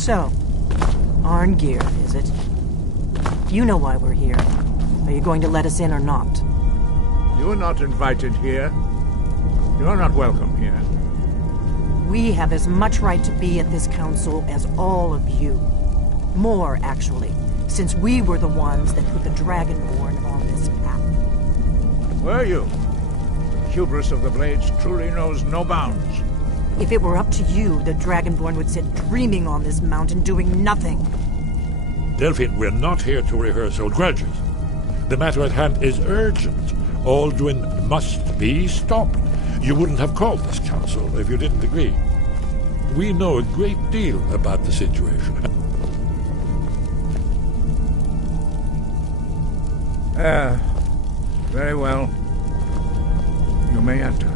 So, Arngeir, is it? You know why we're here. Are you going to let us in or not? You are not invited here. You are not welcome here. We have as much right to be at this council as all of you. More, actually, since we were the ones that put the Dragonborn on this path. Were you? Hubris of the Blades truly knows no bounds. If it were up to you, the Dragonborn would sit dreaming on this mountain doing nothing. Delphine, we're not here to rehearse old grudges. The matter at hand is urgent. Alduin must be stopped. You wouldn't have called this council if you didn't agree. We know a great deal about the situation. Very well. You may enter.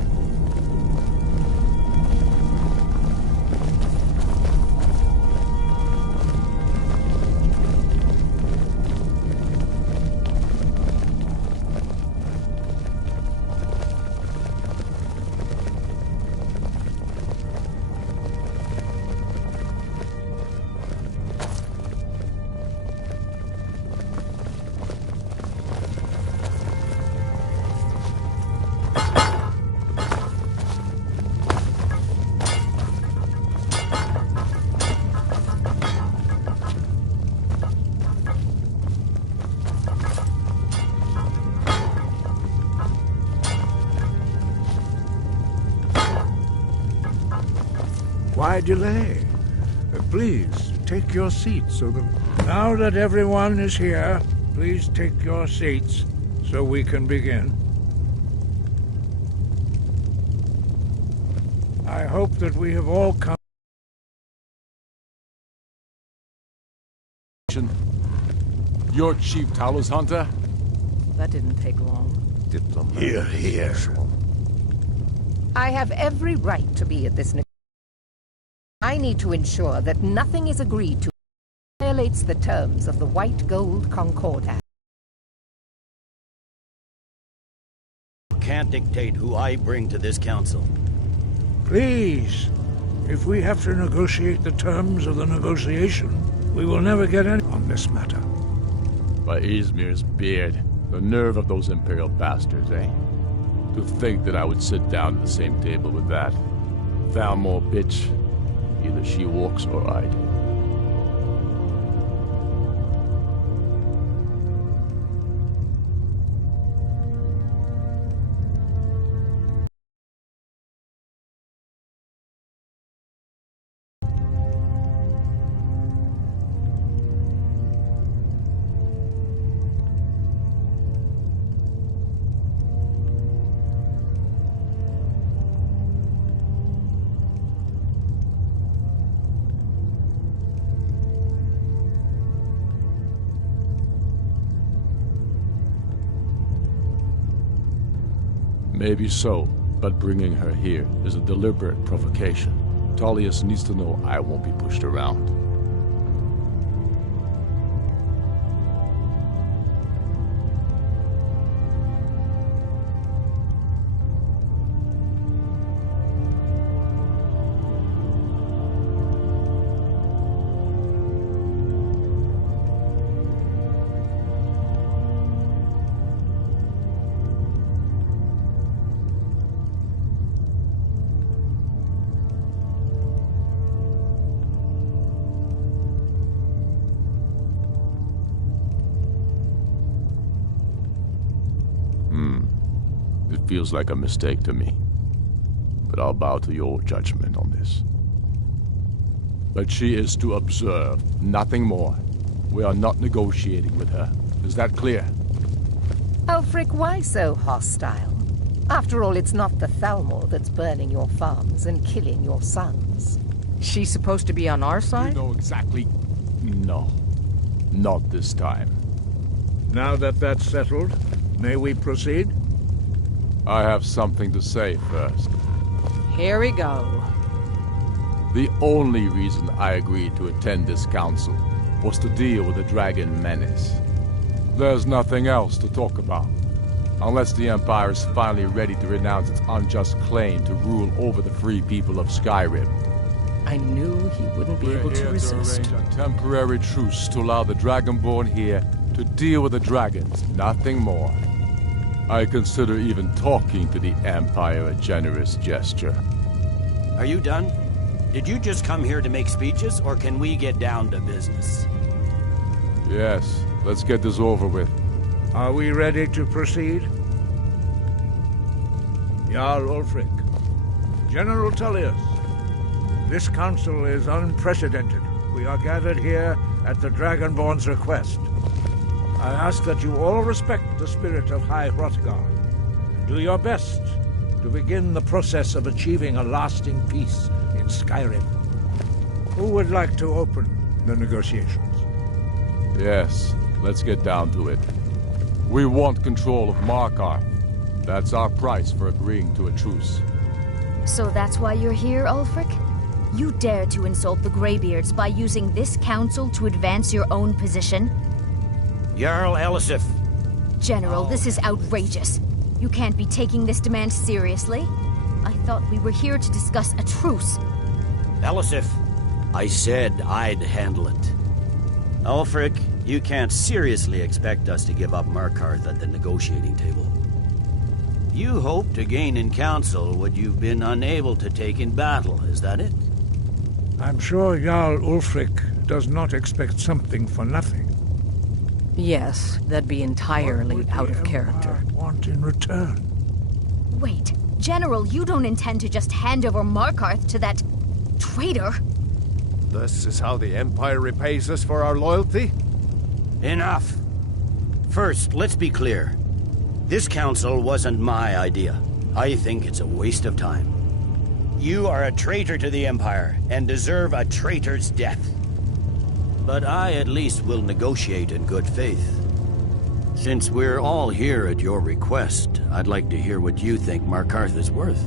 Why delay? Please, take your seats so that... Now that everyone is here, please take your seats so we can begin. I hope that we have all come... You're Chief Talos Hunter? That didn't take long. Here, here. I have every right to be at this negotiation. I need to ensure that nothing is agreed to that violates the terms of the White Gold Concordat. Can't dictate who I bring to this council. Please, if we have to negotiate the terms of the negotiation, we will never get any on this matter. By Ysmir's beard, the nerve of those Imperial bastards, eh? To think that I would sit down at the same table with that. Thalmor bitch. Either she walks or I do. Maybe so, but bringing her here is a deliberate provocation. Tullius needs to know I won't be pushed around. It feels like a mistake to me. But I'll bow to your judgment on this. But she is to observe, nothing more. We are not negotiating with her. Is that clear? Ulfric, why so hostile? After all, it's not the Thalmor that's burning your farms and killing your sons. She's supposed to be on our side? You know exactly... No. Not this time. Now that that's settled, may we proceed? I have something to say first. Here we go. The only reason I agreed to attend this council was to deal with the dragon menace. There's nothing else to talk about. Unless the Empire is finally ready to renounce its unjust claim to rule over the free people of Skyrim. I knew he wouldn't be able to resist. To arrange a temporary truce to allow the Dragonborn here to deal with the dragons, nothing more. I consider even talking to the Empire a generous gesture. Are you done? Did you just come here to make speeches, or can we get down to business? Yes, let's get this over with. Are we ready to proceed? Jarl Ulfric, General Tullius, this council is unprecedented. We are gathered here at the Dragonborn's request. I ask that you all respect the spirit of High Hrothgar. Do your best to begin the process of achieving a lasting peace in Skyrim. Who would like to open the negotiations? Yes, let's get down to it. We want control of Markarth. That's our price for agreeing to a truce. So that's why you're here, Ulfric? You dare to insult the Greybeards by using this council to advance your own position? Jarl Elisif. General, this is outrageous. You can't be taking this demand seriously. I thought we were here to discuss a truce. Elisif, I said I'd handle it. Ulfric, you can't seriously expect us to give up Markarth at the negotiating table. You hope to gain in council what you've been unable to take in battle, is that it? I'm sure Jarl Ulfric does not expect something for nothing. Yes, that'd be entirely out of character. What would the Empire want in return? Wait, General, you don't intend to just hand over Markarth to that traitor? This is how the Empire repays us for our loyalty? Enough. First, let's be clear. This council wasn't my idea. I think it's a waste of time. You are a traitor to the Empire and deserve a traitor's death. But I at least will negotiate in good faith. Since we're all here at your request, I'd like to hear what you think Markarth is worth.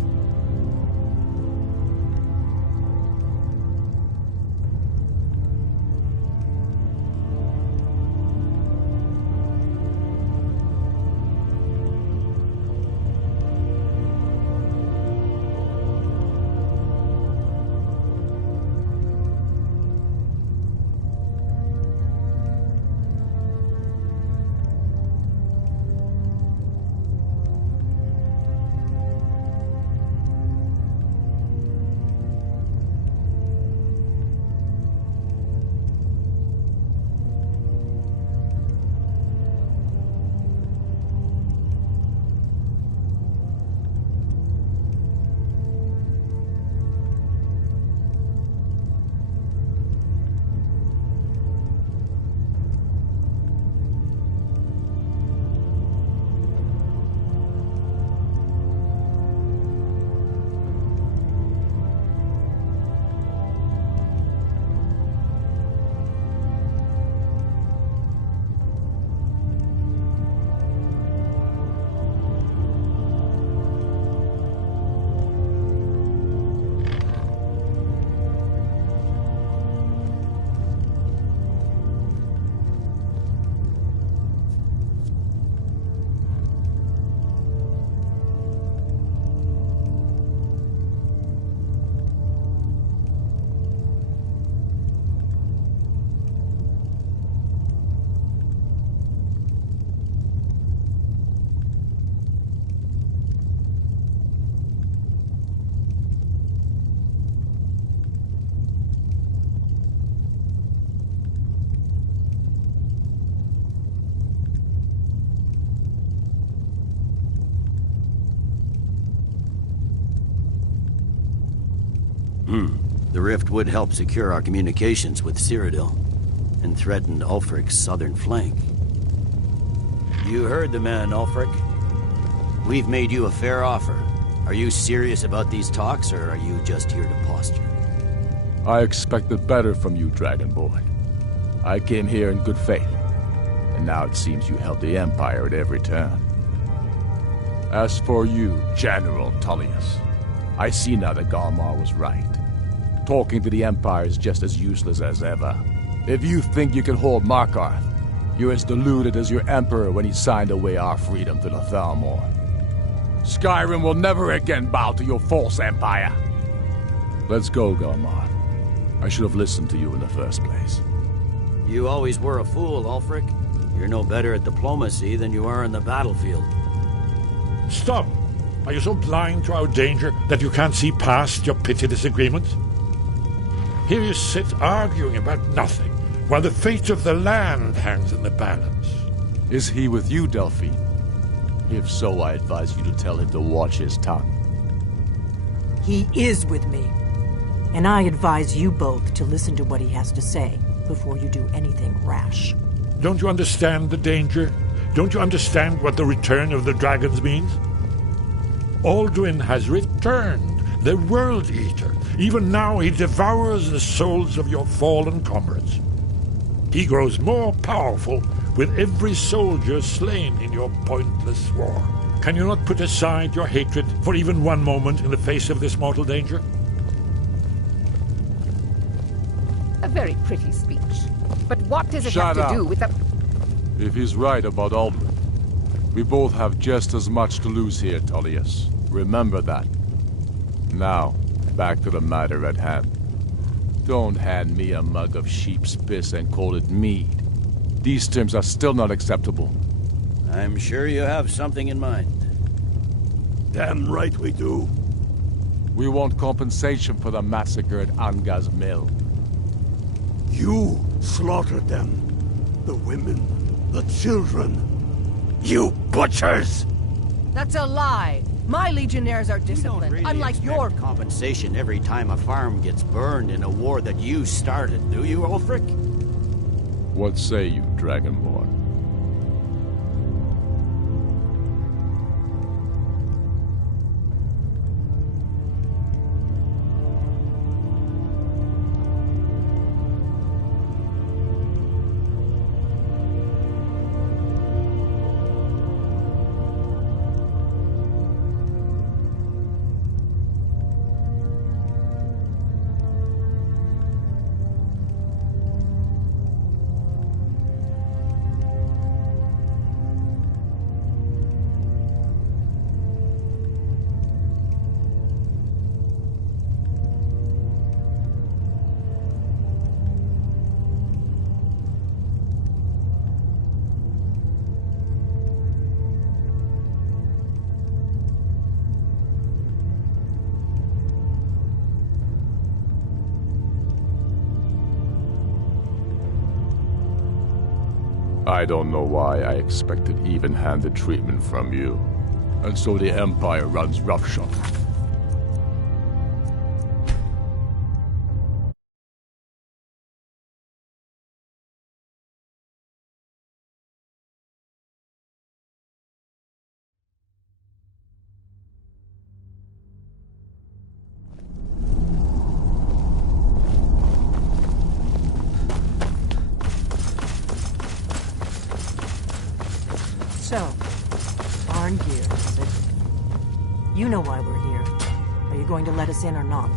The rift would help secure our communications with Cyrodiil and threaten Ulfric's southern flank. You heard the man, Ulfric. We've made you a fair offer. Are you serious about these talks, or are you just here to posture? I expected better from you, Dragonborn. I came here in good faith, and now it seems you help the Empire at every turn. As for you, General Tullius, I see now that Galmar was right. Talking to the Empire is just as useless as ever. If you think you can hold Markarth, you're as deluded as your Emperor when he signed away our freedom to the Thalmor. Skyrim will never again bow to your false empire. Let's go, Galmar. I should have listened to you in the first place. You always were a fool, Ulfric. You're no better at diplomacy than you are in the battlefield. Stop! Are you so blind to our danger that you can't see past your petty disagreements? Here you sit arguing about nothing, while the fate of the land hangs in the balance. Is he with you, Delphine? If so, I advise you to tell him to watch his tongue. He is with me. And I advise you both to listen to what he has to say before you do anything rash. Don't you understand the danger? Don't you understand what the return of the dragons means? Alduin has returned, the World Eater. Even now he devours the souls of your fallen comrades. He grows more powerful with every soldier slain in your pointless war. Can you not put aside your hatred for even one moment in the face of this mortal danger? A very pretty speech. But what does it have to do with the... If he's right about Alduin, we both have just as much to lose here, Tullius. Remember that. Now, back to the matter at hand. Don't hand me a mug of sheep's piss and call it mead. These terms are still not acceptable. I'm sure you have something in mind. Damn right we do. We want compensation for the massacre at Anga's mill. You slaughtered them. The women, the children. You butchers! That's a lie. My legionnaires are disciplined, You don't really unlike your... compensation every time a farm gets burned in a war that you started, do you, Ulfric? What say you, Dragonborn? I don't know why I expected even-handed treatment from you. And so the Empire runs roughshod. So, Arngeir, is it? You know why we're here. Are you going to let us in or not?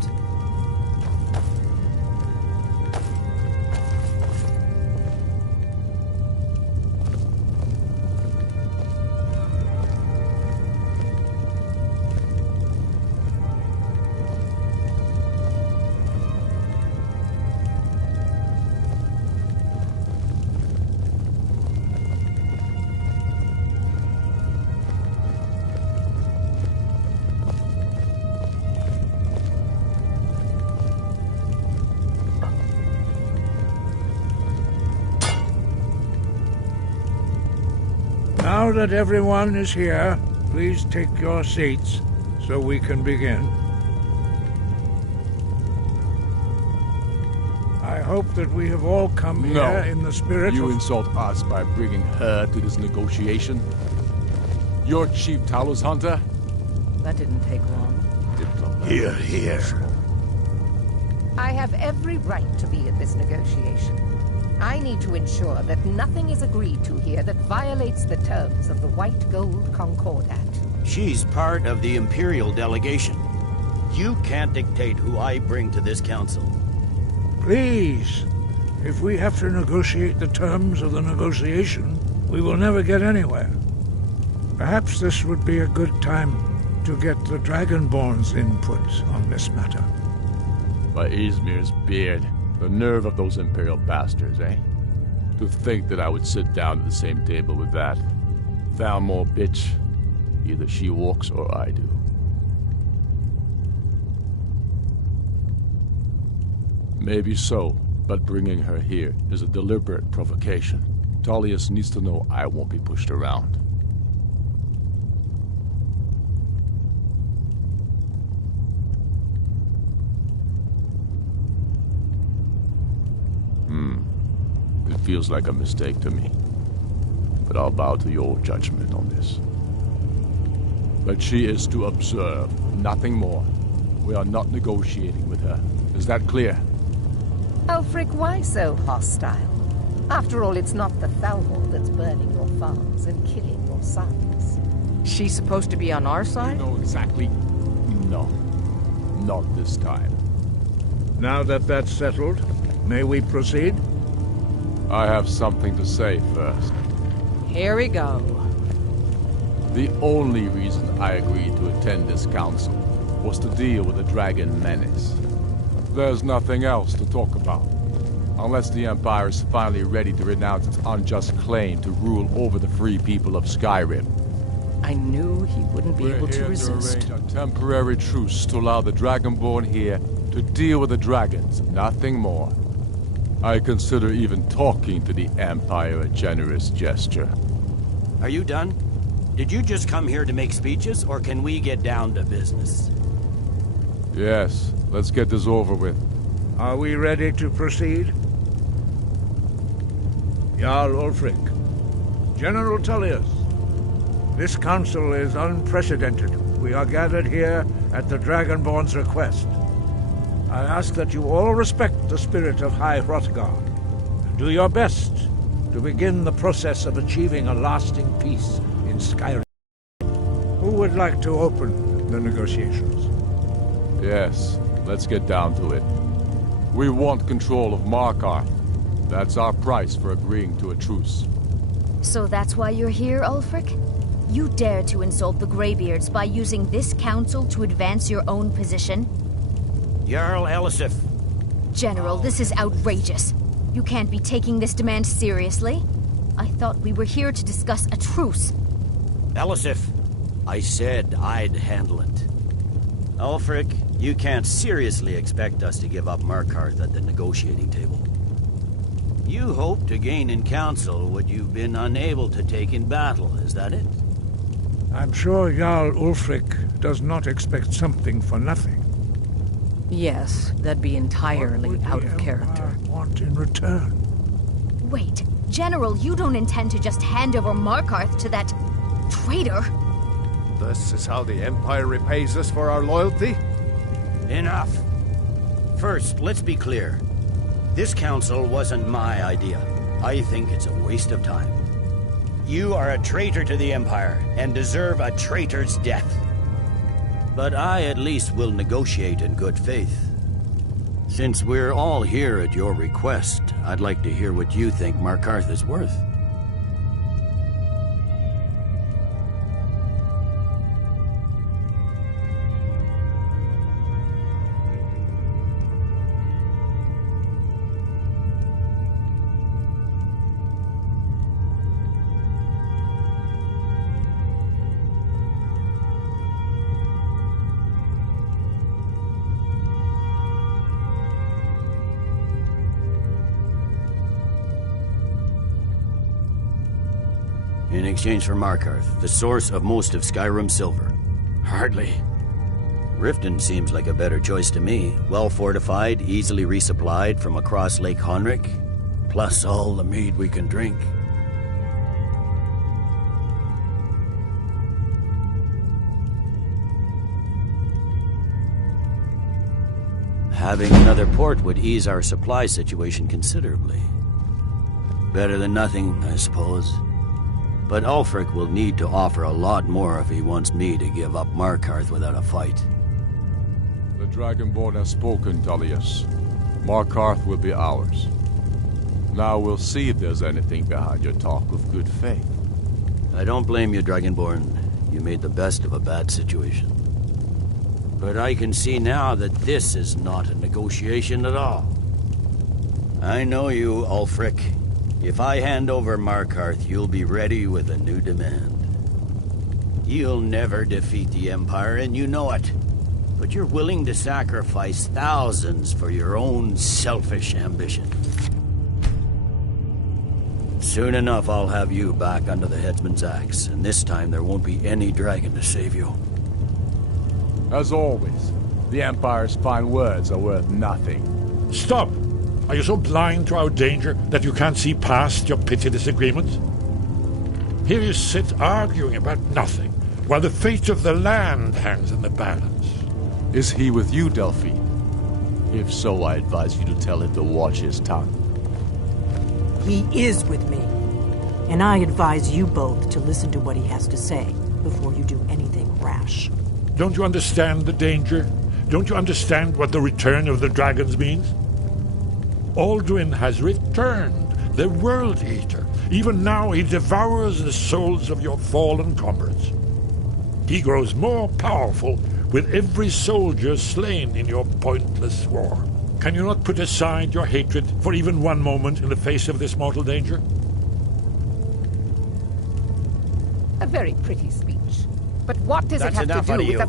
Now that everyone is here, please take your seats so we can begin. I hope that we have all come here in the spirit You of... insult us by bringing her to this negotiation? You're Chief Talos Hunter? That didn't take long. Here, here. I have every right to be at this negotiation. I need to ensure that nothing is agreed to here that violates the terms of the White Gold Concordat. She's part of the Imperial delegation. You can't dictate who I bring to this council. Please, if we have to negotiate the terms of the negotiation, we will never get anywhere. Perhaps this would be a good time to get the Dragonborn's input on this matter. By Ysmir's beard. The nerve of those Imperial bastards, eh? To think that I would sit down at the same table with that Thalmor bitch. Either she walks or I do. Maybe so, but bringing her here is a deliberate provocation. Tullius needs to know I won't be pushed around. It feels like a mistake to me. But I'll bow to your judgment on this. But she is to observe, nothing more. We are not negotiating with her. Is that clear? Ulfric, why so hostile? After all, it's not the Thalmor that's burning your farms and killing your sons. She's supposed to be on our side? You know exactly. No. Not this time. Now that that's settled, may we proceed? I have something to say first. Here we go. The only reason I agreed to attend this council was to deal with the Dragon Menace. There's nothing else to talk about. Unless the Empire is finally ready to renounce its unjust claim to rule over the free people of Skyrim. I knew he wouldn't be able to resist. We're here to arrange a temporary truce to allow the Dragonborn here to deal with the dragons, nothing more. I consider even talking to the Empire a generous gesture. Are you done? Did you just come here to make speeches, or can we get down to business? Yes, let's get this over with. Are we ready to proceed? Jarl Ulfric, General Tullius, this council is unprecedented. We are gathered here at the Dragonborn's request. I ask that you all respect the spirit of High Hrothgar, and do your best to begin the process of achieving a lasting peace in Skyrim. Who would like to open the negotiations? Yes, let's get down to it. We want control of Markarth. That's our price for agreeing to a truce. So that's why you're here, Ulfric? You dare to insult the Greybeards by using this council to advance your own position? Jarl Elisif. General, this is outrageous. You can't be taking this demand seriously. I thought we were here to discuss a truce. Elisif, I said I'd handle it. Ulfric, you can't seriously expect us to give up Markarth at the negotiating table. You hoped to gain in council what you've been unable to take in battle, is that it? I'm sure Jarl Ulfric does not expect something for nothing. Yes, that'd be entirely out of character. What would the Empire want in return? Wait, General, you don't intend to just hand over Markarth to that traitor? This is how the Empire repays us for our loyalty? Enough. First, let's be clear. This council wasn't my idea. I think it's a waste of time. You are a traitor to the Empire and deserve a traitor's death. But I at least will negotiate in good faith. Since we're all here at your request, I'd like to hear what you think Markarth is worth. In exchange for Markarth, the source of most of Skyrim's silver. Hardly. Riften seems like a better choice to me. Well fortified, easily resupplied from across Lake Honric, plus all the mead we can drink. Having another port would ease our supply situation considerably. Better than nothing, I suppose. But Ulfric will need to offer a lot more if he wants me to give up Markarth without a fight. The Dragonborn has spoken, Tullius. Markarth will be ours. Now we'll see if there's anything behind your talk of good faith. I don't blame you, Dragonborn. You made the best of a bad situation. But I can see now that this is not a negotiation at all. I know you, Ulfric. If I hand over Markarth, you'll be ready with a new demand. You'll never defeat the Empire, and you know it. But you're willing to sacrifice thousands for your own selfish ambition. Soon enough, I'll have you back under the headsman's axe, and this time there won't be any dragon to save you. As always, the Empire's fine words are worth nothing. Stop! Are you so blind to our danger that you can't see past your petty disagreements? Here you sit arguing about nothing, while the fate of the land hangs in the balance. Is he with you, Delphine? If so, I advise you to tell him to watch his tongue. He is with me. And I advise you both to listen to what he has to say before you do anything rash. Don't you understand the danger? Don't you understand what the return of the dragons means? Alduin has returned, the World Eater. Even now he devours the souls of your fallen comrades. He grows more powerful with every soldier slain in your pointless war. Can you not put aside your hatred for even one moment in the face of this mortal danger? A very pretty speech. But what does it have to do with the...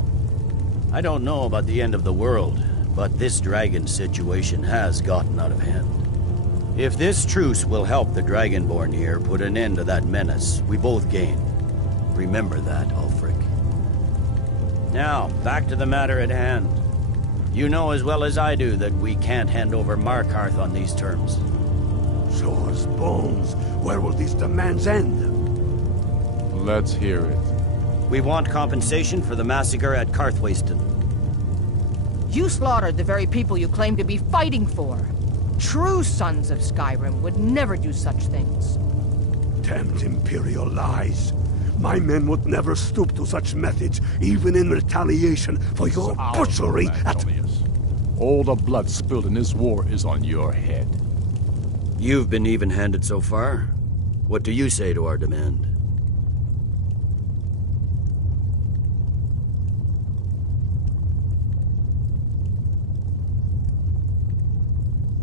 I don't know about the end of the world, but this dragon situation has gotten out of hand. If this truce will help the Dragonborn here put an end to that menace, we both gain. Remember that, Ulfric. Now, back to the matter at hand. You know as well as I do that we can't hand over Markarth on these terms. Show us bones. Where will these demands end? Let's hear it. We want compensation for the massacre at Karthwasten. You slaughtered the very people you claim to be fighting for. True sons of Skyrim would never do such things. Damned Imperial lies. My men would never stoop to such methods, even in retaliation for your butchery at... All the blood spilled in this war is on your head. You've been even-handed so far. What do you say to our demand?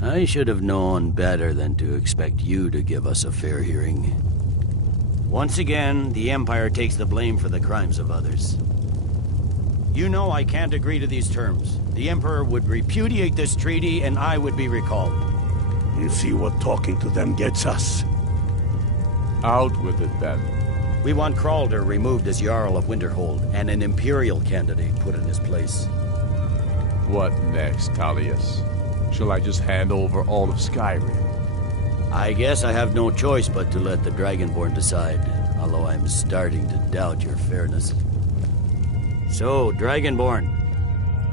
I should have known better than to expect you to give us a fair hearing. Once again, the Empire takes the blame for the crimes of others. You know I can't agree to these terms. The Emperor would repudiate this treaty, and I would be recalled. You see what talking to them gets us. Out with it, then. We want Kralder removed as Jarl of Winterhold, and an Imperial candidate put in his place. What next, Tullius? Shall I just hand over all of Skyrim? I guess I have no choice but to let the Dragonborn decide, although I'm starting to doubt your fairness. So, Dragonborn,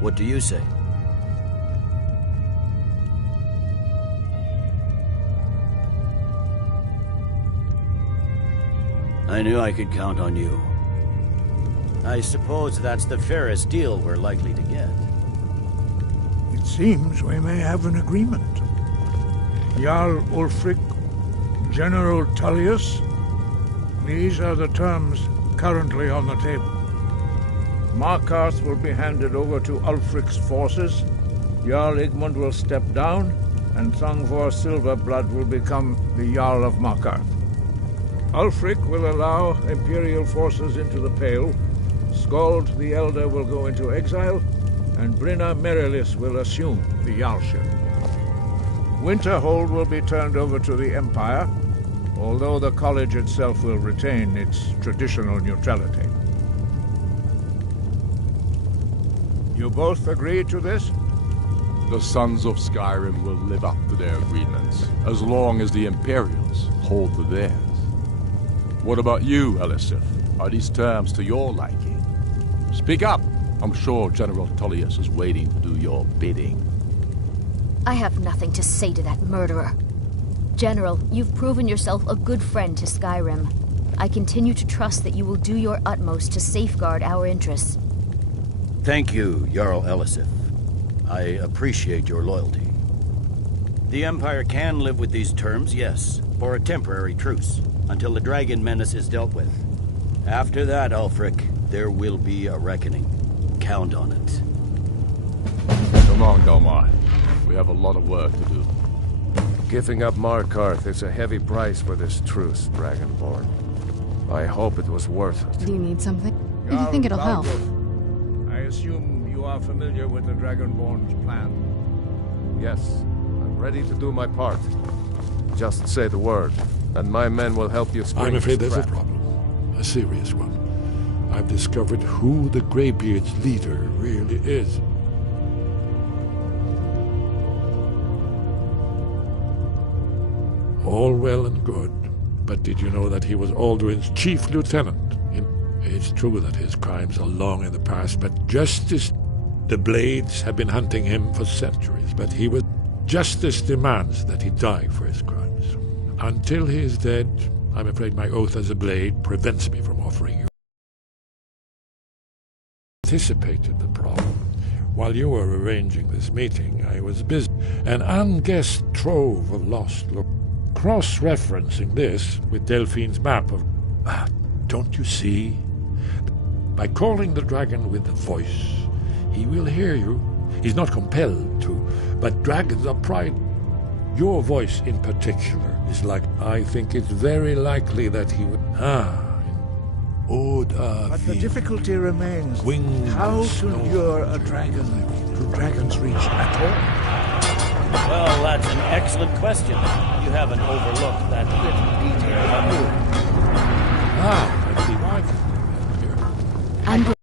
what do you say? I knew I could count on you. I suppose that's the fairest deal we're likely to get. It seems we may have an agreement. Jarl Ulfric, General Tullius, these are the terms currently on the table. Markarth will be handed over to Ulfric's forces, Jarl Igmund will step down, and Thongvor Silverblood will become the Jarl of Markarth. Ulfric will allow Imperial forces into the Pale, Skald the Elder will go into exile, and Brinna Merilis will assume the Jarlship. Winterhold will be turned over to the Empire, although the college itself will retain its traditional neutrality. You both agree to this? The Sons of Skyrim will live up to their agreements, as long as the Imperials hold to theirs. What about you, Elisif? Are these terms to your liking? Speak up! I'm sure General Tullius is waiting to do your bidding. I have nothing to say to that murderer. General, you've proven yourself a good friend to Skyrim. I continue to trust that you will do your utmost to safeguard our interests. Thank you, Jarl Elisif. I appreciate your loyalty. The Empire can live with these terms, yes, for a temporary truce, until the dragon menace is dealt with. After that, Ulfric, there will be a reckoning. Count on it. Come on, Delmar. We have a lot of work to do. Giving up Markarth is a heavy price for this truce, Dragonborn. I hope it was worth it. Do you need something? If you think it'll help. I assume you are familiar with the Dragonborn's plan. Yes, I'm ready to do my part. Just say the word, and my men will help you spring I'm afraid this there's a trap. problem. A serious one. I've discovered who the Greybeard's leader really is. All well and good, but did you know that he was Alduin's chief lieutenant? It's true that his crimes are long in the past, but justice... The Blades have been hunting him for centuries, but justice demands that he die for his crimes. Until he is dead, I'm afraid my oath as a Blade prevents me from offering you. Anticipated the problem. While you were arranging this meeting, I was busy. An unguessed trove of lost lore. Cross-referencing this with Delphine's map of... don't you see? By calling the dragon with the voice, he will hear you. He's not compelled to, but dragons are pride. Your voice in particular is like... I think it's very likely that he would... But the difficulty remains how to lure a dragon to Dragon's Reach at all. Well, that's an excellent question. You haven't overlooked that little detail, have you? Let's see what I can do here. I'm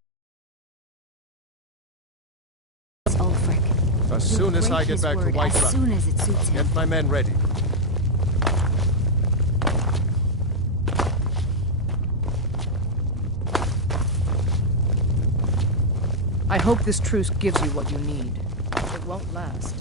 As soon as I get back to Whiterun, as soon as it suits him. get my men ready. I hope this truce gives you what you need. It won't last.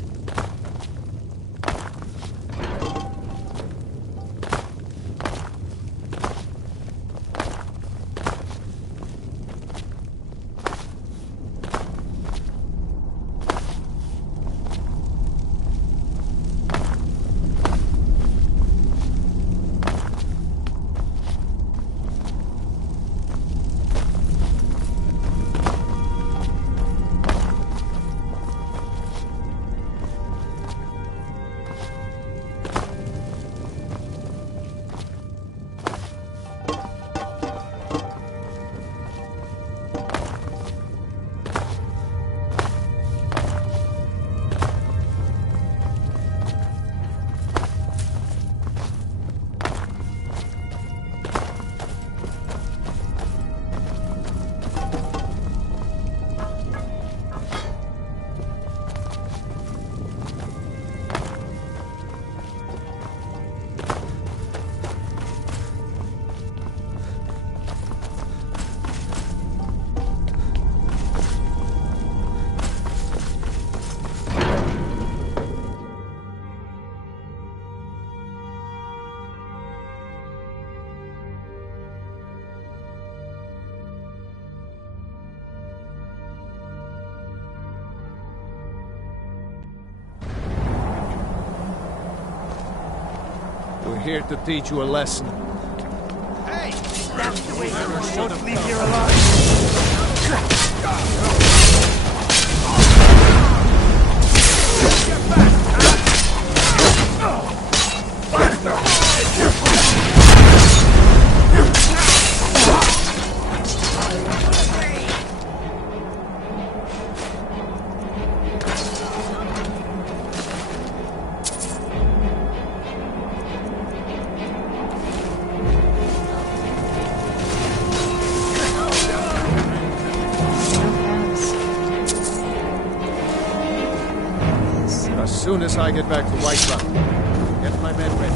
We're here to teach you a lesson. Hey! That's the way you're supposed to leave here alive! Get back! As soon as I get back to Whiterun, get my men ready.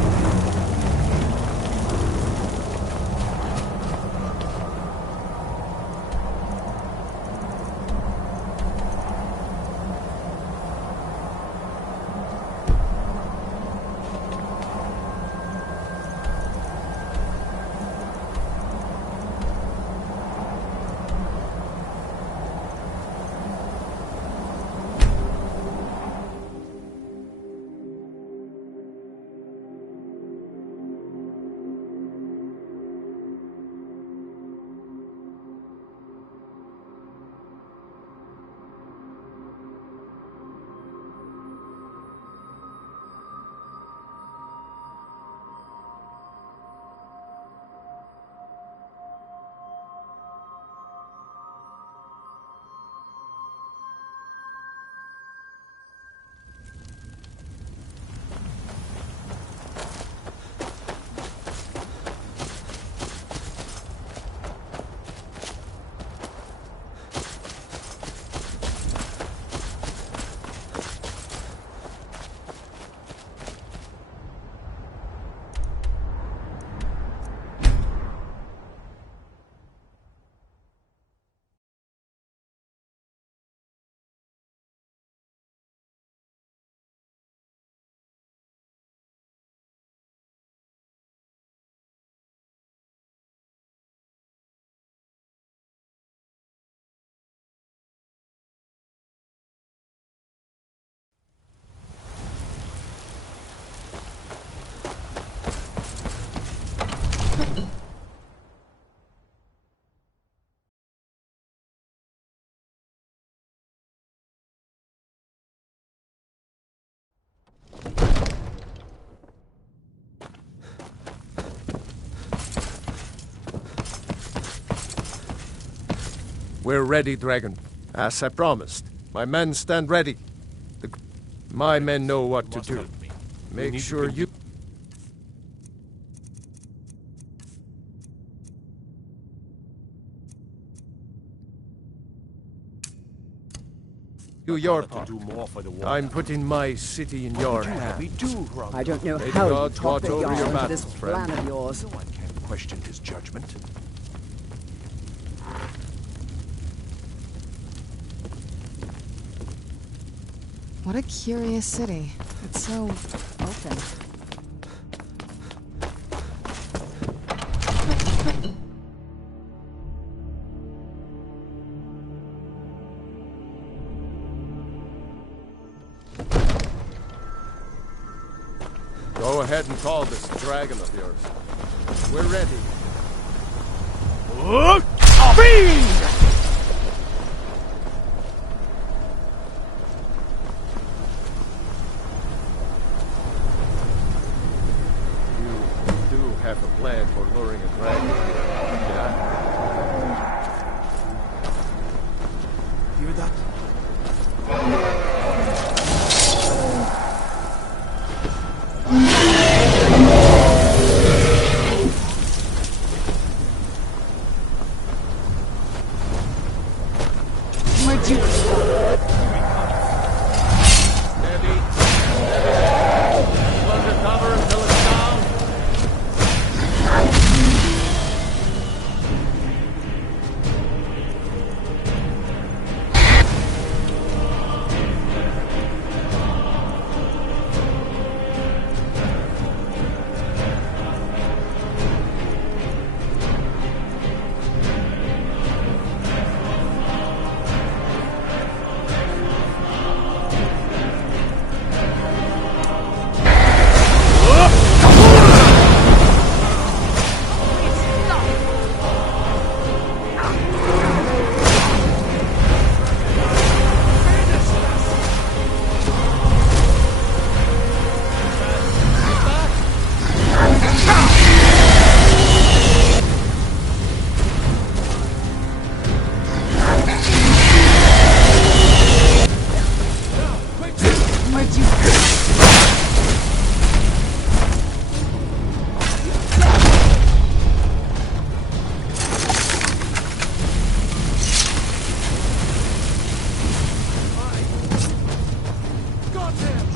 We're ready, Dragon. As I promised. My men stand ready. My men know what to do. Make sure you... Do your part. I'm putting my city in your hands. I don't know May how God you watch talk over your into this battles, friend. plan of yours. No one can question his judgment. What a curious city. It's so open. Go ahead and call this dragon of yours. We're ready. You do have a plan for luring a dragon. Yeah. Hear that? Where'd you... Steady. Keep under cover until it's down. Where'd you...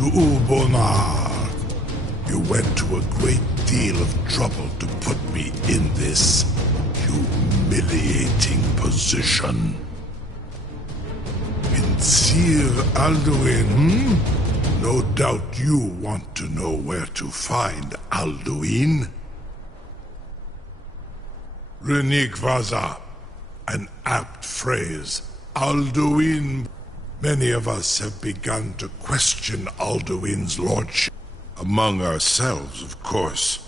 To Ulbonar, you went to a great deal of trouble to put me in this humiliating position. Vincir Alduin, No doubt you want to know where to find Alduin. Runik Vaza, an apt phrase. Alduin. Many of us have begun to question Alduin's lordship. Among ourselves, of course.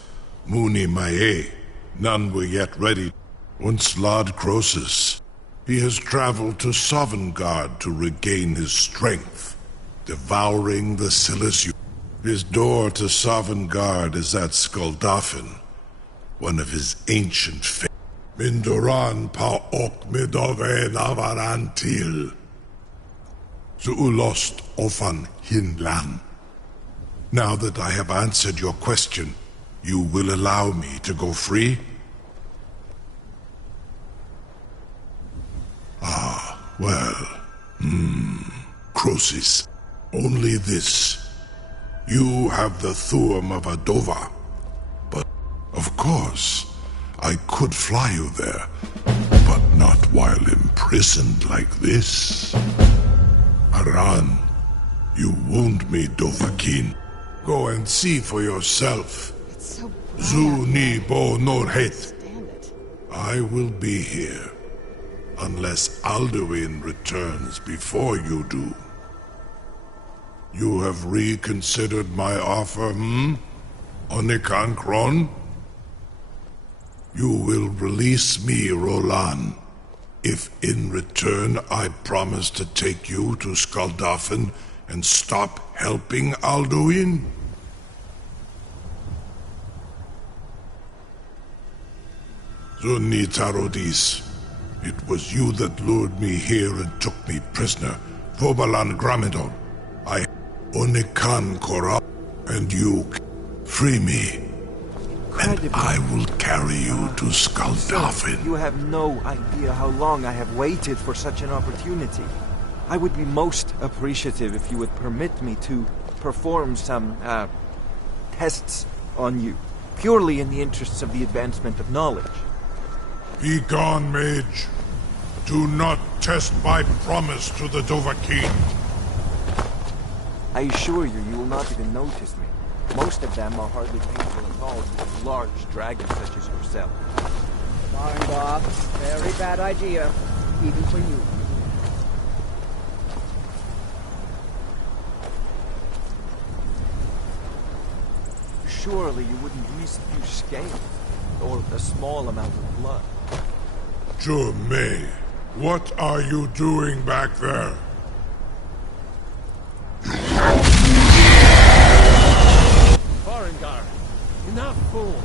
Muni Mae. None were yet ready. Once Lord Croesus. He has traveled to Sovngarde to regain his strength, devouring the Silesian. His door to Sovngarde is at Skuldafn, one of his ancient faiths. Mindoran pa ok midove navarantil. Zuulost ofan hinlan. Now that I have answered your question, you will allow me to go free? Ah, well, Croesus, only this. You have the Thuum of Adova, but of course, I could fly you there, but not while imprisoned like this. Aran, you wound me, Dovahkiin. Go and see for yourself. It's so Zu ni bo norhet. stand it. I will be here. Unless Alduin returns before you do. You have reconsidered my offer, Onikan Kron? You will release me, Rolan, if in return I promise to take you to Skuldafn and stop helping Alduin? Zuni Tarodis. It was you that lured me here and took me prisoner. Vobalan Gramidon. I only can Korab, and you free me. And I will carry you to Skaldafin. You have no idea how long I have waited for such an opportunity. I would be most appreciative if you would permit me to perform some, tests on you, purely in the interests of the advancement of knowledge. Be gone, mage. Do not test my promise to the Dovahkiin. I assure you, you will not even notice me. Most of them are hardly painful at all with large dragons such as yourself. Barngoth, very bad idea, even for you. Surely you wouldn't miss a few scales, or a small amount of blood. May, what are you doing back there? Farengar, enough, fool!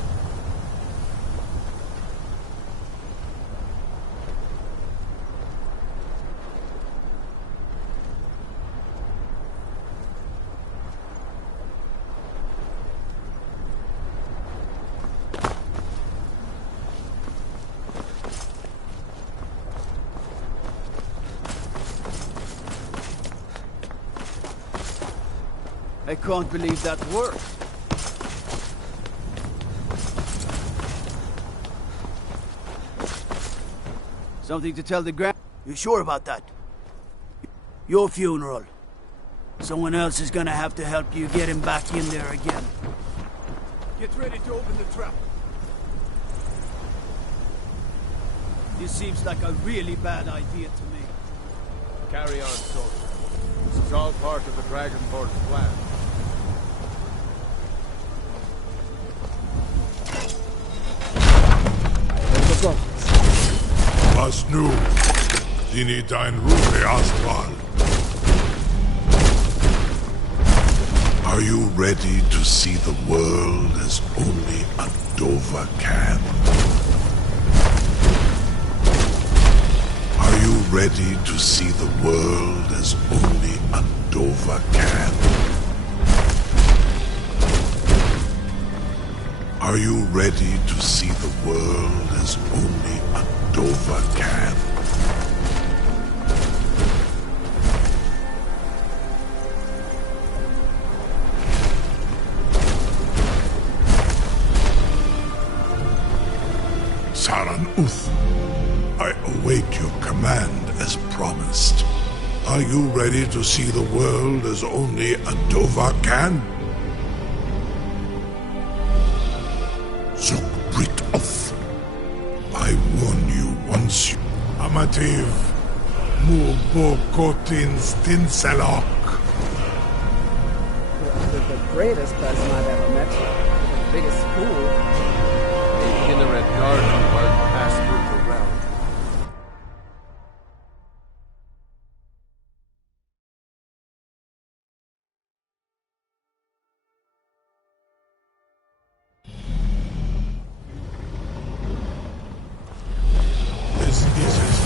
I can't believe that worked. Something to tell the Grand... You sure about that? Your funeral. Someone else is gonna have to help you get him back in there again. Get ready to open the trap. This seems like a really bad idea to me. Carry on, soldier. This is all part of the Dragonborn's plan. Was nu, dini dein Ruhe Astral. Are you ready to see the world as only a Dova can? Are you ready to see the world as only a Dova can? Are you ready to see the world as only a Dova can? Saran Uth, I await your command as promised. Are you ready to see the world as only a Dova can? Zukbrit Uth, I warn you once you... Amativ, Mubokotin Stinselok. You're the greatest person I've ever met. The biggest fool. In the Red Garden, but pass through the realm. This is his...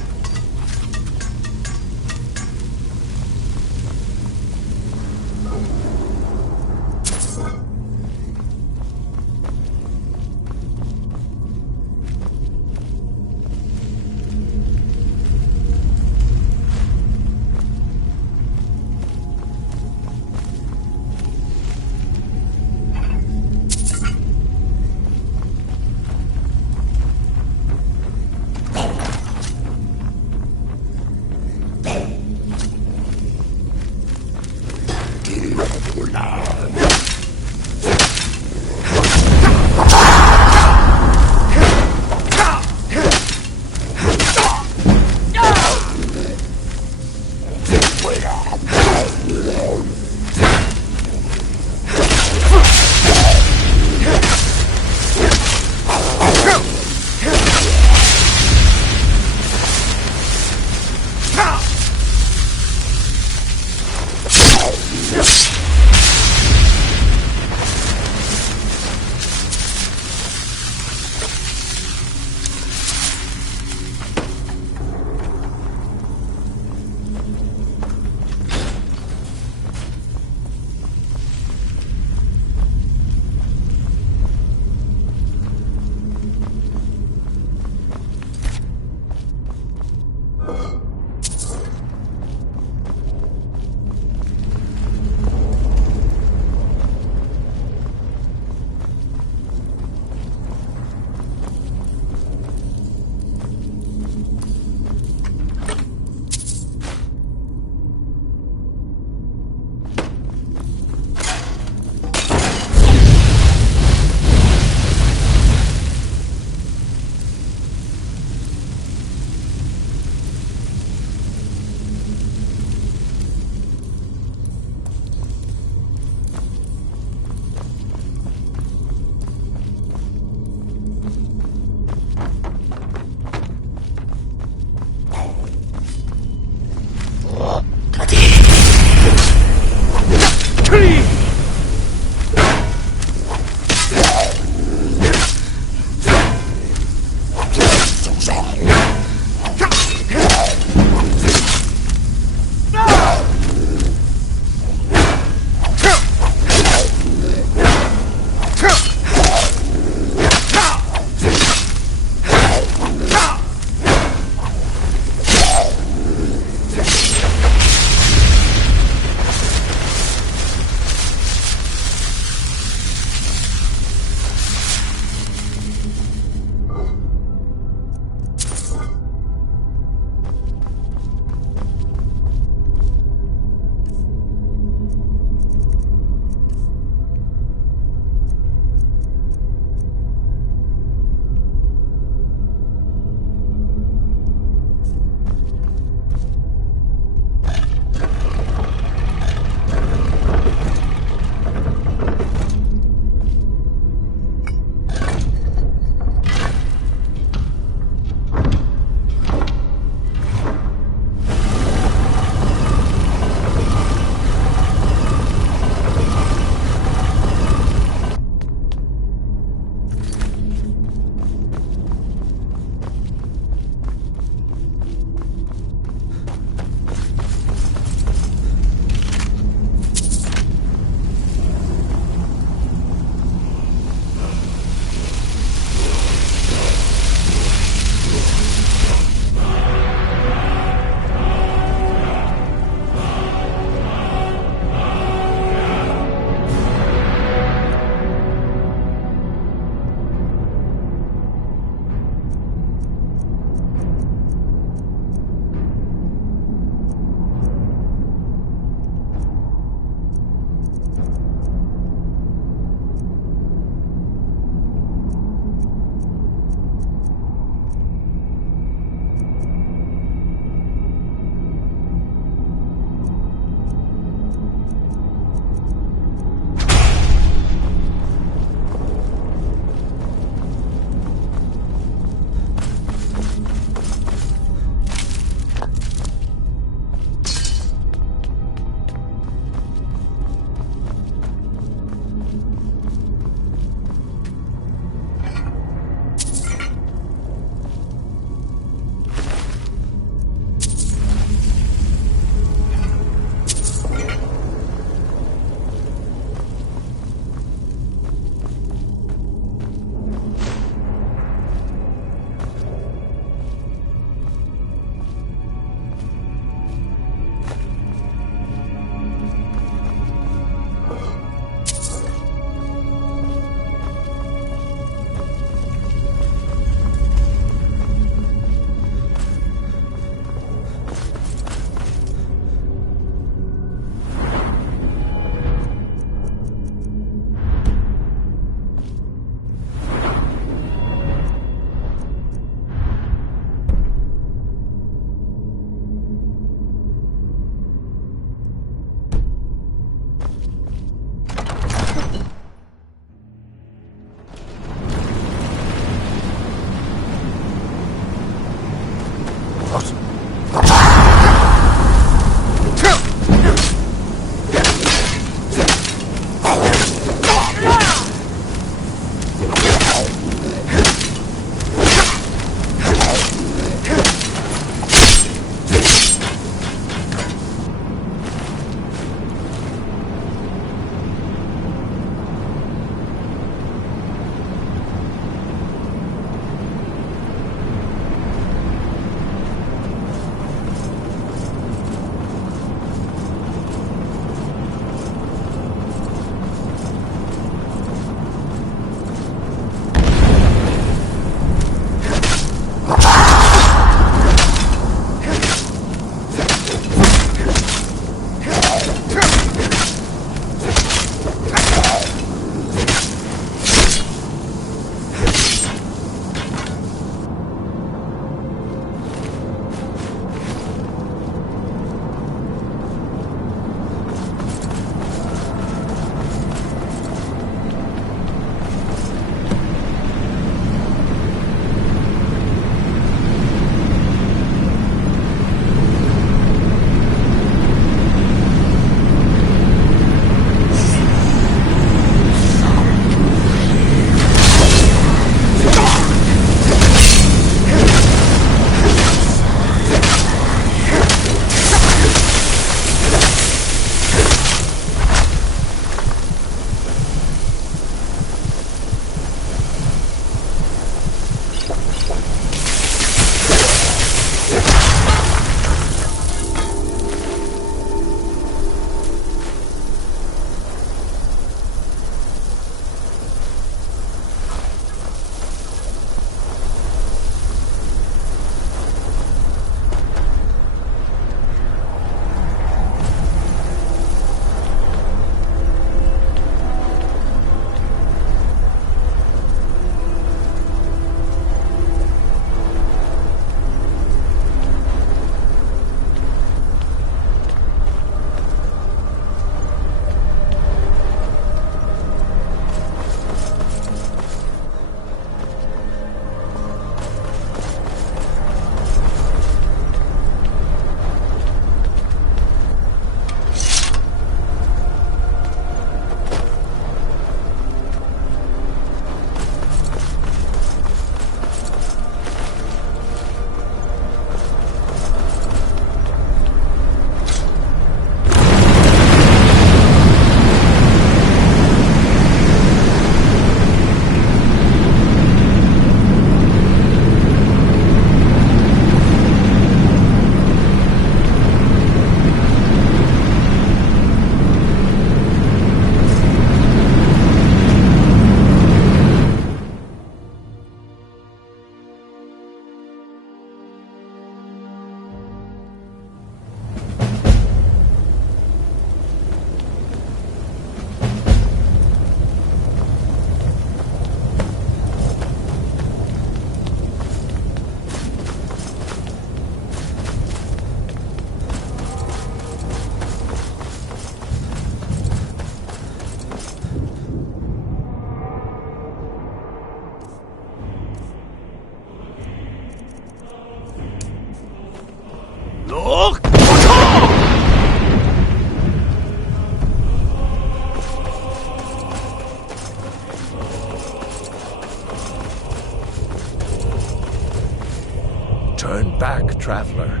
Turn back, traveler.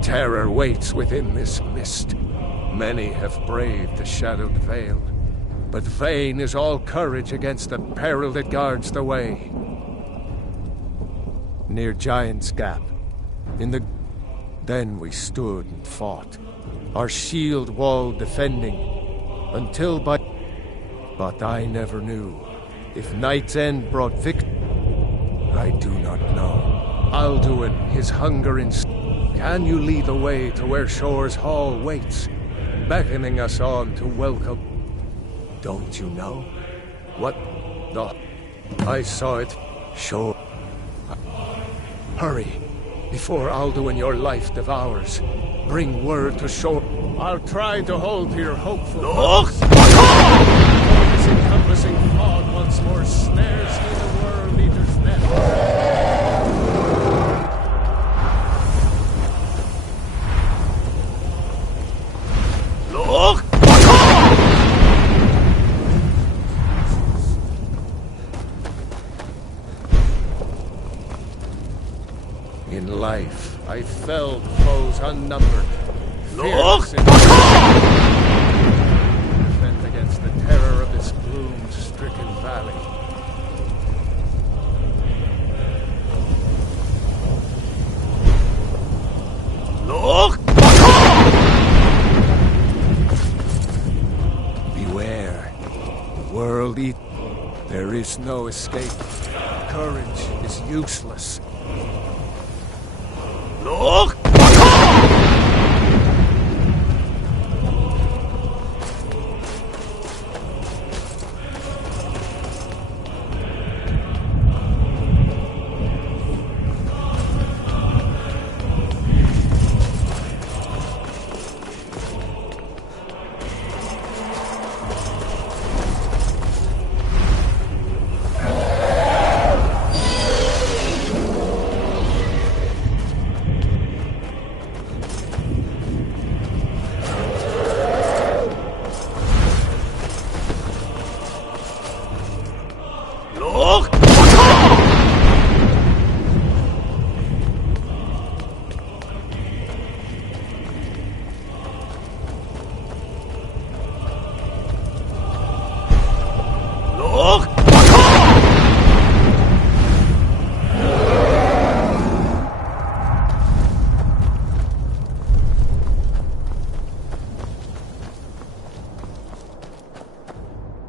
Terror waits within this mist. Many have braved the shadowed veil, but vain is all courage against the peril that guards the way. Near Giant's Gap, then we stood and fought, our shield wall defending, until but I never knew if Night's End brought victory. I do not know. Alduin, his hunger in... Can you lead the way to where Shore's Hall waits, beckoning us on to welcome? Don't you know? What the... I saw it. Shore. Hurry, before Alduin your life devours. Bring word to Shore. I'll try to hold to your hopeful... Look! This encompassing fog once more snares me the World Eater's net. I felled foes unnumbered. Look! Defend against the terror of this gloom-stricken valley. Look! Beware. The world eat. There is no escape. Courage is useless. Look!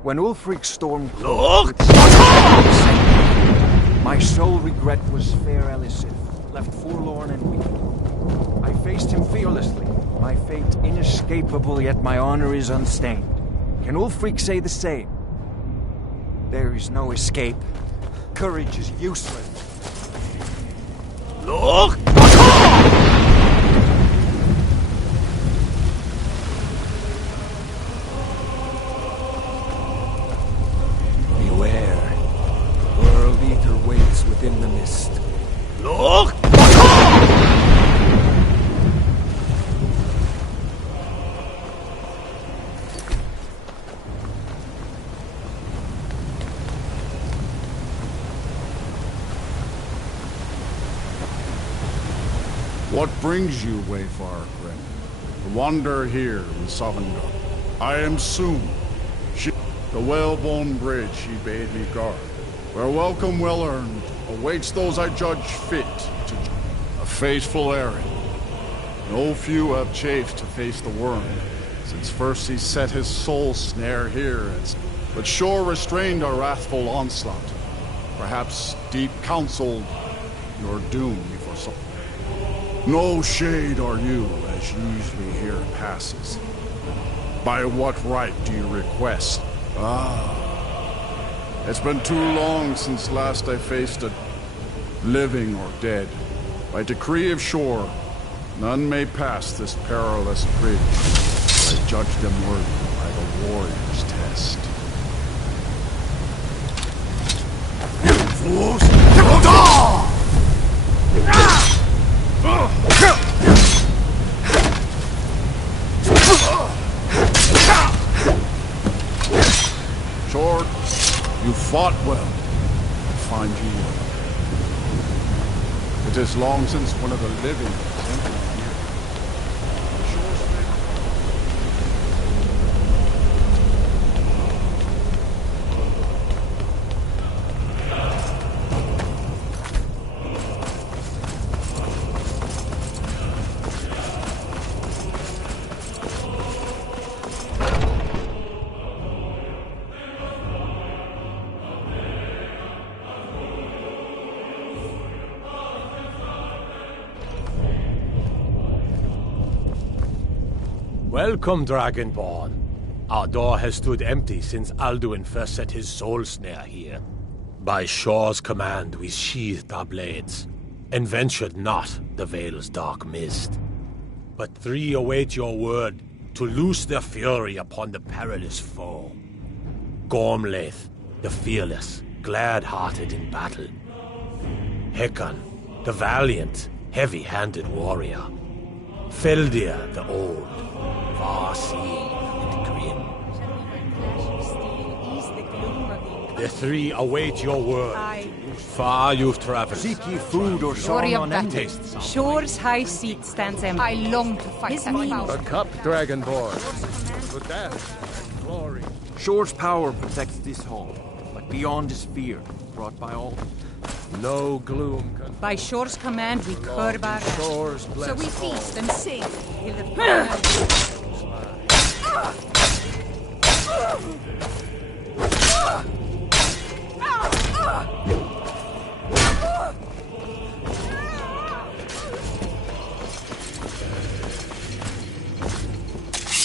When Ulfric stormed Look! my sole regret was fair Elisif, left forlorn and weak. I faced him fearlessly, my fate inescapable, yet my honor is unstained. Can Ulfric say the same? There is no escape. Courage is useless. Look! Beware. The World Eater waits within the mist. Look! What brings you, Wayfarer Grim? To wander here in Sovngarde. I am Soon, the whalebone bridge he bade me guard, where welcome well earned awaits those I judge fit to a faithful errand. No few have chafed to face the worm, since first he set his soul snare here, but sure restrained our wrathful onslaught. Perhaps deep counseled your doom before so. No shade are you, as usually here passes. By what right do you request? It's been too long since last I faced a living or dead. By decree of shore, none may pass this perilous bridge. I judge them worthy by the warrior's test. Fools! Short, you fought well. I find you well. It is long since one of the living was entered here. Welcome, Dragonborn. Our door has stood empty since Alduin first set his soul snare here. By Shor's command, we sheathed our blades, and ventured not the Vale's dark mist. But three await your word to loose their fury upon the perilous foe. Gormlaith, the fearless, glad-hearted in battle. Hekon, the valiant, heavy-handed warrior. Feldir, the old, far-seeing and grim. Shall we with clash of steel ease the gloom of the The three await your word. Far you've traveled. Seek ye food or Glory song of on battle. ending. Shore's high seat stands empty. I long to fight that foul. A cup, Dragonborn. For death and glory. Shore's power protects this hall, but beyond is fear, brought by all. No gloom can... By Shore's command, we curb our Shore's so blessed we hall. feast and sing. Till the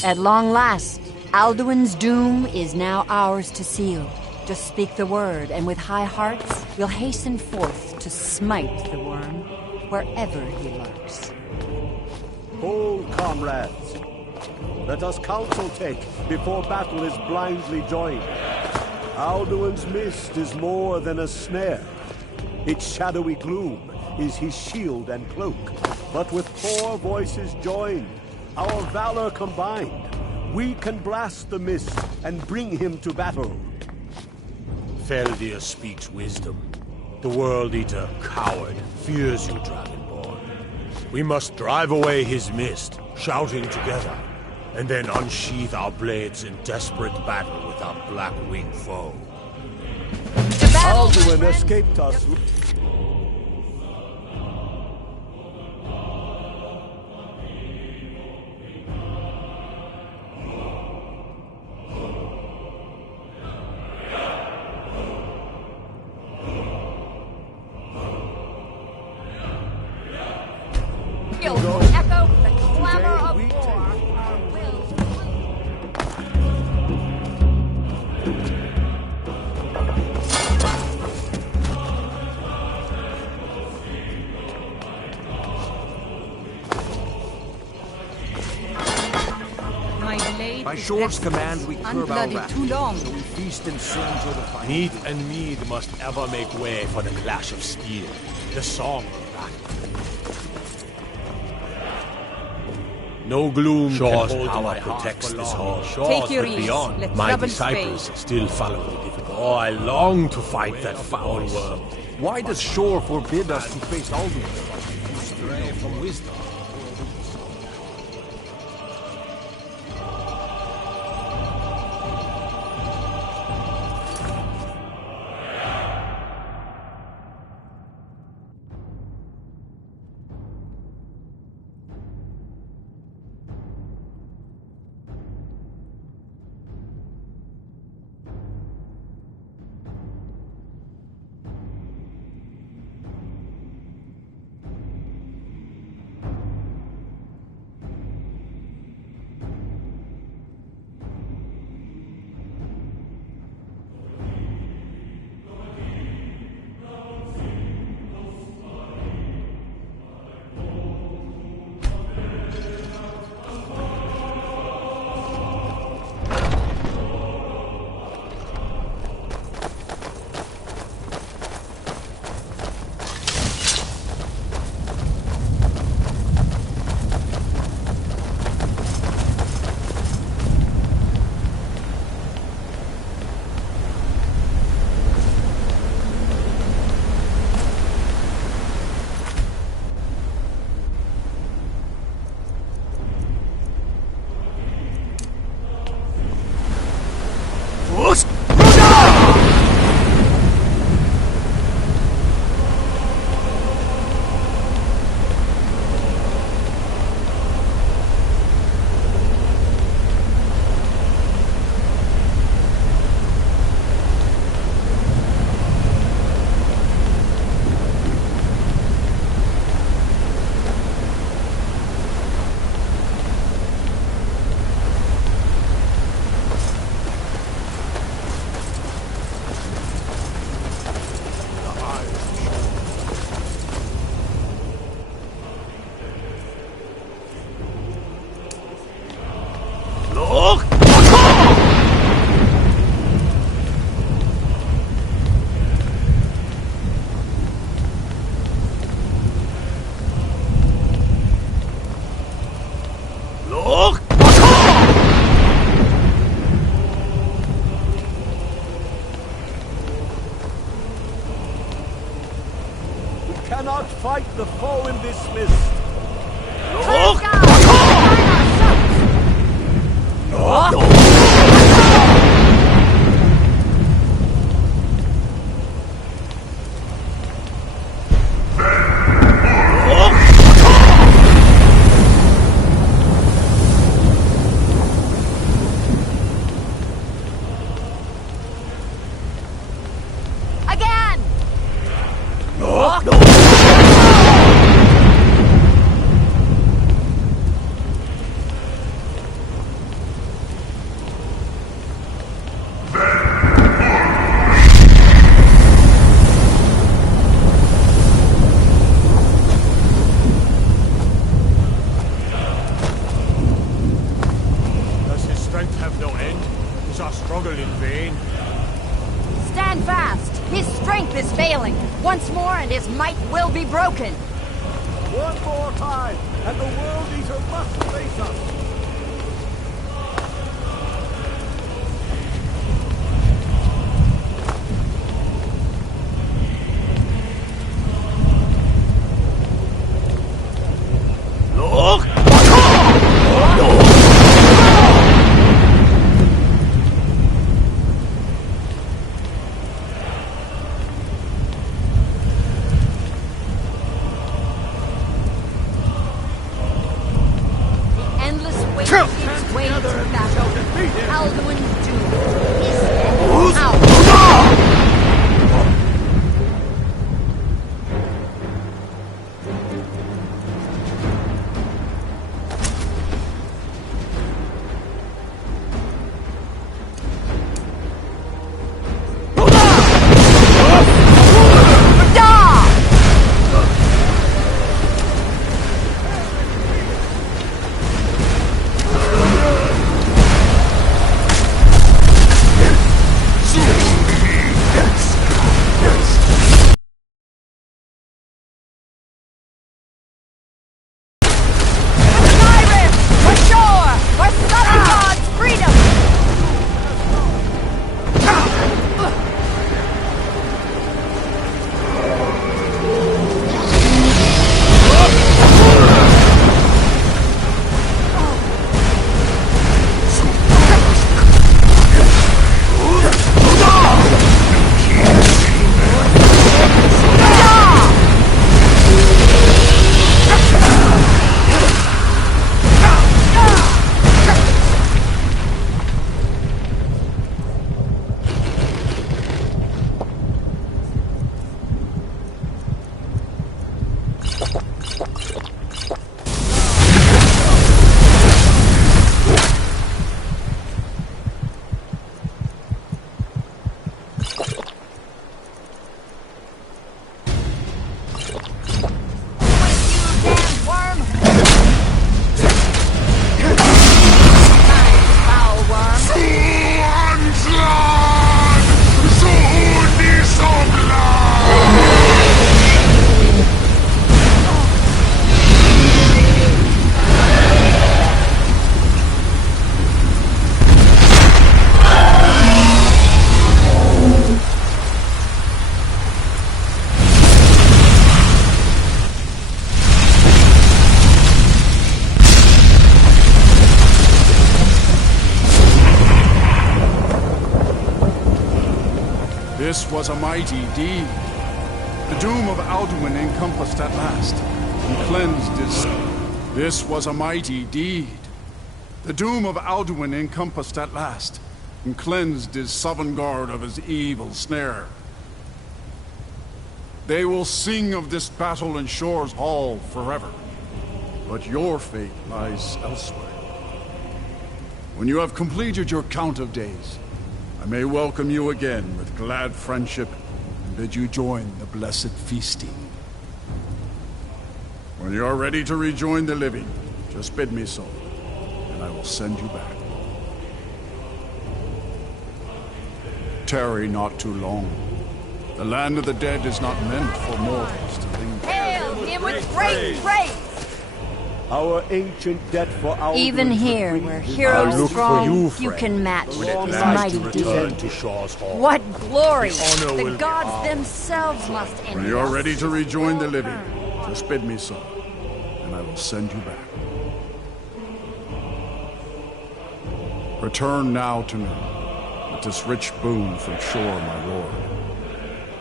At long last, Alduin's doom is now ours to seal. Just speak the word, and with high hearts, we'll hasten forth to smite the worm wherever he lurks. Hold, comrades. Let us counsel take before battle is blindly joined. Alduin's mist is more than a snare. Its shadowy gloom is his shield and cloak. But with 4 voices joined, our valor combined, we can blast the mist and bring him to battle. Feldir speaks wisdom. The World Eater, coward, fears you, Dragonborn. We must drive away his mist, shouting together, and then unsheath our blades in desperate battle with our black-winged foe. Alduin escaped us. Echo the clamor of war. Our will. my blade By is Shore's restless, command, we curb our unblooded wrath. too long. So we feast and sing till the final. Meat and mead must ever make way for the clash of steel, the song of battle. No gloom Shore's can hold power my protects this hall. Take your But ease. beyond, Let my trouble disciples still follow the difficult. Oh, I long to fight that foul worm. Why does Shore forbid us to face Alduin? You stray from wisdom. is failing. Once more, and his might will be broken. One more time, and the World Eater must face us. This was a mighty deed. The doom of Alduin encompassed at last, and cleansed his... This was a mighty deed. The doom of Alduin encompassed at last, and cleansed his Sovngarde of his evil snare. They will sing of this battle in Shor's Hall forever, but your fate lies elsewhere. When you have completed your count of days, I may welcome you again with glad friendship and bid you join the blessed feasting. When you are ready to rejoin the living, just bid me so, and I will send you back. Tarry not too long. The land of the dead is not meant for mortals to linger. Hail him with great praise! Our ancient debt for our Even here, where heroes strong, few can match his mighty deed. What glory! The gods themselves must envy. When you are ready to rejoin the living, just bid me so, and I will send you back. Return now to me, with this rich boon from Shor, my lord.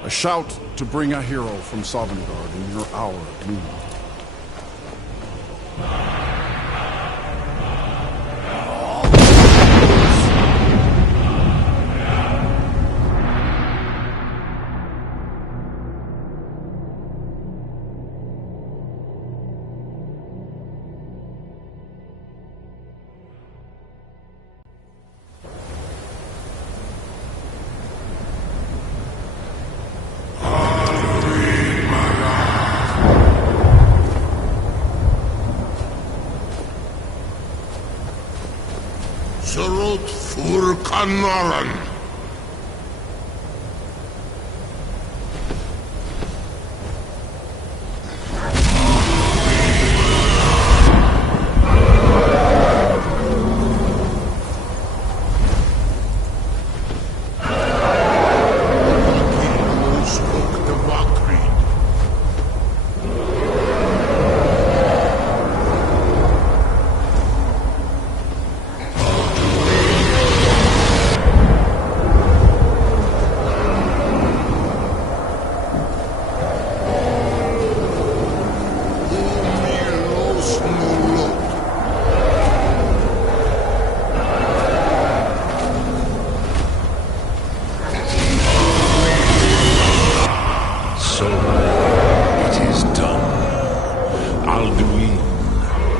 A shout to bring a hero from Sovngarde in your hour of need. Surut Furkanaran.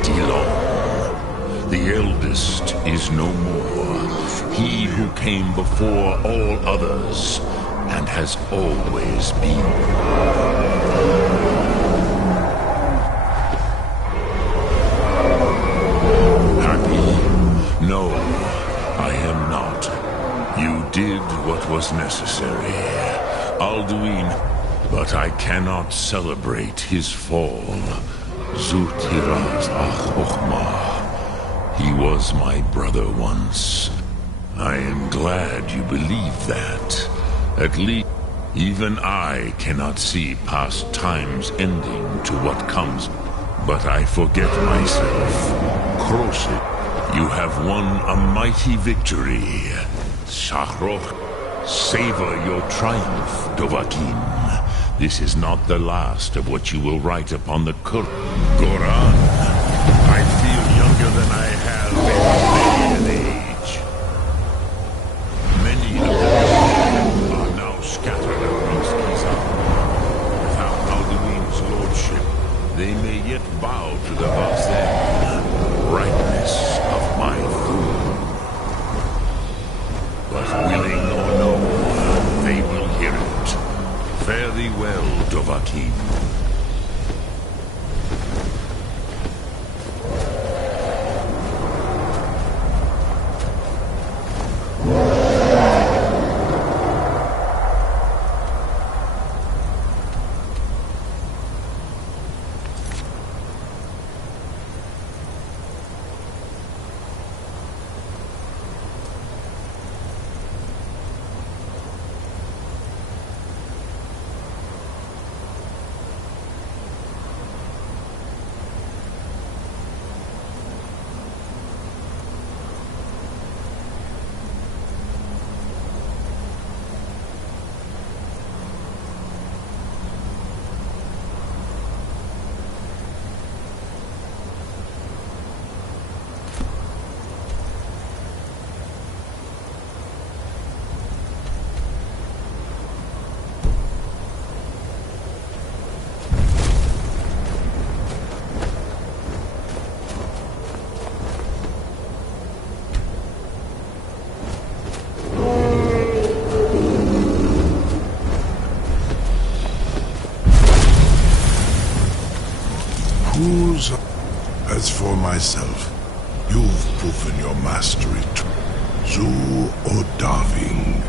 mighty long. The eldest is no more. He who came before all others, and has always been. Happy? No, I am not. You did what was necessary, Alduin, but I cannot celebrate his fall. Zutiraz Ach-Okhmah. He was my brother once. I am glad you believe that. At least, even I cannot see past time's ending to what comes. But I forget myself. Krosit, you have won a mighty victory. Shahroch, savor your triumph, Dovahkiin. This is not the last of what you will write upon the Goran. I feel younger than I have in many an age. Many of them are now scattered across Kizan. Without Alduin's lordship, they may yet bow to the Vazen, brightness of my food. But willing or no, they will hear it. Fare thee well, Dovahkiin. As for myself, you've proven your mastery to Zu Odaving.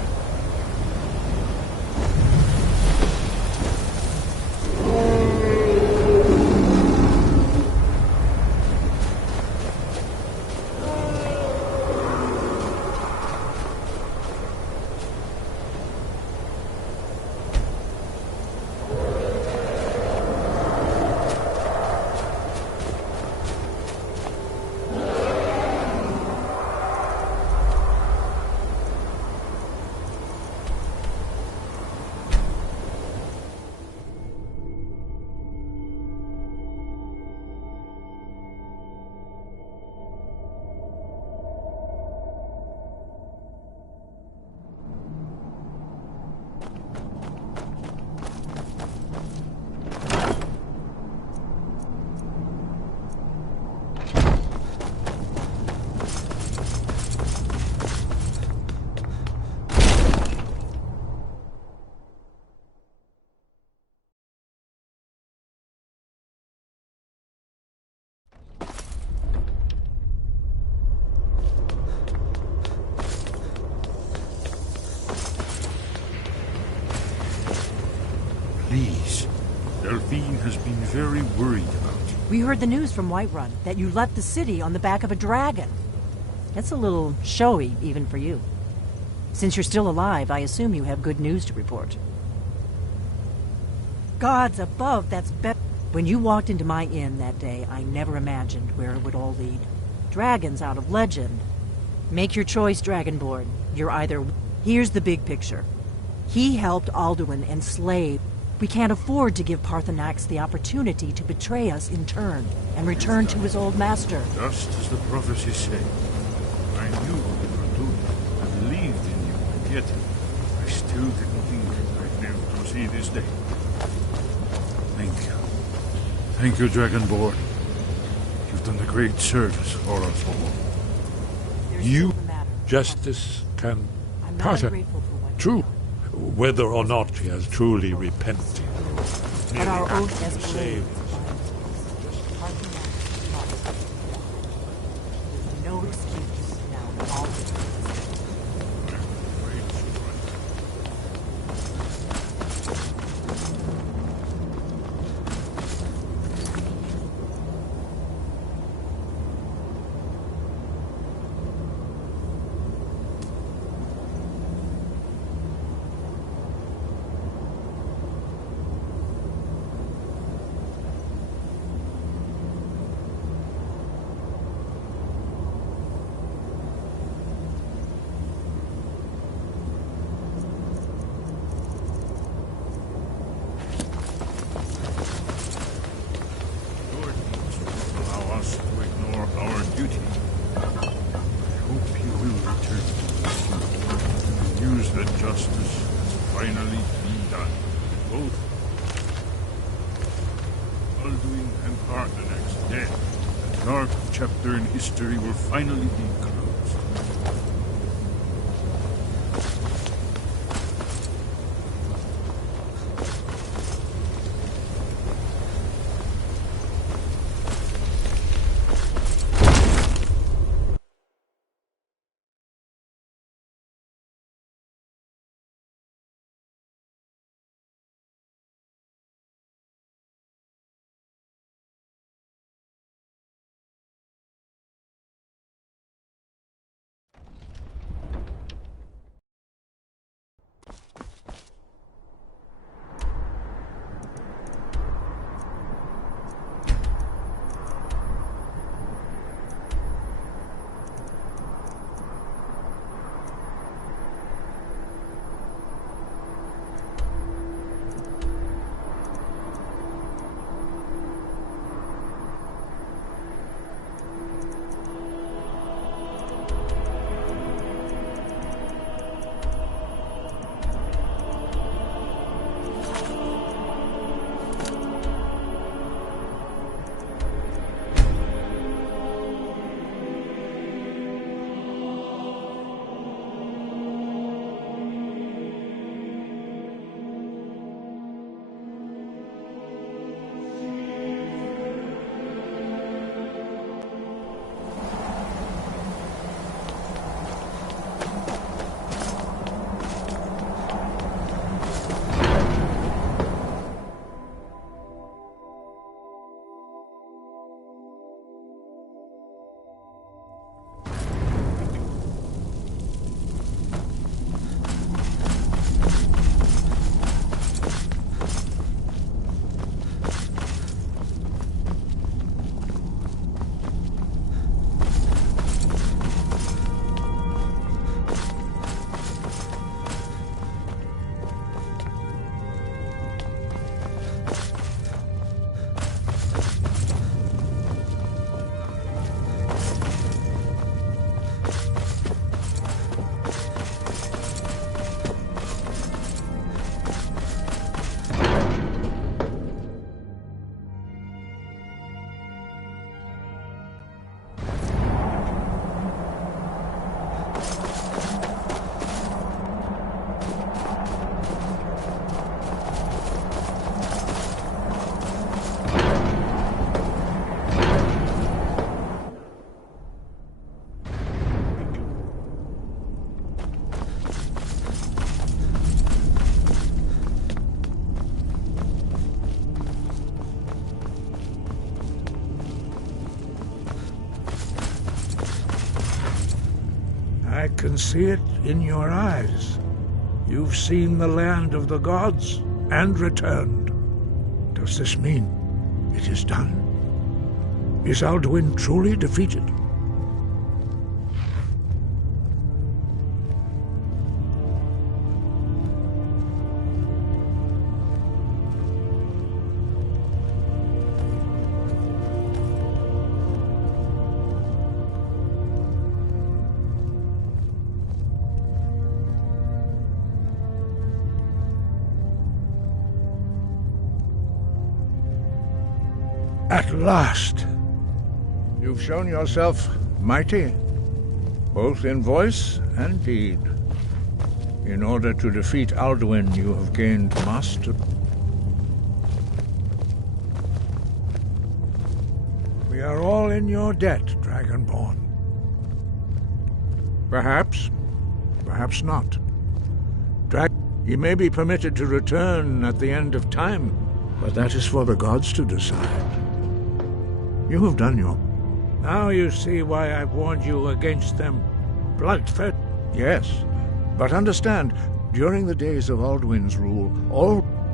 Please. Delphine has been very worried about you. We heard the news from Whiterun that you left the city on the back of a dragon. That's a little showy, even for you. Since you're still alive, I assume you have good news to report. Gods above, that's better. When you walked into my inn that day, I never imagined where it would all lead. Dragons out of legend. Make your choice, Dragonborn. You're either... Here's the big picture. He helped Alduin enslave. We can't afford to give Paarthurnax the opportunity to betray us in turn and return to his old master. Just as the prophecies say. I knew what you were doing. I believed in you, and yet I still didn't think I'd live to see this day. Thank you. Thank you, Dragonborn. You have done a great service for us all. You, justice, can pardon. True, whether or not he has truly repented. But our oath has saved. No excuse now. All history will finally be closed. I can see it in your eyes. You've seen the land of the gods and returned. Does this mean it is done? Is Alduin truly defeated? At last, You've shown yourself mighty, both in voice and deed. In order to defeat Alduin, you have gained mastery. We are all in your debt, Dragonborn. Perhaps, perhaps not. He may be permitted to return at the end of time, but that is for the gods to decide. You have done your... Now you see why I warned you against them. Bloodfed. Yes, but understand, during the days of Alduin's rule,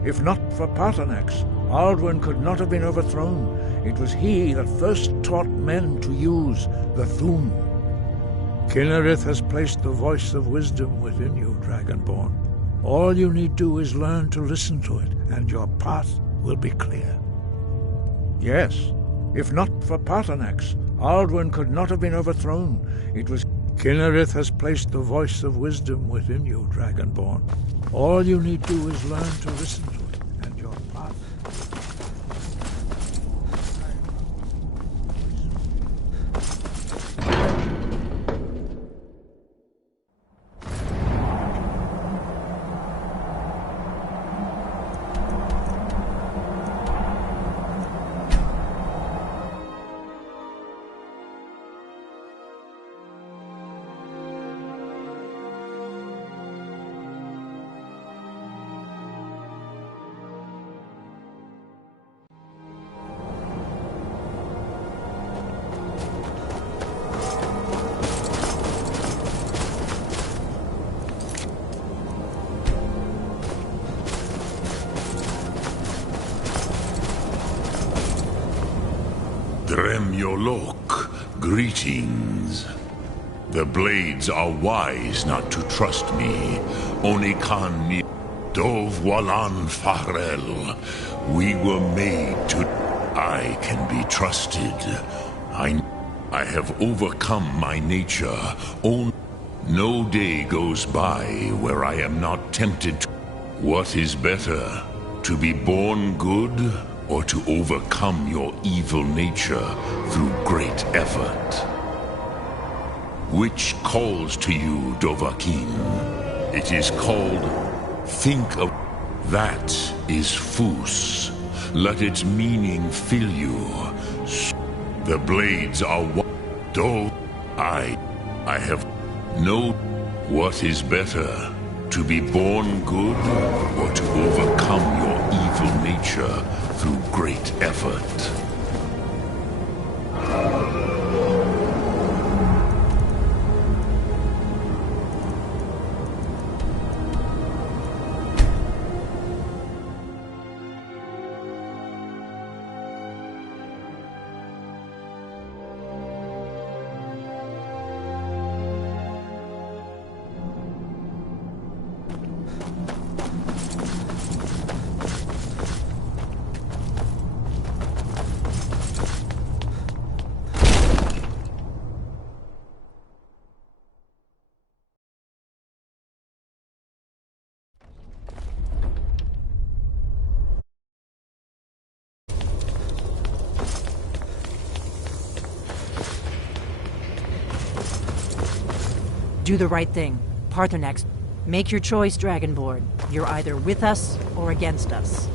if not for Paarthurnax, Alduin could not have been overthrown. It was he that first taught men to use the Thu'um. Kynareth has placed the voice of wisdom within you, Dragonborn. All you need do is learn to listen to it, and your path will be clear. Yes, if not for Paarthurnax, Alduin could not have been overthrown. It was Kynareth has placed the voice of wisdom within you, Dragonborn. All you need do is learn to listen to it, and your path... Dremyolok, greetings. The Blades are wise not to trust me. Onikan ni Dov Walan Farel. We were made to... I can be trusted. I have overcome my nature. No day goes by where I am not tempted to... What is better, to be born good, or to overcome your evil nature through great effort? Which calls to you, Dovahkiin? It is called Think of... That is Fus. Let its meaning fill you. The Blades are Dov... I have no... What is better, to be born good, or to overcome your evil nature through great effort? Do the right thing. Paarthurnax, make your choice, Dragonborn. You're either with us or against us.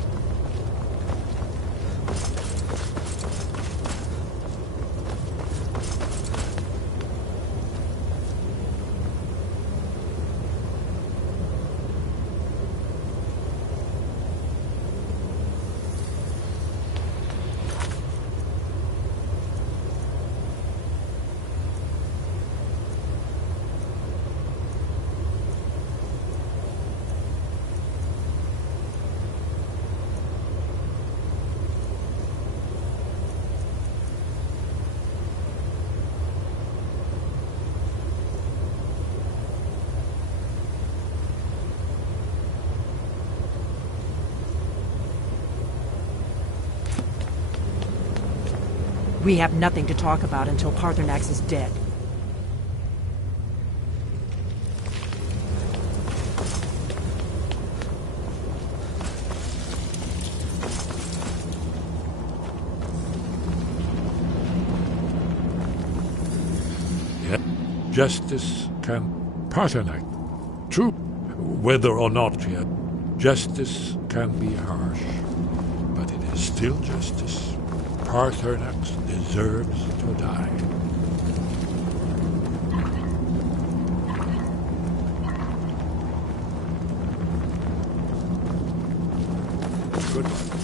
We have nothing to talk about until Paarthurnax is dead. Yet justice can patternate. True, whether or not yet, justice can be harsh, but it is still justice. Paternox deserves to die. Goodbye.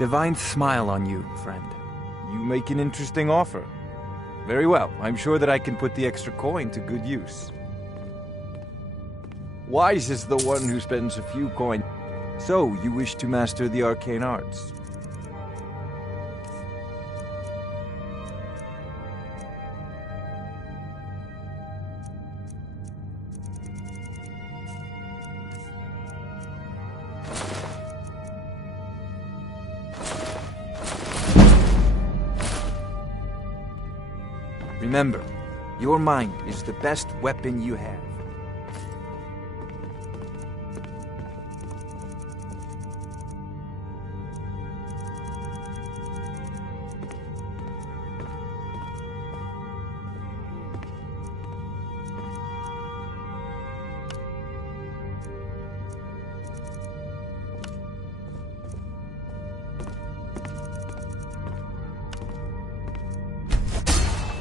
Divine smile on you, friend. You make an interesting offer. Very well. I'm sure that I can put the extra coin to good use. Wise is the one who spends a few coins. So, you wish to master the arcane arts? Remember, your mind is the best weapon you have.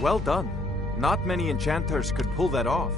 Well done. Not many enchanters could pull that off.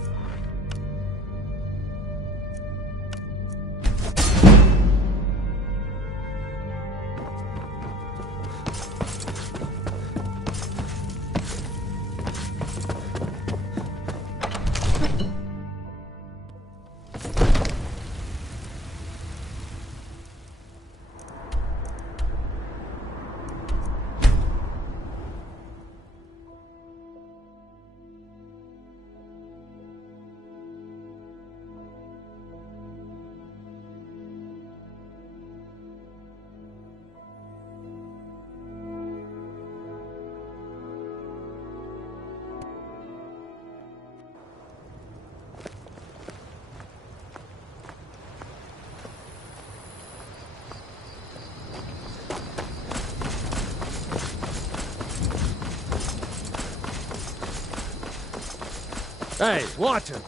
Hey, watch it!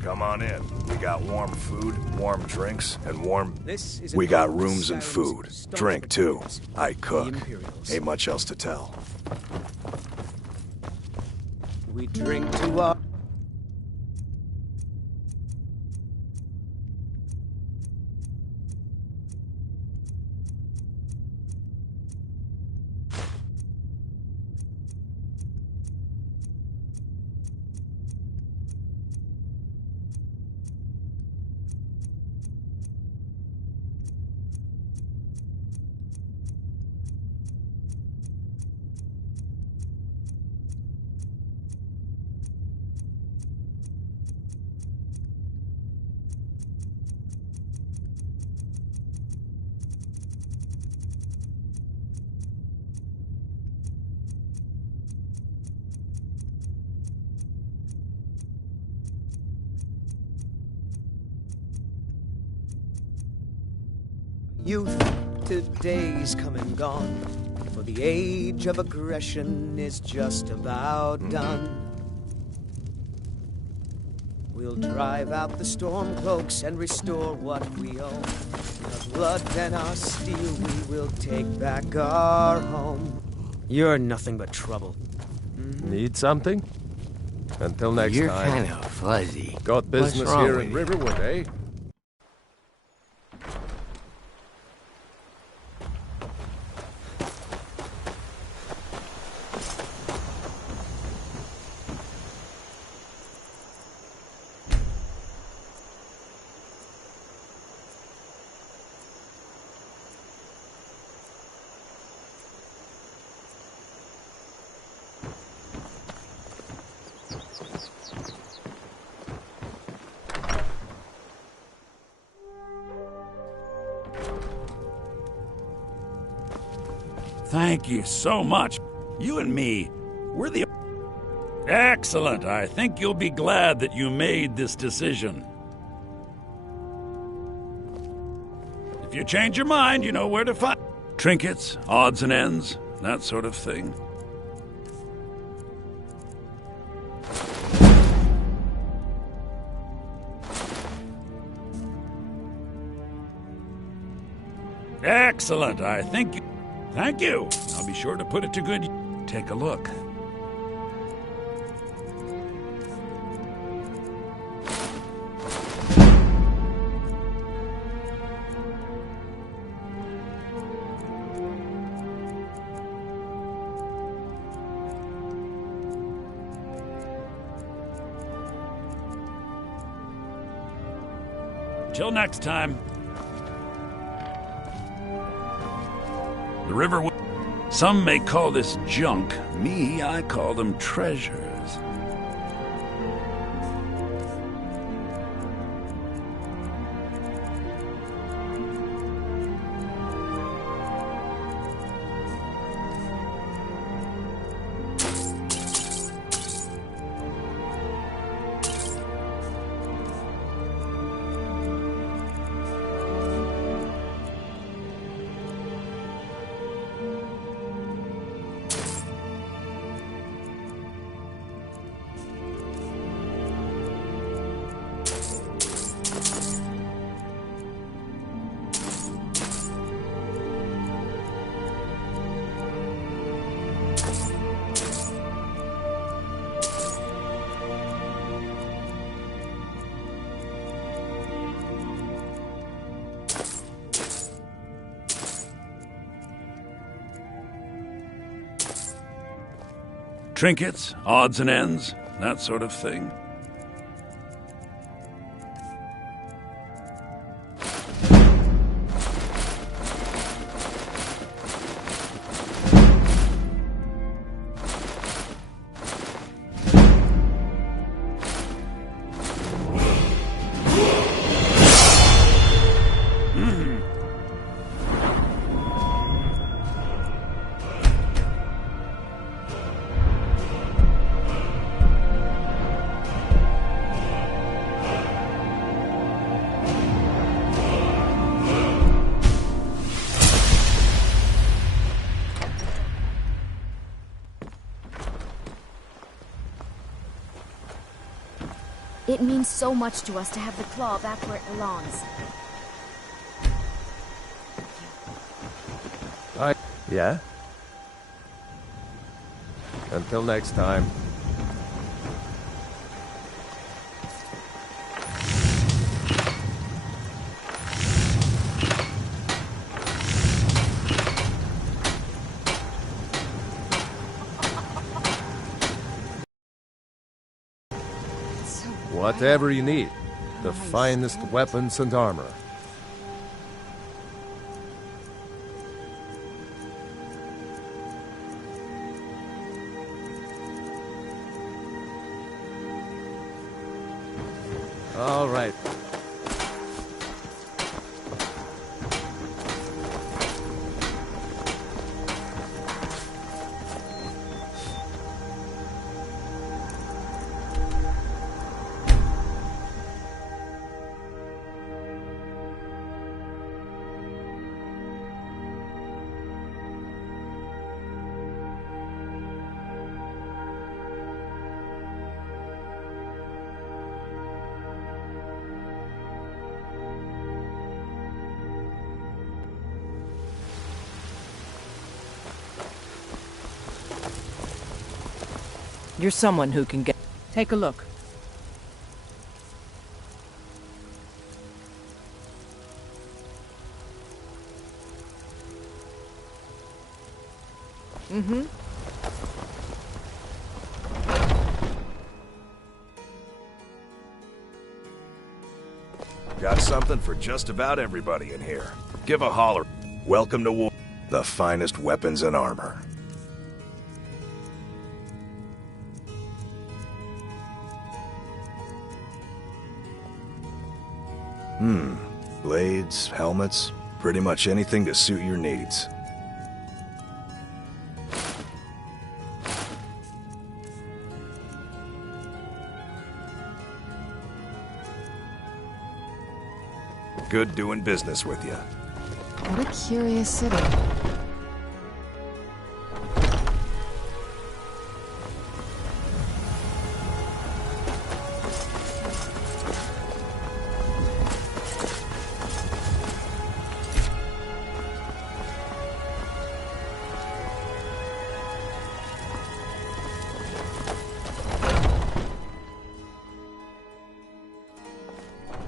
Come on in. We got warm food, warm drinks, and This is We got rooms and food. Drink, too. I cook. Ain't much else to tell. We drink to our... Youth, today's come and gone, for the age of aggression is just about done. We'll drive out the Stormcloaks and restore what we own. Our blood and our steel, we will take back our home. You're nothing but trouble. Need something? Until next You're time. kind of fuzzy. Got business What's wrong here with in you? Riverwood, eh? Thank you so much. You and me, we're the... Excellent. I think you'll be glad that you made this decision. If you change your mind, you know where to find... Trinkets, odds and ends, that sort of thing. Excellent. I think you... Thank you. I'll be sure to put it to good... Take a look. Till next time. The river... Some may call this junk. Me, I call them treasures. Trinkets, odds and ends, that sort of thing. It means so much to us to have the claw back where it belongs. Yeah? Until next time. Whatever you need. The finest weapons and armor. All right. You're someone who can get... Take a look. Mm-hmm. Got something for just about everybody in here. Give a holler. Welcome to war. The finest weapons and armor. Blades, helmets, pretty much anything to suit your needs. Good doing business with you. What a curious city.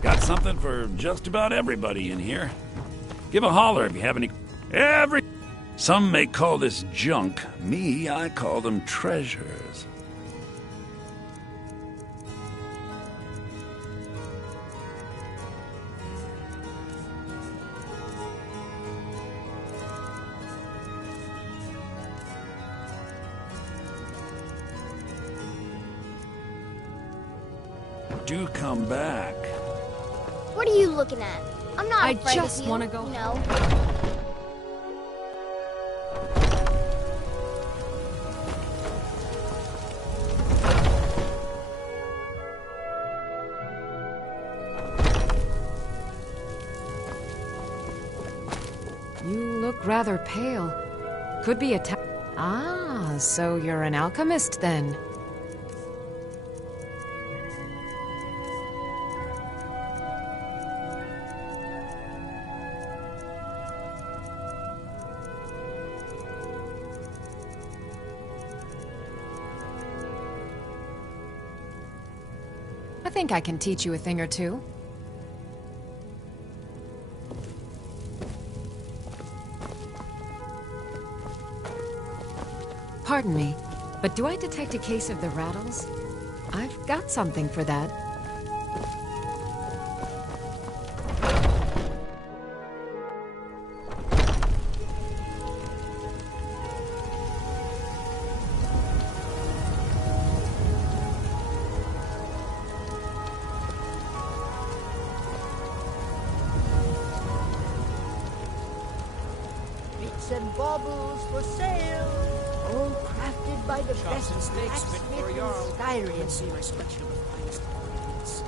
Got something for just about everybody in here. Give a holler if you have any... Some may call this junk. Me, I call them treasures. Do come back. What are you looking at? I'm not afraid just of you, want to go you know. You look rather pale. Could be a Ah, so you're an alchemist then. I think I can teach you a thing or two. Pardon me. But do I detect a case of the rattles? I've got something for that. Bits and baubles for sale, all crafted by the best blacksmith in Skyrim. See my selection of the finest ornaments.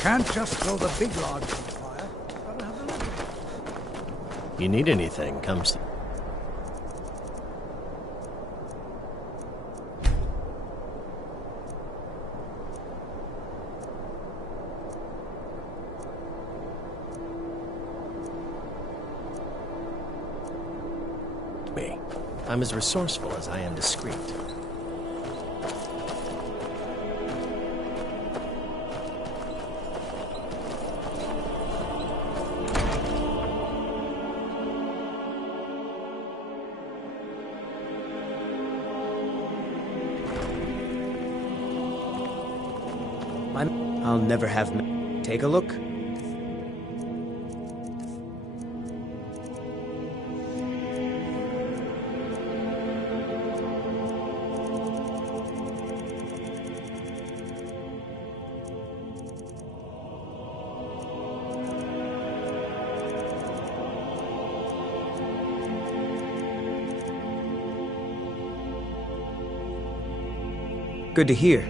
Can't just throw the big logs on the fire. Gotta have the little. You need anything, comes to... me. I'm as resourceful as I am discreet. I'll never have... Take a look. Good to hear.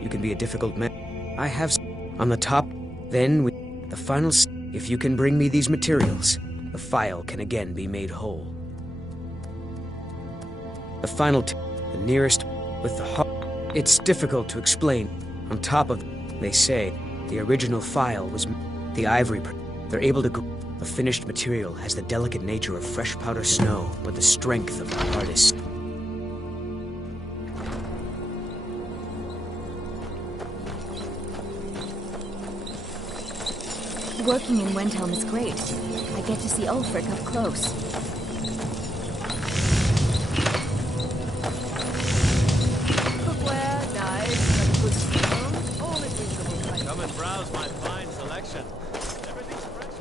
You can be a difficult man. I have on the top, then with the final if you can bring me these materials, the file can again be made whole. The final the nearest with the heart. It's difficult to explain. On top of they say, the original file was the ivory. They're able to a finished material has the delicate nature of fresh powder snow, but the strength of the artist. Working in Windhelm is great. I get to see Ulfric up close. Cookware, knives, and good stone, all in reasonable price. Come and browse my fine selection. Everything's fresh.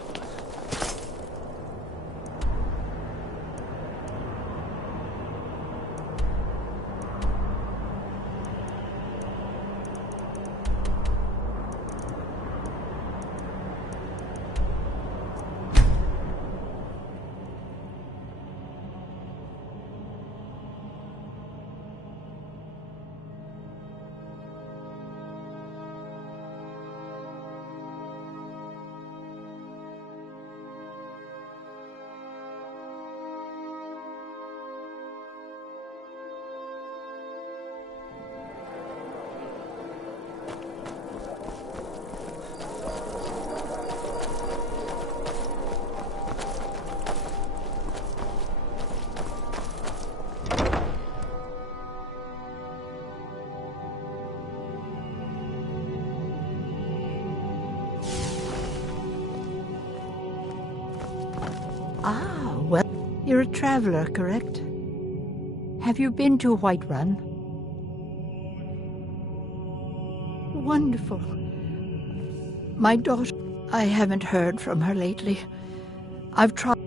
Ah, well, you're a traveler, correct? Have you been to Whiterun? Wonderful. My daughter, I haven't heard from her lately. I've tried.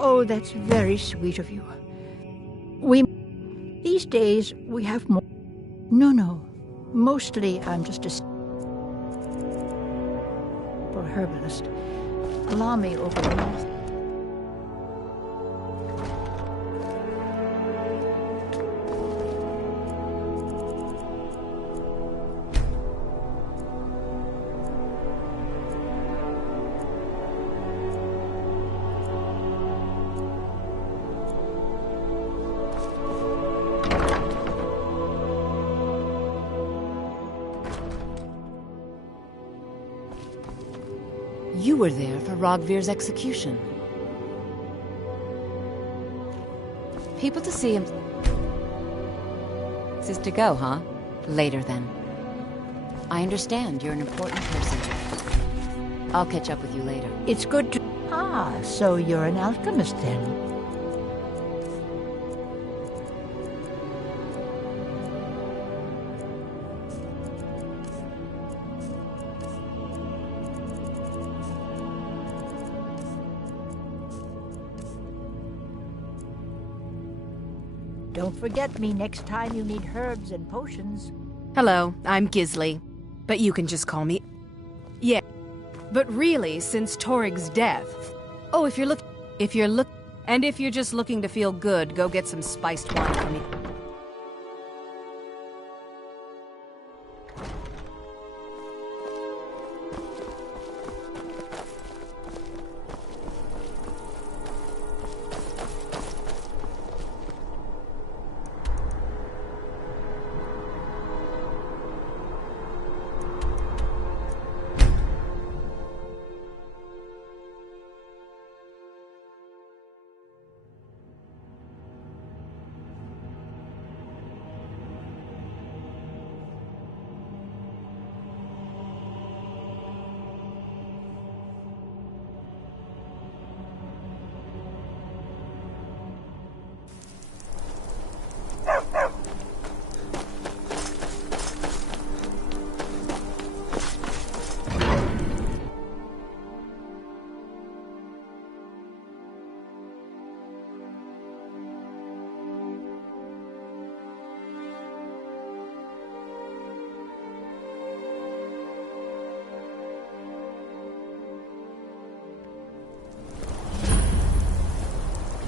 Oh, that's very sweet of you. These days, we have more... No. Mostly, I'm just a... herbalist. Allow me over the... You were there for Rogvir's execution. People to see him... This is to go, huh? Later, then. I understand you're an important person. I'll catch up with you later. It's good to... Ah, so you're an alchemist, then. Don't forget me next time you need herbs and potions. Hello, I'm Gisli, but you can just call me... Yeah, but really, since Torig's death... Oh, if you're just looking to feel good, go get some spiced wine for me.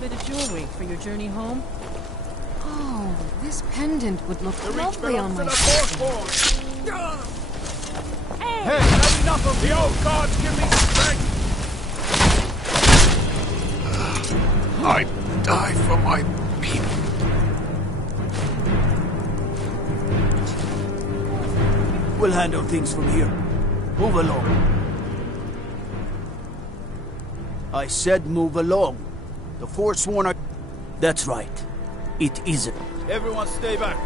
Bit of jewelry for your journey home? Oh, this pendant would look lovely on my skin. Hey, that's enough of the old gods give me strength! I die for my people. We'll handle things from here. Move along. I said move along. The Forsworn are... That's right. It isn't. Everyone stay back.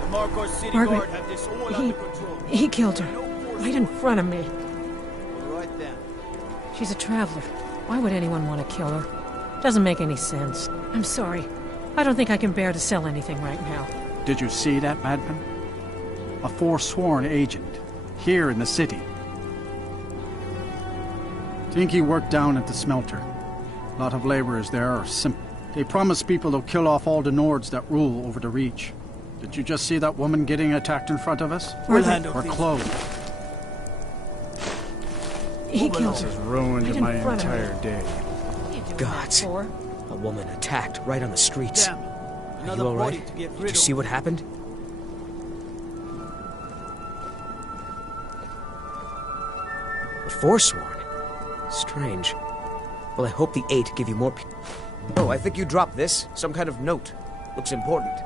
The Markor City Guard have this all under control. He killed her. Right in front of me. Right then. She's a traveler. Why would anyone want to kill her? Doesn't make any sense. I'm sorry. I don't think I can bear to sell anything right now. Did you see that, madman? A Forsworn agent. Here in the city. Think he worked down at the smelter. A lot of laborers there are simple. They promise people they'll kill off all the Nords that rule over the Reach. Did you just see that woman getting attacked in front of us? We'll handle Or things. clothes? He killed This her. has ruined Right my in front of entire me. day. Gods. A woman attacked right on the streets. Damn. Are Another you all body right? to get Did rid you of. see what happened? But Forsworn? Strange. Well, I hope the Eight give you more Oh, I think you dropped this. Some kind of note. Looks important.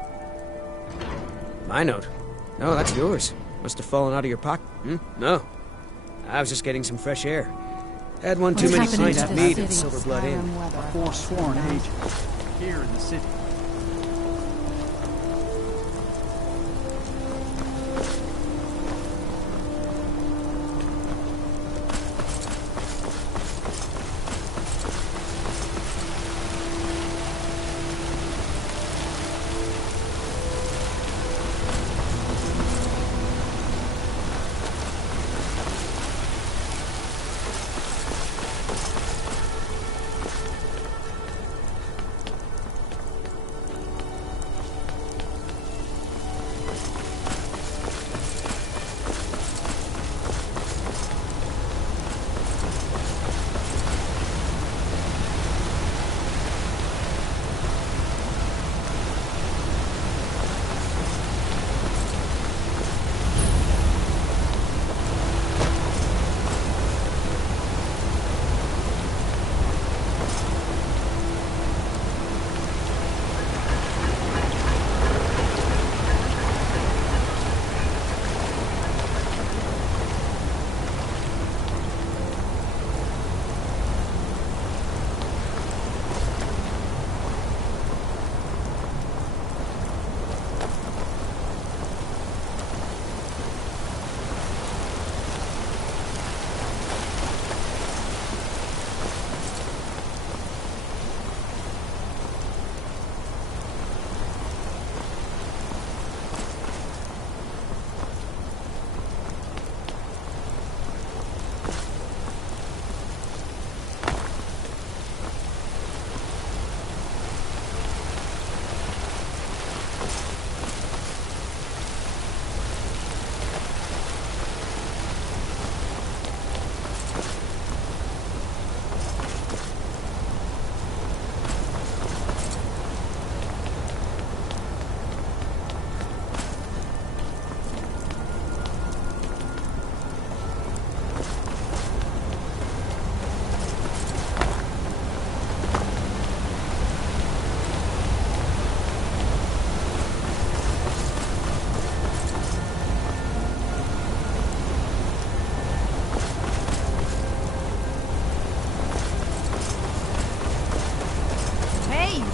My note? No, that's yours. Must have fallen out of your pocket. No. I was just getting some fresh air. Had one too many pints of mead at Silverblood Inn. A Forsworn agent. Here in the city.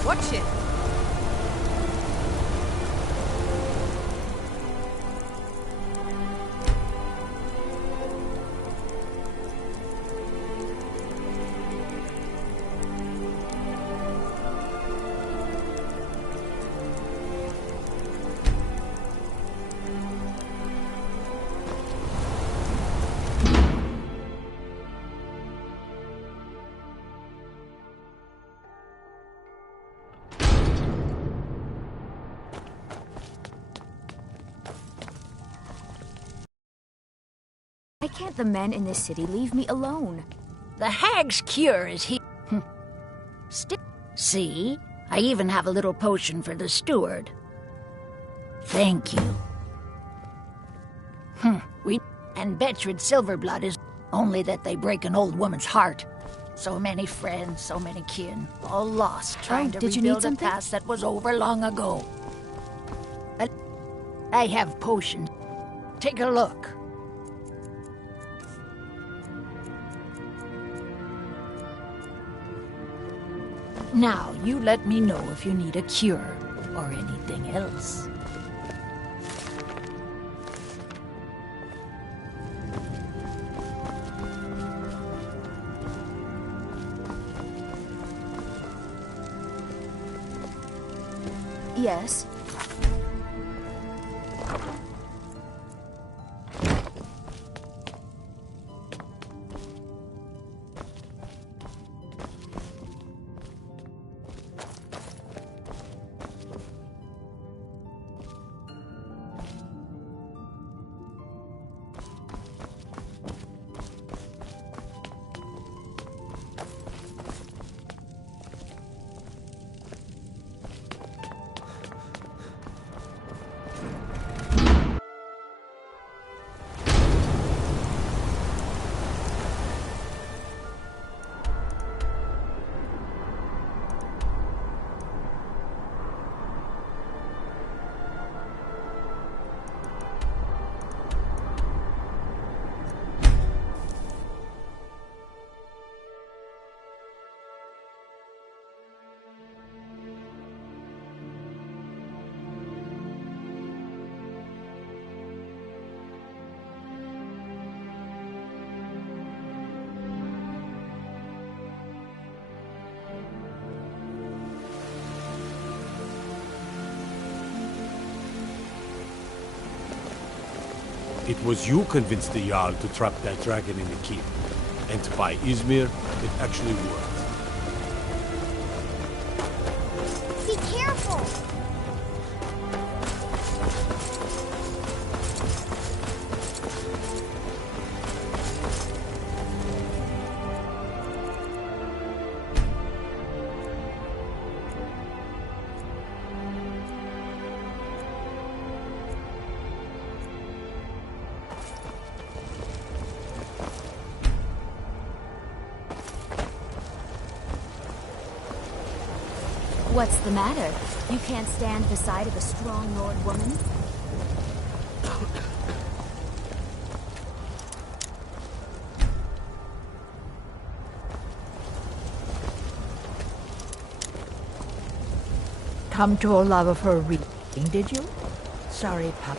Watch it! Why can't the men in this city leave me alone? The hag's cure is here. See? I even have a little potion for the steward. Thank you. And Betchred Silverblood is only that they break an old woman's heart. So many friends, so many kin, all lost trying to did you need rebuild a something? past that was over long ago. I have potions. Take a look. Now, you let me know if you need a cure or anything else. Yes. It was you convinced the Jarl to trap that dragon in the keep. And to buy Izmir, it actually worked. Be careful! What's the matter? You can't stand beside of a strong Nord woman? Come to Olava for a reading, did you? Sorry, pup,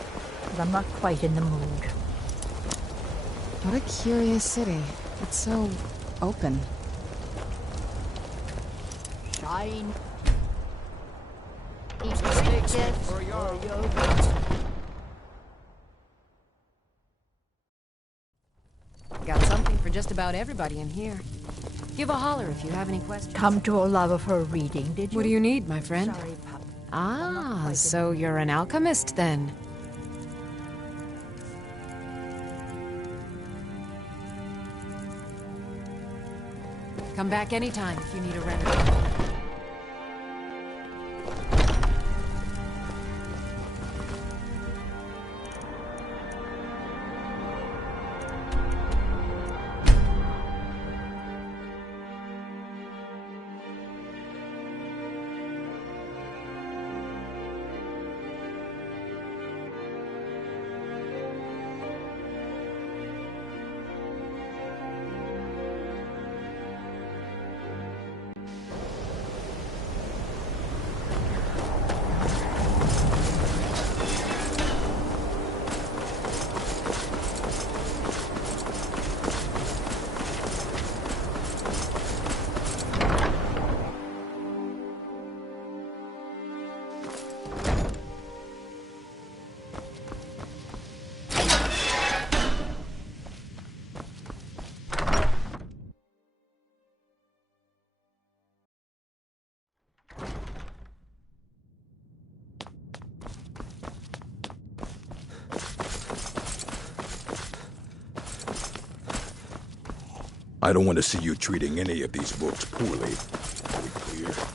but I'm not quite in the mood. What a curious city. It's so open. Shine. Got something for just about everybody in here. Give a holler if you have any questions. Come to Olava for a reading, did you? What do you need, my friend? Sorry, pup. Ah, so you're an alchemist then. Come back anytime if you need a remedy. I don't want to see you treating any of these books poorly. Are we clear?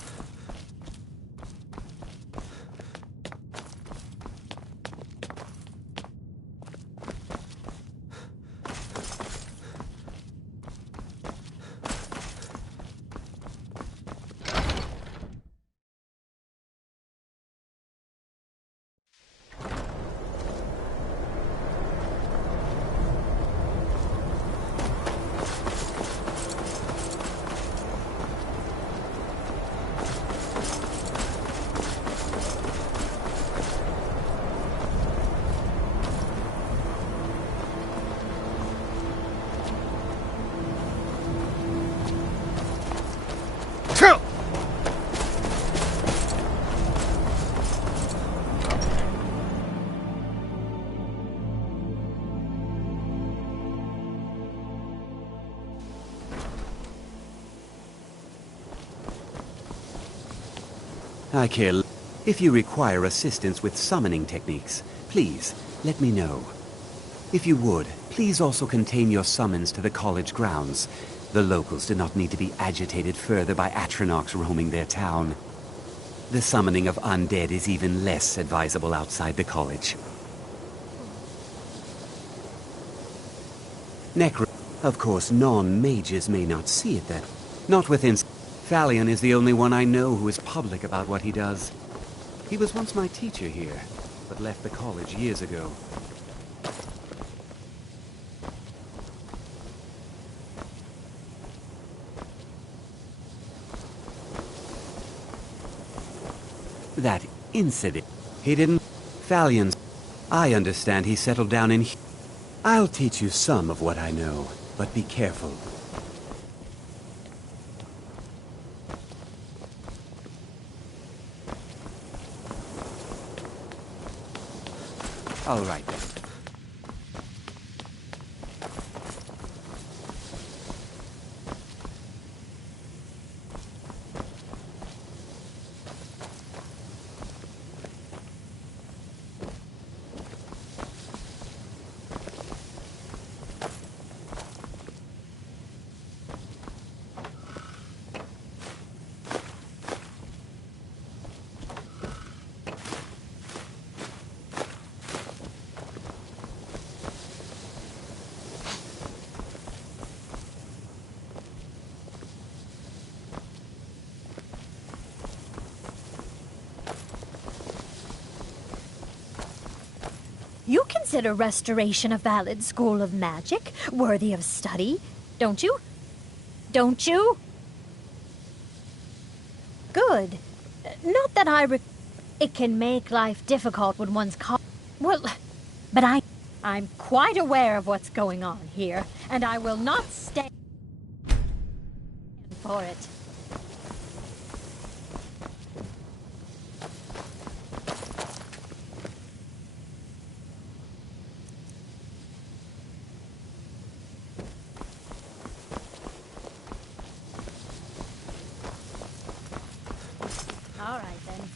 I care. If you require assistance with summoning techniques, please let me know. If you would, please also contain your summons to the college grounds. The locals do not need to be agitated further by Atronachs roaming their town. The summoning of undead is even less advisable outside the college. Necro. Of course, non-mages may not see it that. Not within... Thalion is the only one I know who is public about what he does. He was once my teacher here, but left the college years ago. That incident. He didn't... Thalion's... I understand he settled down in... I'll teach you some of what I know, but be careful. All right, then. You consider restoration a valid school of magic, worthy of study, don't you? Don't you? Good. Not that It can make life difficult when one's Well, but I'm quite aware of what's going on here, and I will not stand for it. All right, then.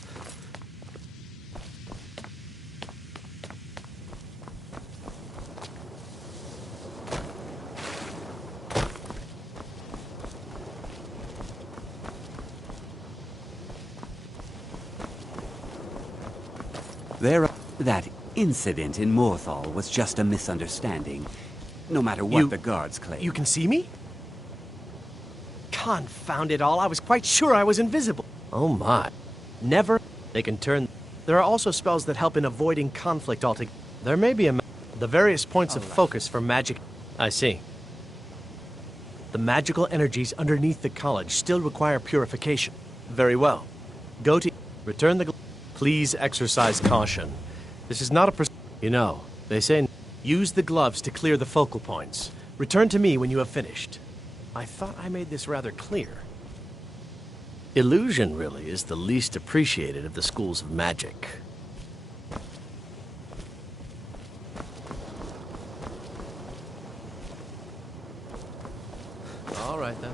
That incident in Morthal was just a misunderstanding. No matter what the guards claim. You can see me? Confound it all, I was quite sure I was invisible. Oh my. Never. They can turn... There are also spells that help in avoiding conflict altogether. There may be the various points of focus for magic... I see. The magical energies underneath the college still require purification. Very well. Go to... Return the... Please exercise caution. This is not a... You know, they say... Use the gloves to clear the focal points. Return to me when you have finished. I thought I made this rather clear. Illusion, really, is the least appreciated of the schools of magic. All right, then.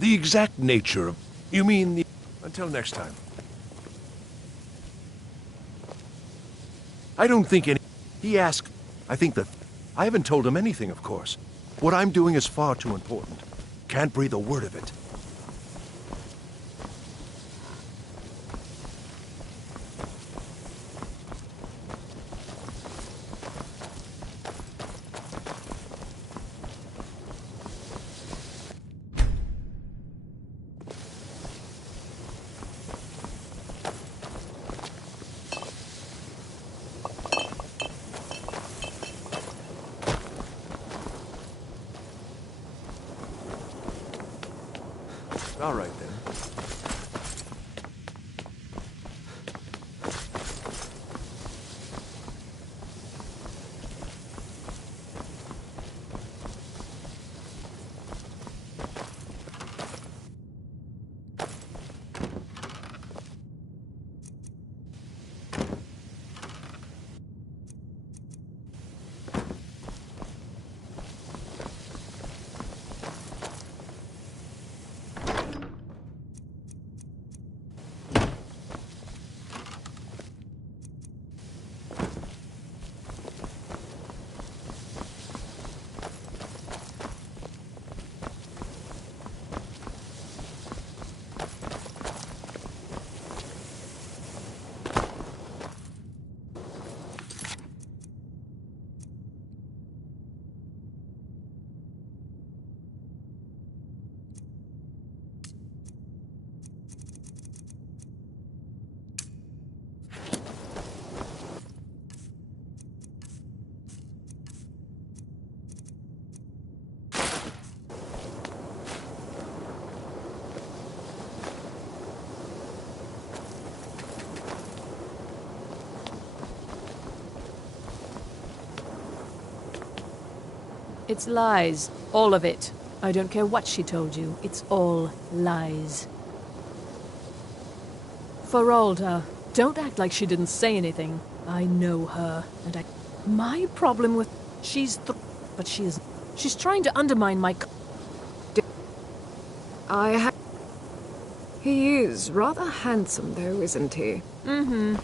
The exact nature of... You mean the... Until next time. I don't think any... He asked... I think that... I haven't told him anything, of course. What I'm doing is far too important. Can't breathe a word of it. All right, then. It's lies. All of it. I don't care what she told you. It's all lies. Feralda, don't act like she didn't say anything. I know her, and my problem with... But she is... She's trying to undermine my... He is rather handsome, though, isn't he? Mm-hmm.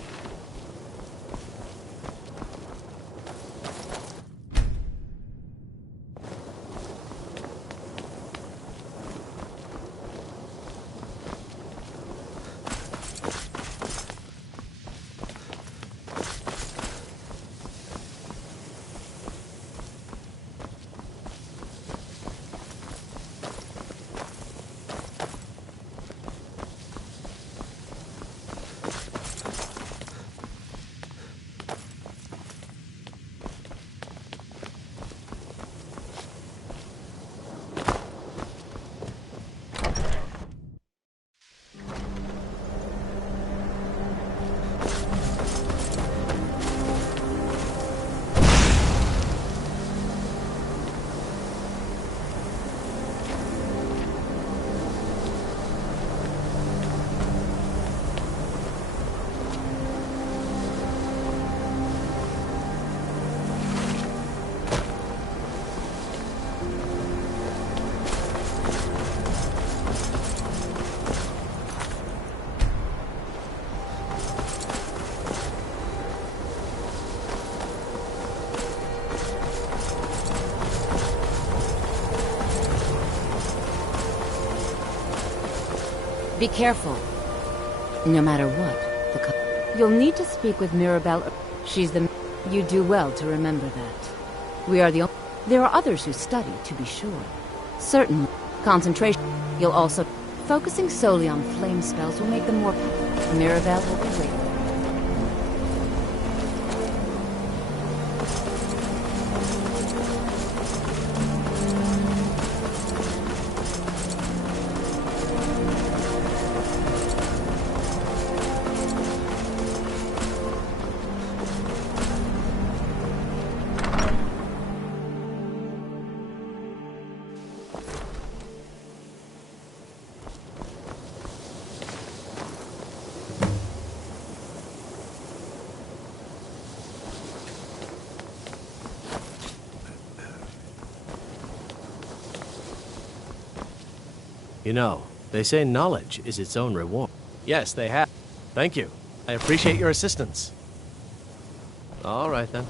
Be careful. No matter what, you'll need to speak with Mirabelle. She's the... You do well to remember that. We are the only... There are others who study, to be sure. Certainly. Concentration. You'll also... Focusing solely on flame spells will make them more... Mirabelle will be waiting. You know, they say knowledge is its own reward. Yes, they have. Thank you. I appreciate your assistance. All right, then.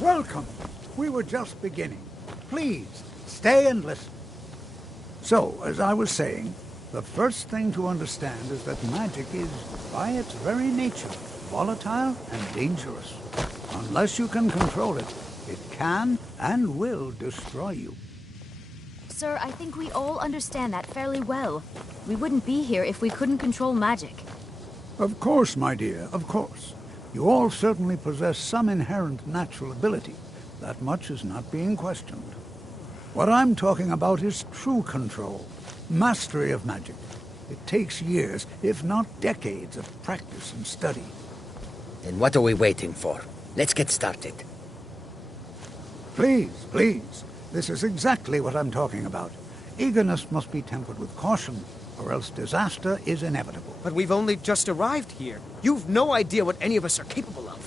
Welcome. We were just beginning. Please, stay and listen. So, as I was saying, the first thing to understand is that magic is, by its very nature, volatile and dangerous. Unless you can control it, it can and will destroy you. Sir, I think we all understand that fairly well. We wouldn't be here if we couldn't control magic. Of course, my dear, of course. You all certainly possess some inherent natural ability. That much is not being questioned. What I'm talking about is true control, mastery of magic. It takes years, if not decades, of practice and study. Then what are we waiting for? Let's get started. Please, please. This is exactly what I'm talking about. Eagerness must be tempered with caution, or else disaster is inevitable. But we've only just arrived here. You've no idea what any of us are capable of.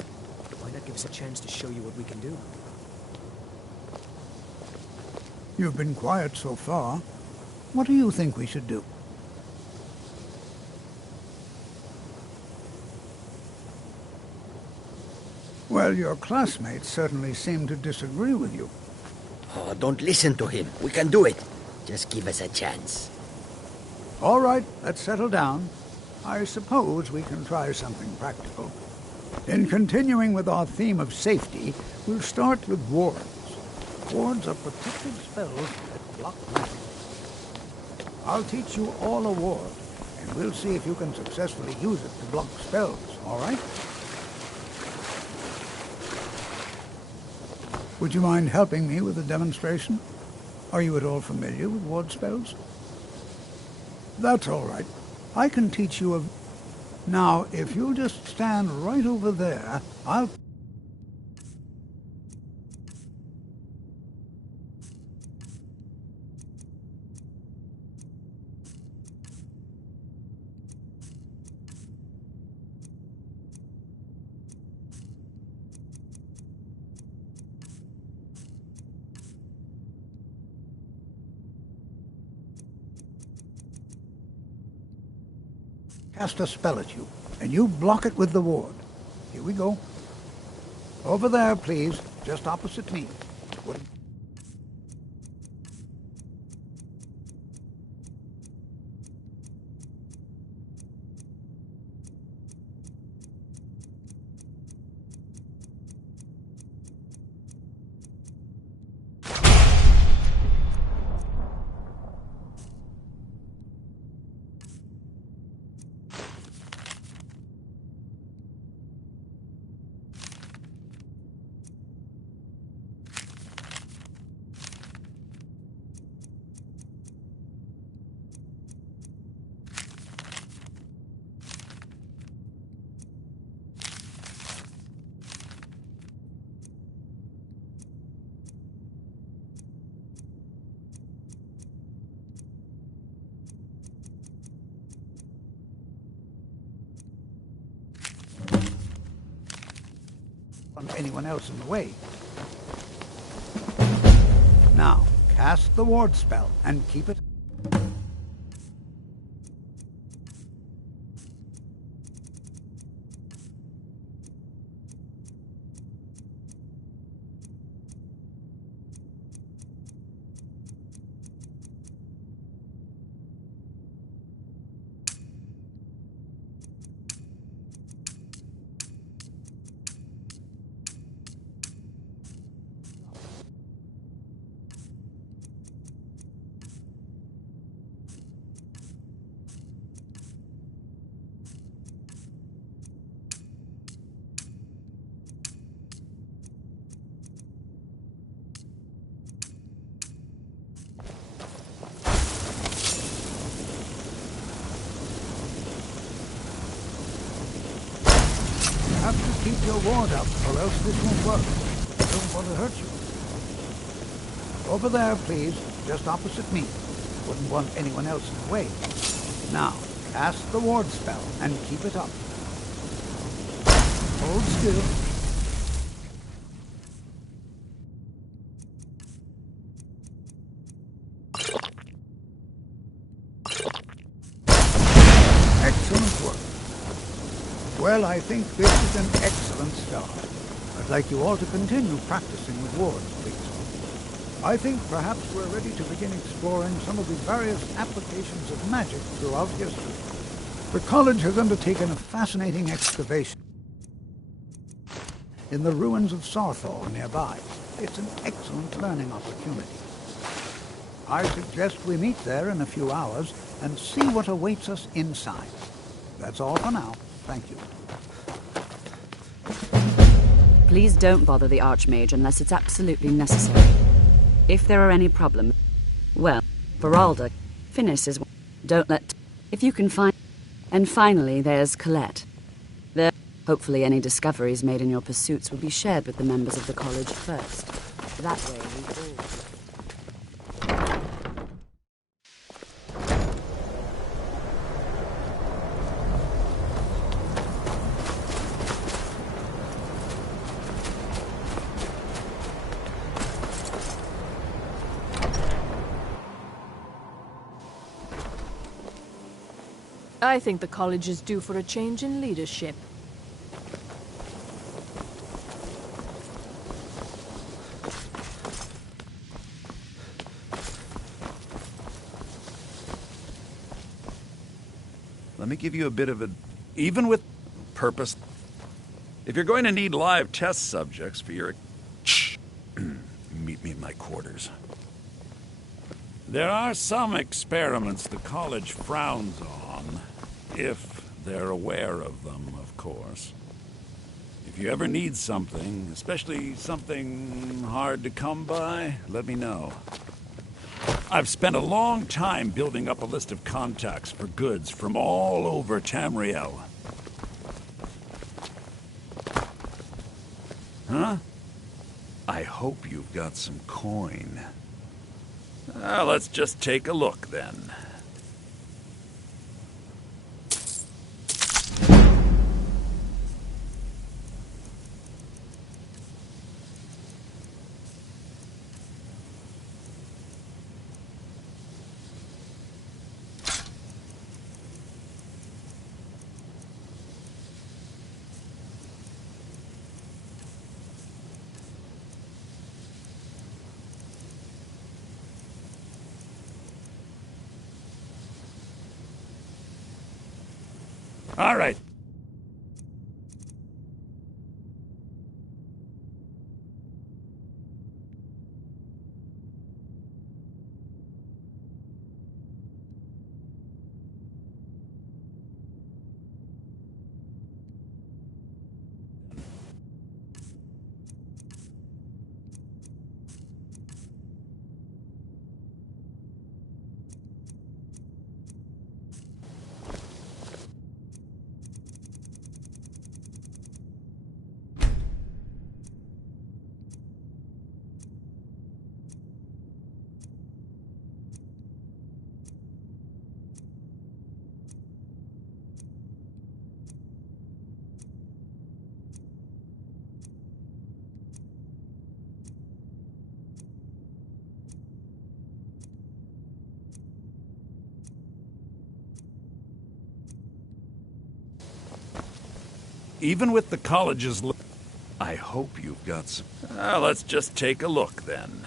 Why not give us a chance to show you what we can do? You've been quiet so far. What do you think we should do? Well, your classmates certainly seem to disagree with you. Oh, don't listen to him. We can do it. Just give us a chance. All right, let's settle down. I suppose we can try something practical. In continuing with our theme of safety, we'll start with wards. Wards are protective spells that block magic. I'll teach you all a ward, and we'll see if you can successfully use it to block spells, all right? Would you mind helping me with the demonstration? Are you at all familiar with ward spells? That's all right. I can teach you a... Now, if you'll just stand right over there, I'll... cast a spell at you, and you block it with the ward. Here we go. Over there, please, just opposite me. want anyone else in the way. Now, cast the ward spell and keep it. Keep your ward up, or else this won't work. I don't want to hurt you. Over there, please, just opposite me. Wouldn't want anyone else in the way. Now, cast the ward spell and keep it up. Hold still. Excellent work. Well, I think this is an excellent start. I'd like you all to continue practicing with wards, please. I think perhaps we're ready to begin exploring some of the various applications of magic throughout history. The college has undertaken a fascinating excavation in the ruins of Sarthal nearby. It's an excellent learning opportunity. I suggest we meet there in a few hours and see what awaits us inside. That's all for now. Thank you. Please don't bother the Archmage unless it's absolutely necessary. If there are any problems, well, Beralda, Finis is... Don't let... If you can find... And finally, there's Colette. There... Hopefully any discoveries made in your pursuits will be shared with the members of the college first. That way we all... I think the college is due for a change in leadership. Let me give you a bit of a... Even with purpose, if you're going to need live test subjects for your... Meet me in my quarters. There are some experiments the college frowns on, if they're aware of them, of course. If you ever need something, especially something hard to come by, let me know. I've spent a long time building up a list of contacts for goods from all over Tamriel. Huh? I hope you've got some coin. Let's just take a look, then. All right. Even with the college's... I hope you've got some... let's just take a look, then.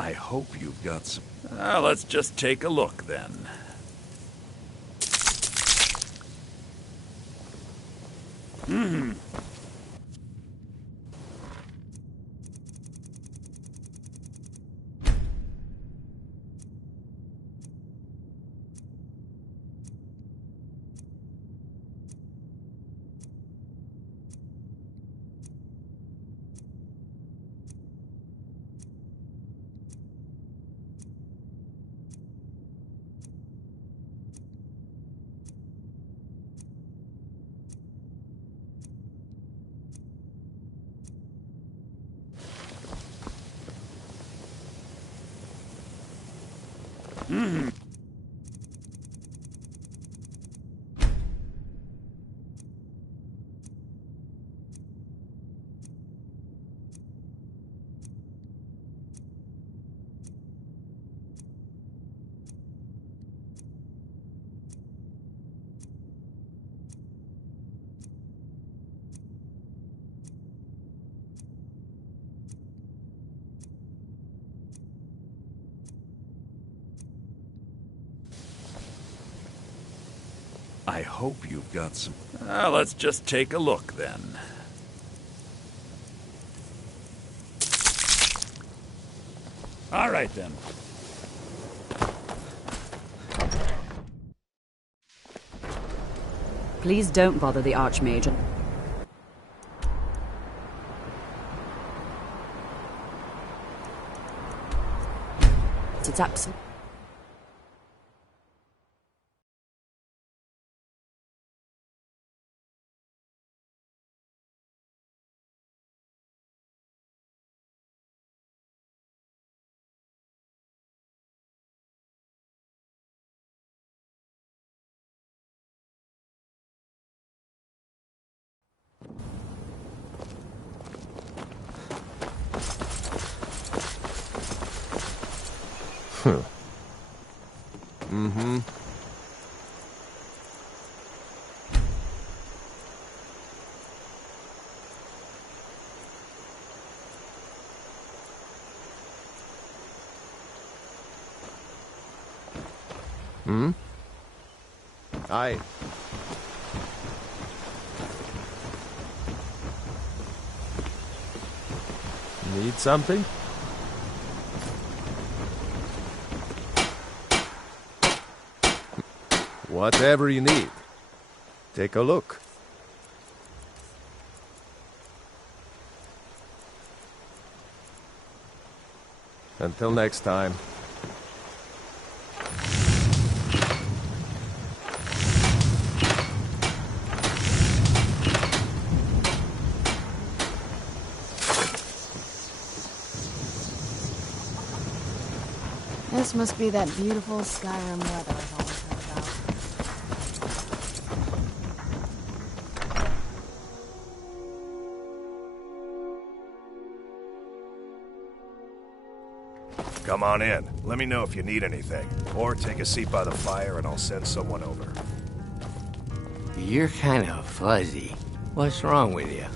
I hope you've got some... let's just take a look, then. I hope you've got some... let's just take a look, then. All right, then. Please don't bother the Archmage. It's absolute. Aye. Need something? Whatever you need. Take a look. Until next time. This must be that beautiful Skyrim weather I've always heard about. Come on in. Let me know if you need anything. Or take a seat by the fire and I'll send someone over. You're kind of fuzzy. What's wrong with you?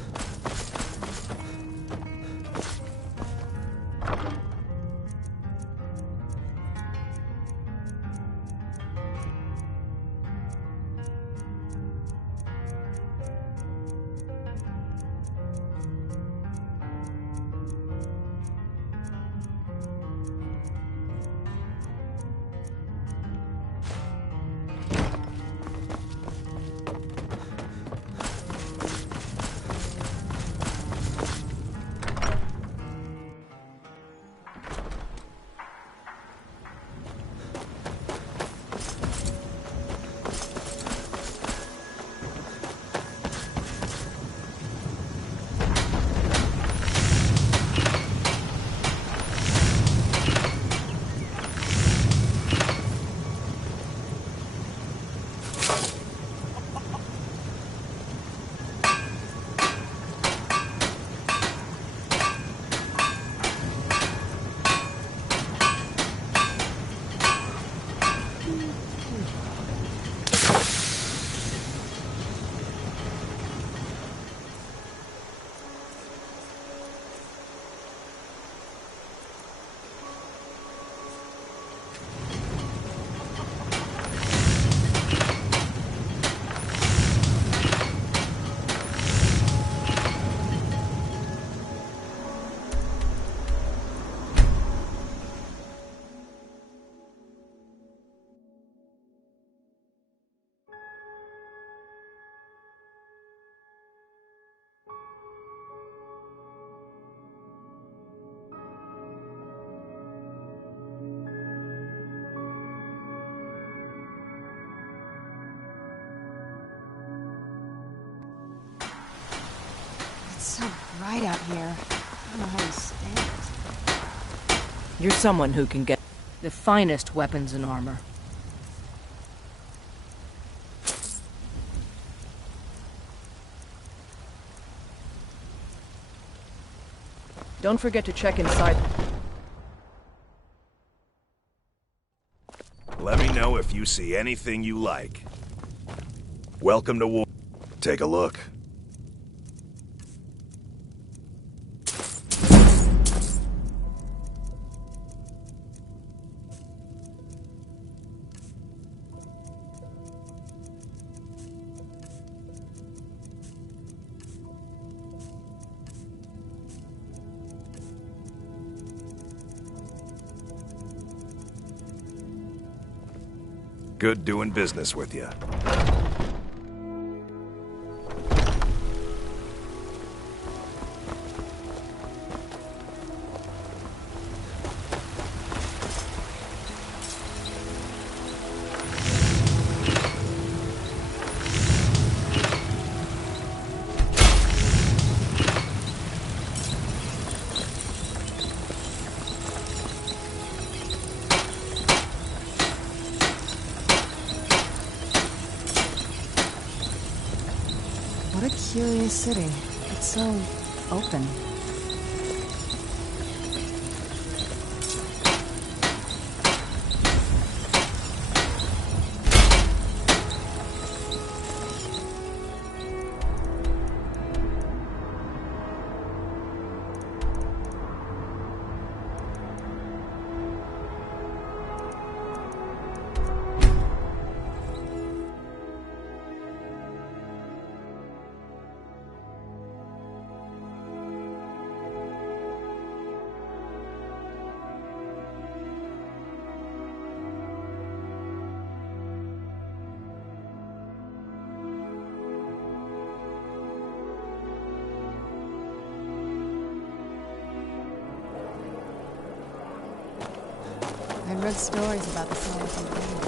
right out here. I don't know how he stands. You're someone who can get the finest weapons and armor. Don't forget to check inside. Let me know if you see anything you like. Welcome to war. Take a look. Good doing business with you. What a curious city. It's so open. I read stories about the Silent Rain.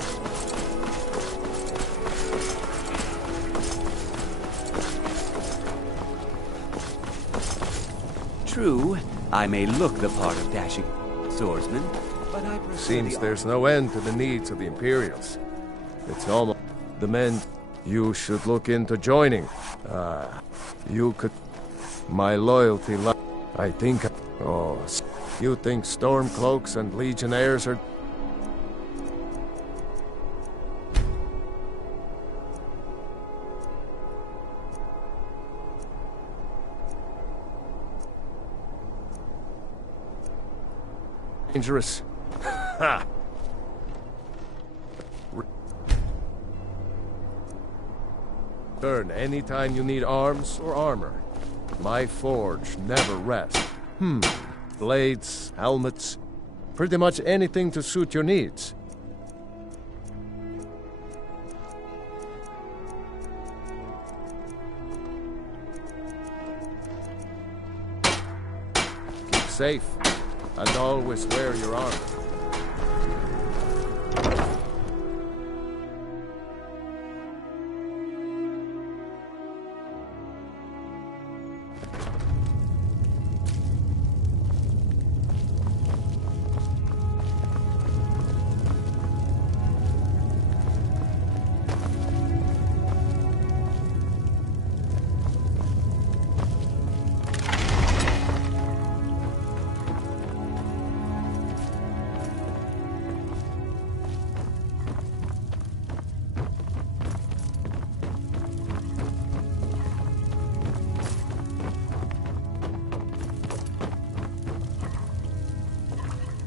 True, I may look the part of dashing swordsman, but I prefer Seems there's no end to the needs of the Imperials. It's almost the men you should look into joining. You could... My loyalty I think... Oh, you think Stormcloaks and Legionnaires are... dangerous? Ha! Turn anytime you need arms or armor. My forge never rests. Blades, helmets, pretty much anything to suit your needs. Keep safe, and always wear your armor.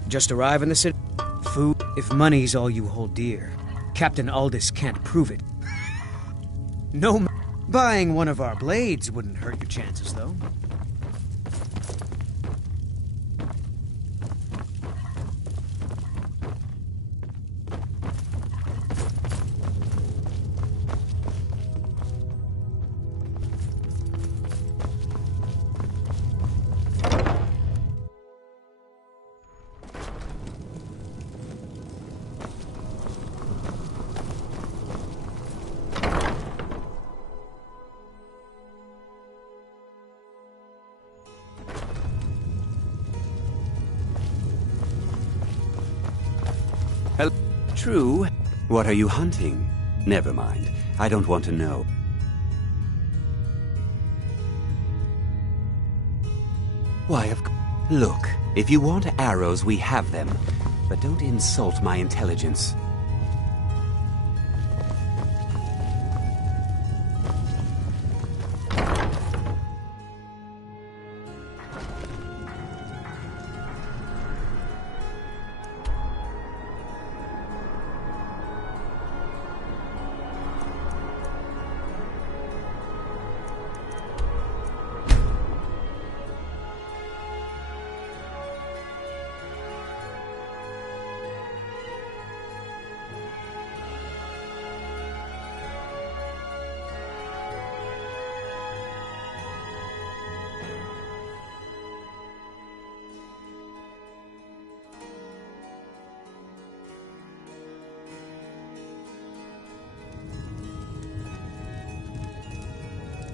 Just arrive in the city. Food. If money's all you hold dear, Captain Aldous can't prove it. No, buying one of our blades wouldn't hurt your chances, though. True. What are you hunting? Never mind. I don't want to know. Why, look, if you want arrows, we have them. But don't insult my intelligence.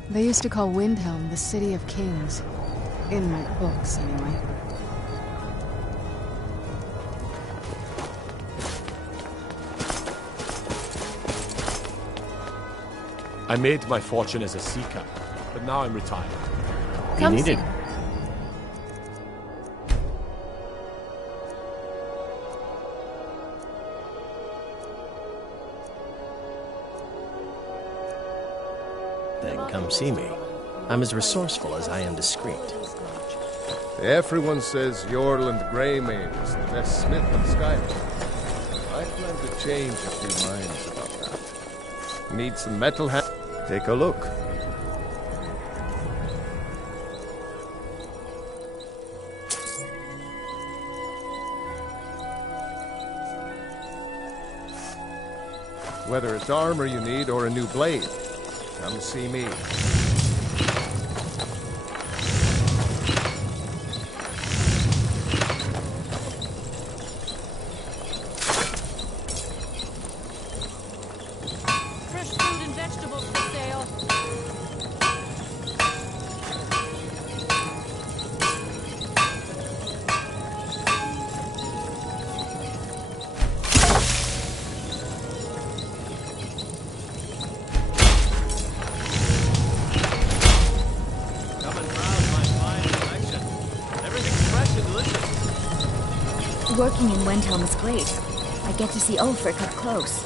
They used to call Windhelm the City of Kings. In my books, anyway. I made my fortune as a seeker, but now I'm retired. Come see. Then come see me. I'm as resourceful as I am discreet. Everyone says Yorland Greymane is the best smith in Skyrim. I plan to change a few minds about that. Need some metal Take a look. Whether it's armor you need or a new blade, come see me. Fresh food and vegetables for sale. Working in Windhelm is great. I get to see Ulfric up close.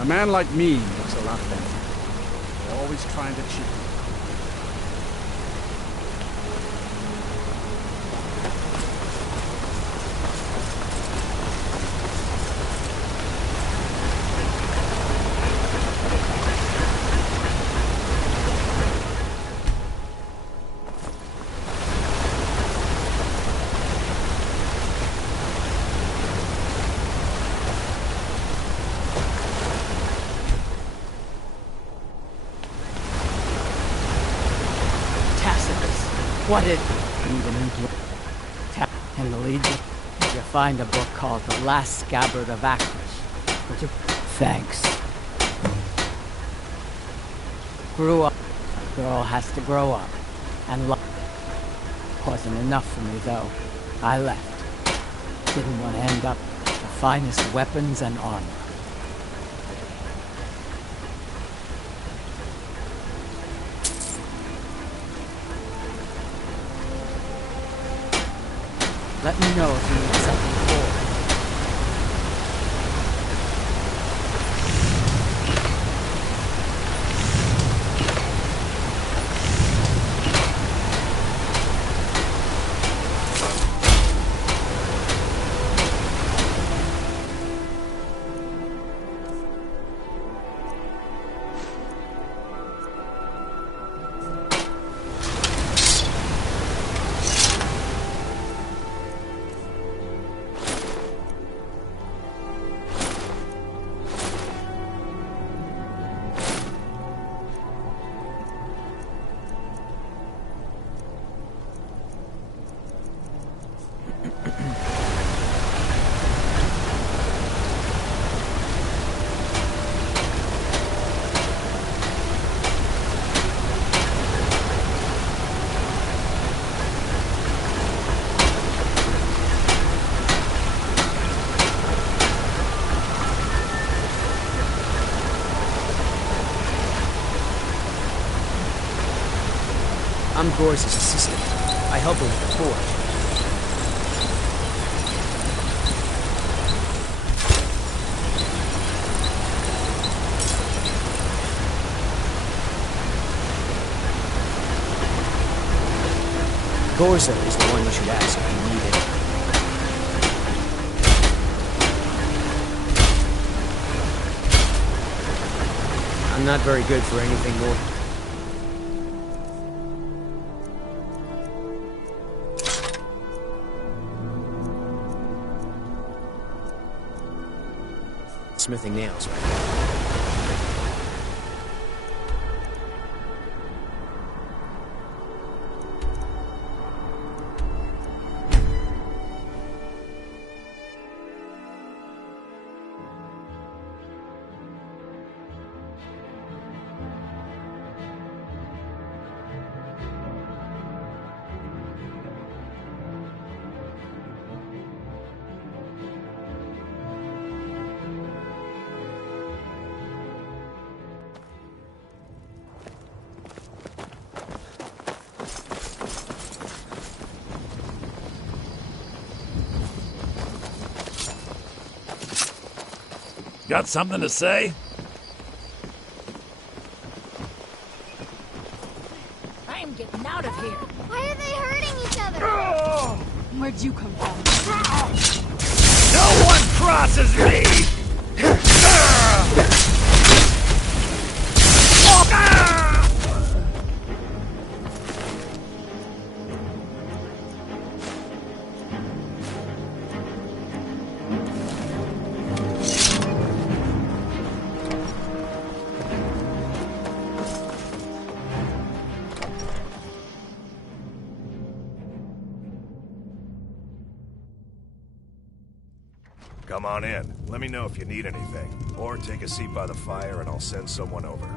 A man like me looks a lot better. Always trying to cheat. What is in the Legion? You find a book called The Last Scabbard of Akrish. Would you? Thanks. Grew up. A girl has to grow up. And love wasn't enough for me, though. I left. Didn't want to end up with the finest weapons and armor. Let me know if you need something more. I'm Gor's assistant. I help him with the forge. Gorza is the one you should ask if you need it. I'm not very good for anything more. Smithing nails, right? Got something to say? I am getting out of here. Why are they hurting each other? Where'd you come from? No one crosses me! Come on in. Let me know if you need anything. Or take a seat by the fire and I'll send someone over.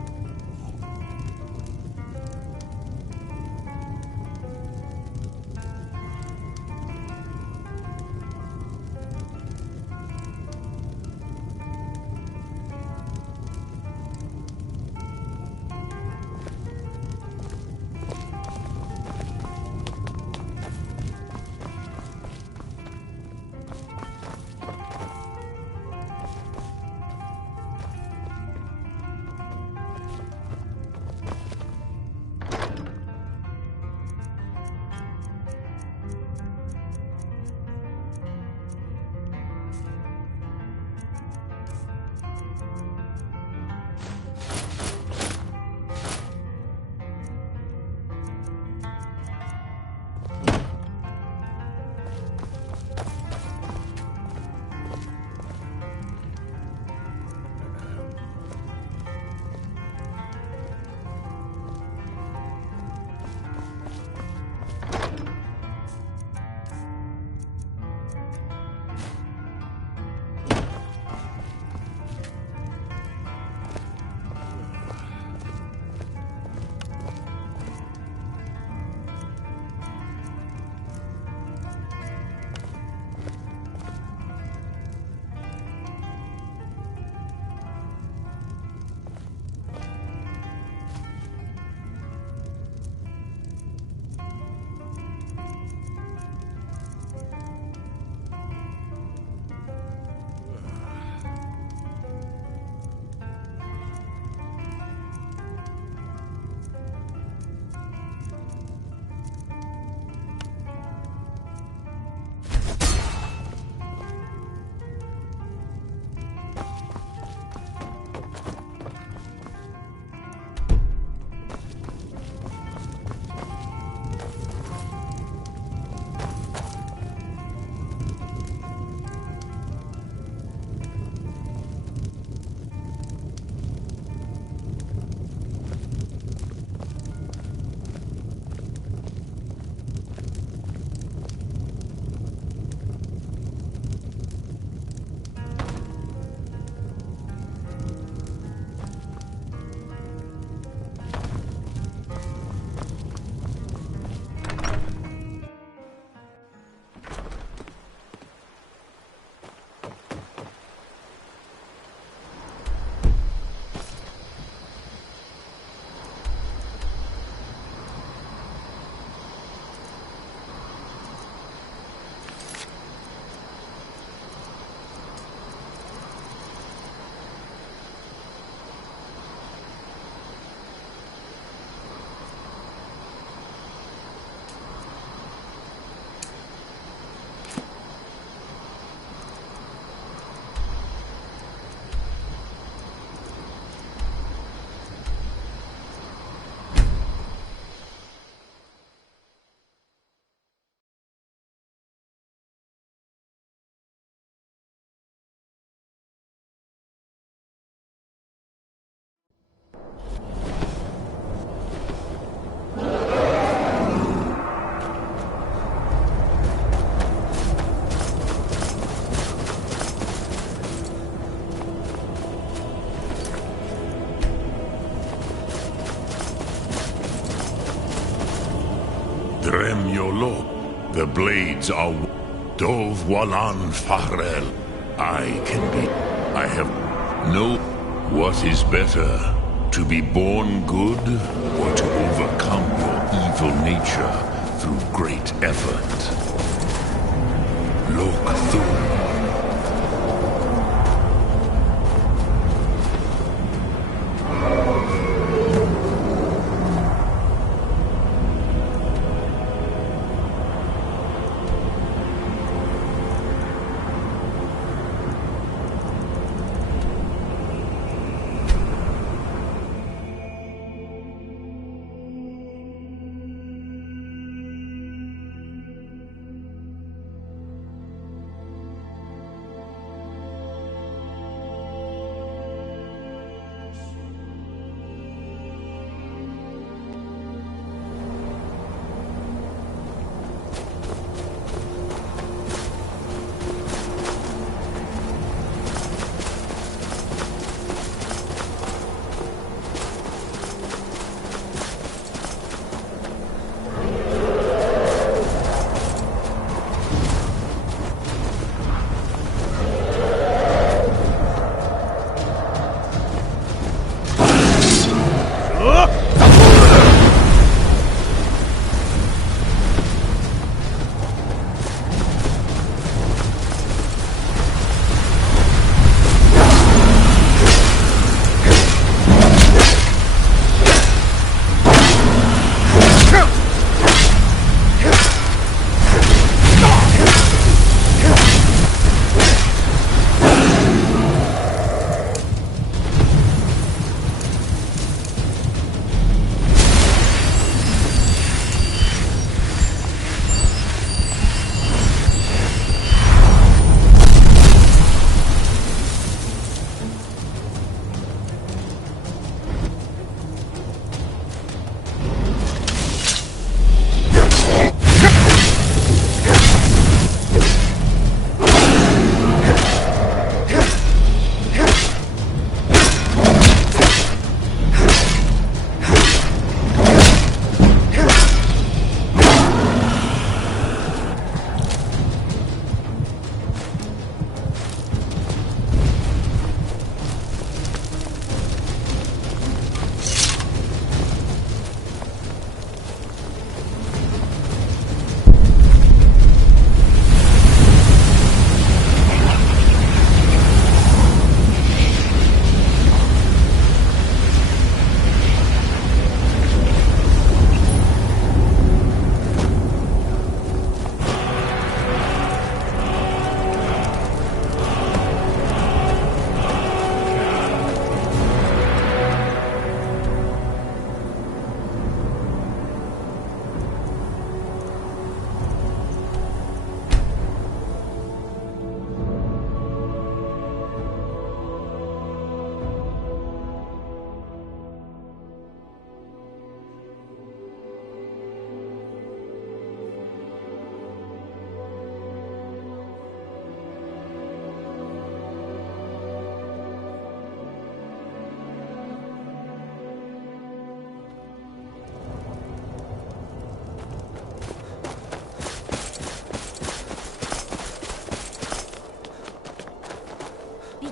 your lord. The blades are Dov Walan Farel. I have no... What is better, to be born good, or to overcome your evil nature through great effort? Look through.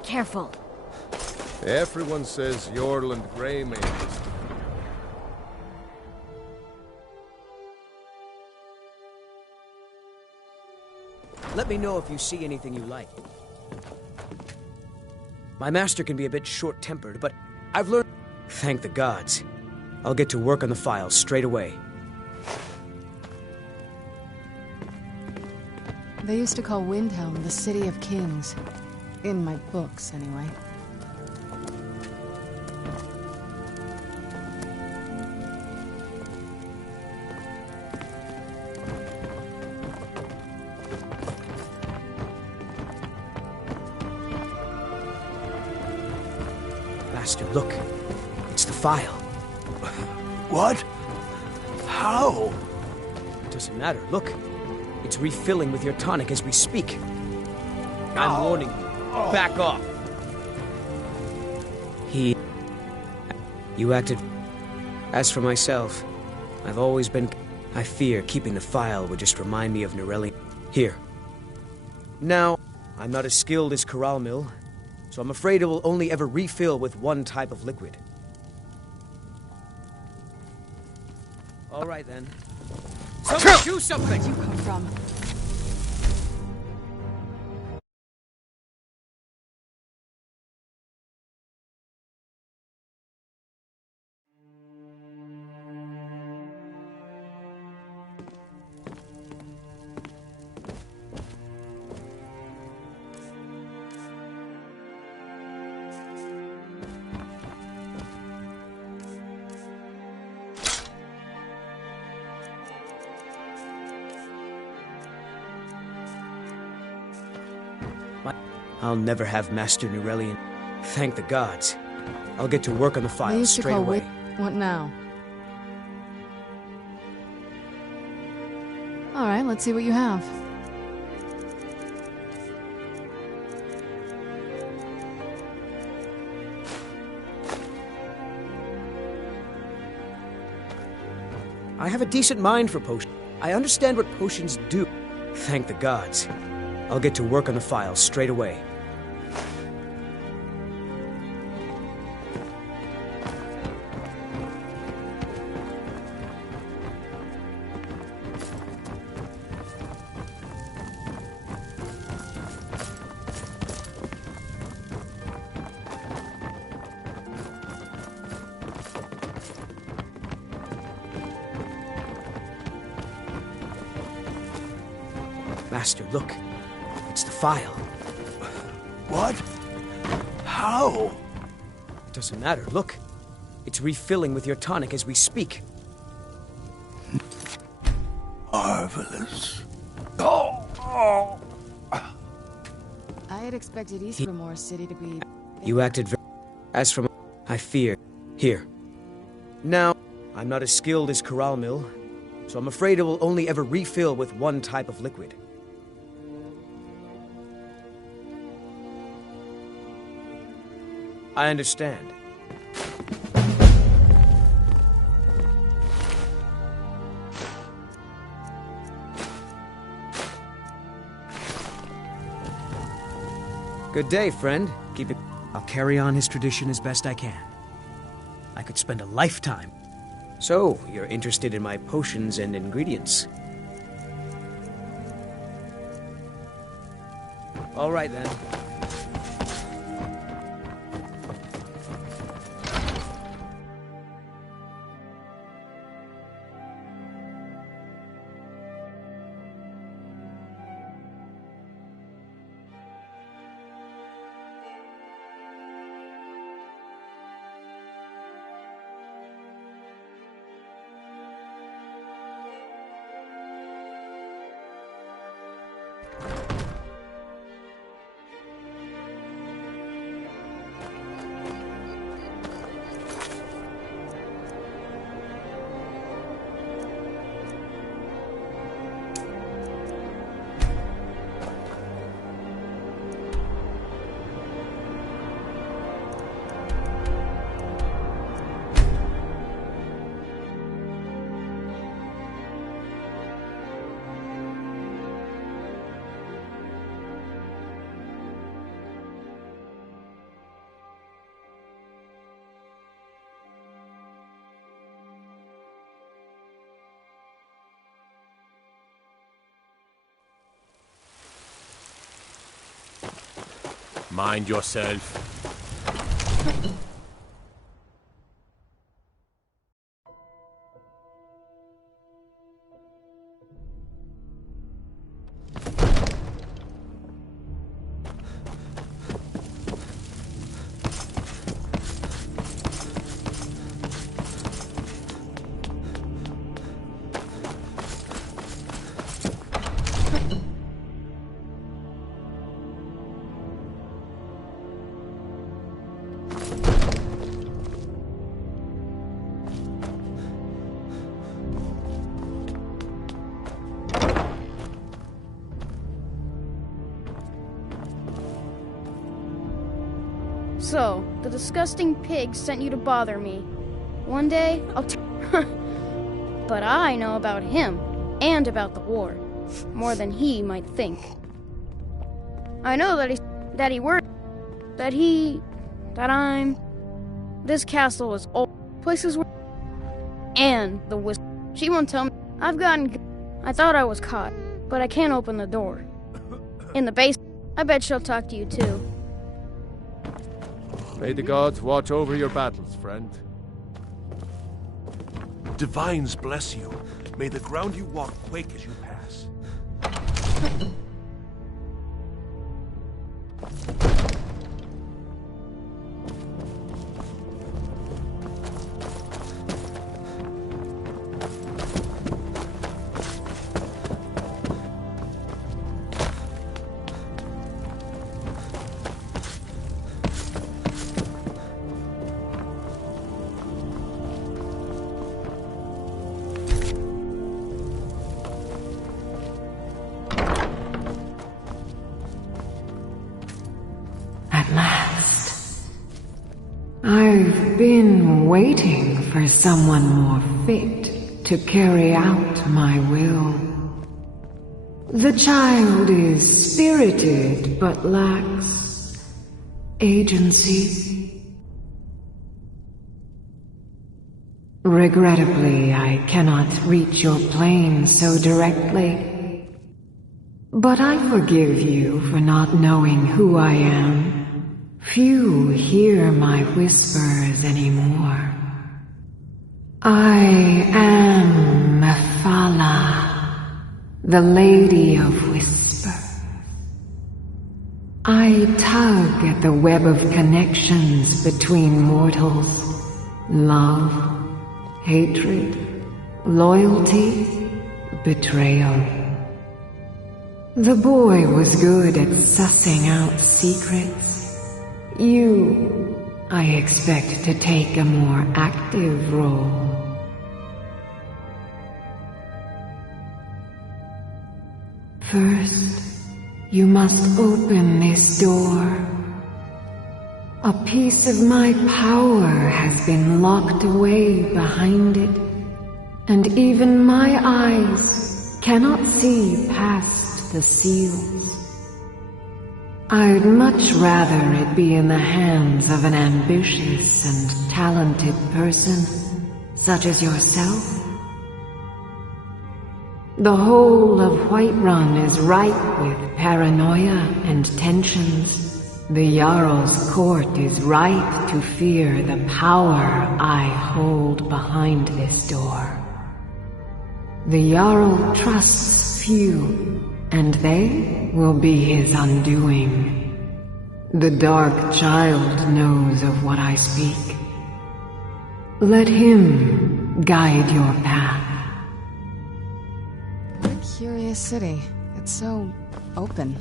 Careful. Everyone says Yorland Greymane is... Let me know if you see anything you like. My master can be a bit short-tempered, but I've learned... Thank the gods. I'll get to work on the files straight away. They used to call Windhelm the City of Kings. In my books, anyway. Master, look. It's the file. What? How? It doesn't matter. Look. It's refilling with your tonic as we speak. I'm warning you. Back off. You acted... As for myself, I've always been... I fear keeping the file would just remind me of Norellian. Here. Now, I'm not as skilled as Corral Mill, so I'm afraid it will only ever refill with one type of liquid. All right, then. Someone do something! Where'd you come from? I'll never have Master Norellian. Thank the gods. I'll get to work on the file straight away. What now? All right, let's see what you have. I have a decent mind for potions. I understand what potions do. Thank the gods. I'll get to work on the file straight away. Master, look. It's the file. What? How? It doesn't matter. Look. It's refilling with your tonic as we speak. Marvelous. I had expected Eastrimore City to be... You acted very... As from... I fear. Here. Now, I'm not as skilled as Corral Mill, so I'm afraid it will only ever refill with one type of liquid. I understand. Good day, friend. Keep it... I'll carry on his tradition as best I can. I could spend a lifetime. So, you're interested in my potions and ingredients? All right, then. Mind yourself. So, the disgusting pig sent you to bother me. One day, I'll But I know about him, and about the war, more than he might think. I know that he worked, that I'm... This castle is old. Places were... And the whistle. She won't tell me. I thought I was caught, but I can't open the door. In the basement. I bet she'll talk to you too. May the gods watch over your battles, friend. Divines bless you. May the ground you walk quake as you pass. I've been waiting for someone more fit to carry out my will. The child is spirited but lacks agency. Regrettably, I cannot reach your plane so directly. But I forgive you for not knowing who I am. Few hear my whispers anymore. I am Mephala, the Lady of Whispers. I tug at the web of connections between mortals. Love, hatred, loyalty, betrayal. The boy was good at sussing out secrets. You, I expect to take a more active role. First, you must open this door. A piece of my power has been locked away behind it, and even my eyes cannot see past the seals. I'd much rather it be in the hands of an ambitious and talented person, such as yourself. The whole of Whiterun is ripe with paranoia and tensions. The Jarl's court is right to fear the power I hold behind this door. The Jarl trusts few, and they will be his undoing. The Dark Child knows of what I speak. Let him guide your path. What a curious city. It's so open.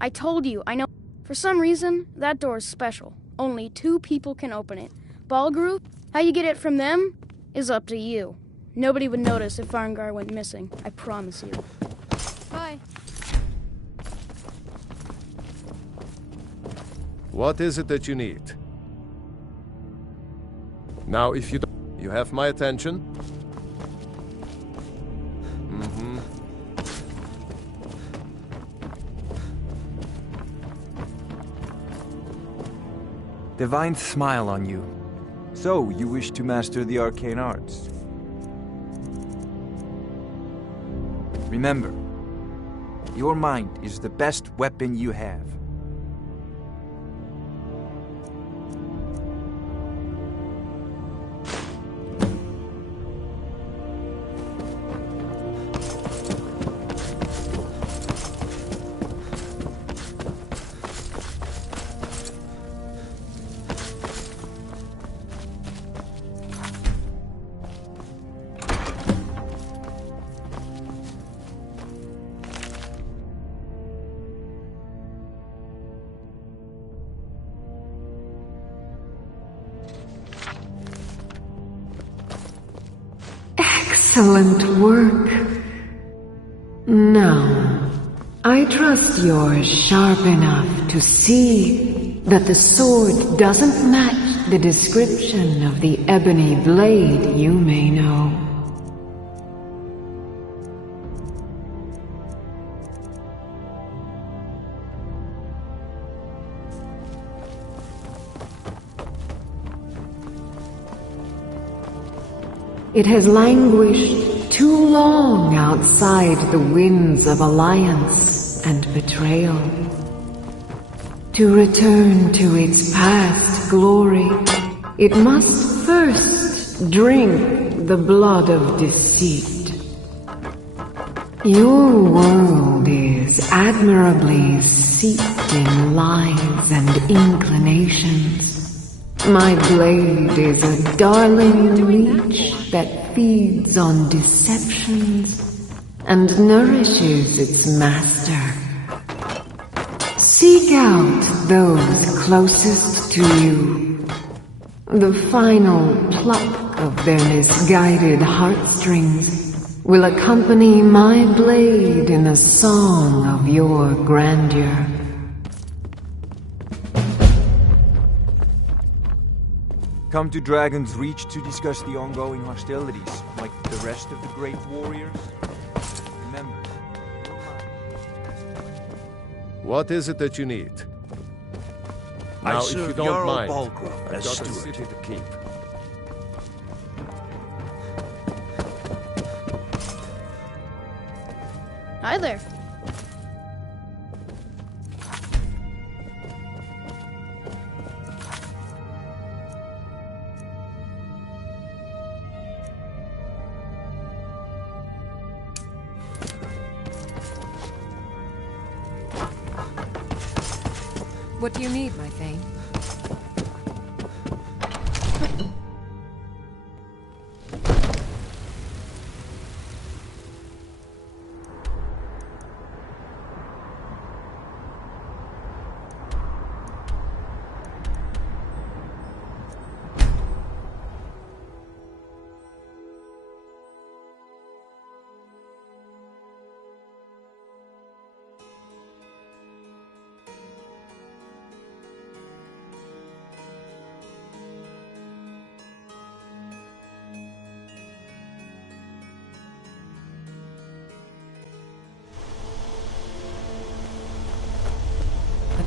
I told you, I know. For some reason, that door's special. Only 2 people can open it. Balgruuf, how you get it from them is up to you. Nobody would notice if Farengar went missing, I promise you. Bye. What is it that you need? Now, if you don't... You have my attention. Divines smile on you. So, you wish to master the arcane arts. Remember, your mind is the best weapon you have. Excellent work. Now, I trust you're sharp enough to see that the sword doesn't match the description of the ebony blade you may know. It has languished too long outside the winds of alliance and betrayal. To return to its past glory, it must first drink the blood of deceit. Your world is admirably steeped in lies and inclinations. My blade is a darling leech that feeds on deceptions and nourishes its master. Seek out those closest to you. The final pluck of their misguided heartstrings will accompany my blade in the song of your grandeur. Come to Dragon's Reach to discuss the ongoing hostilities, like the rest of the great warriors? Remember. What is it that you need? Now, if you don't Jarl mind, Balgruuf I've as got a steward. city to keep. Hi there. What do you need, my Thane?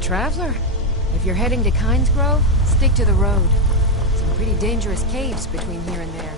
Traveler, if you're heading to Kynesgrove, stick to the road. Some pretty dangerous caves between here and there.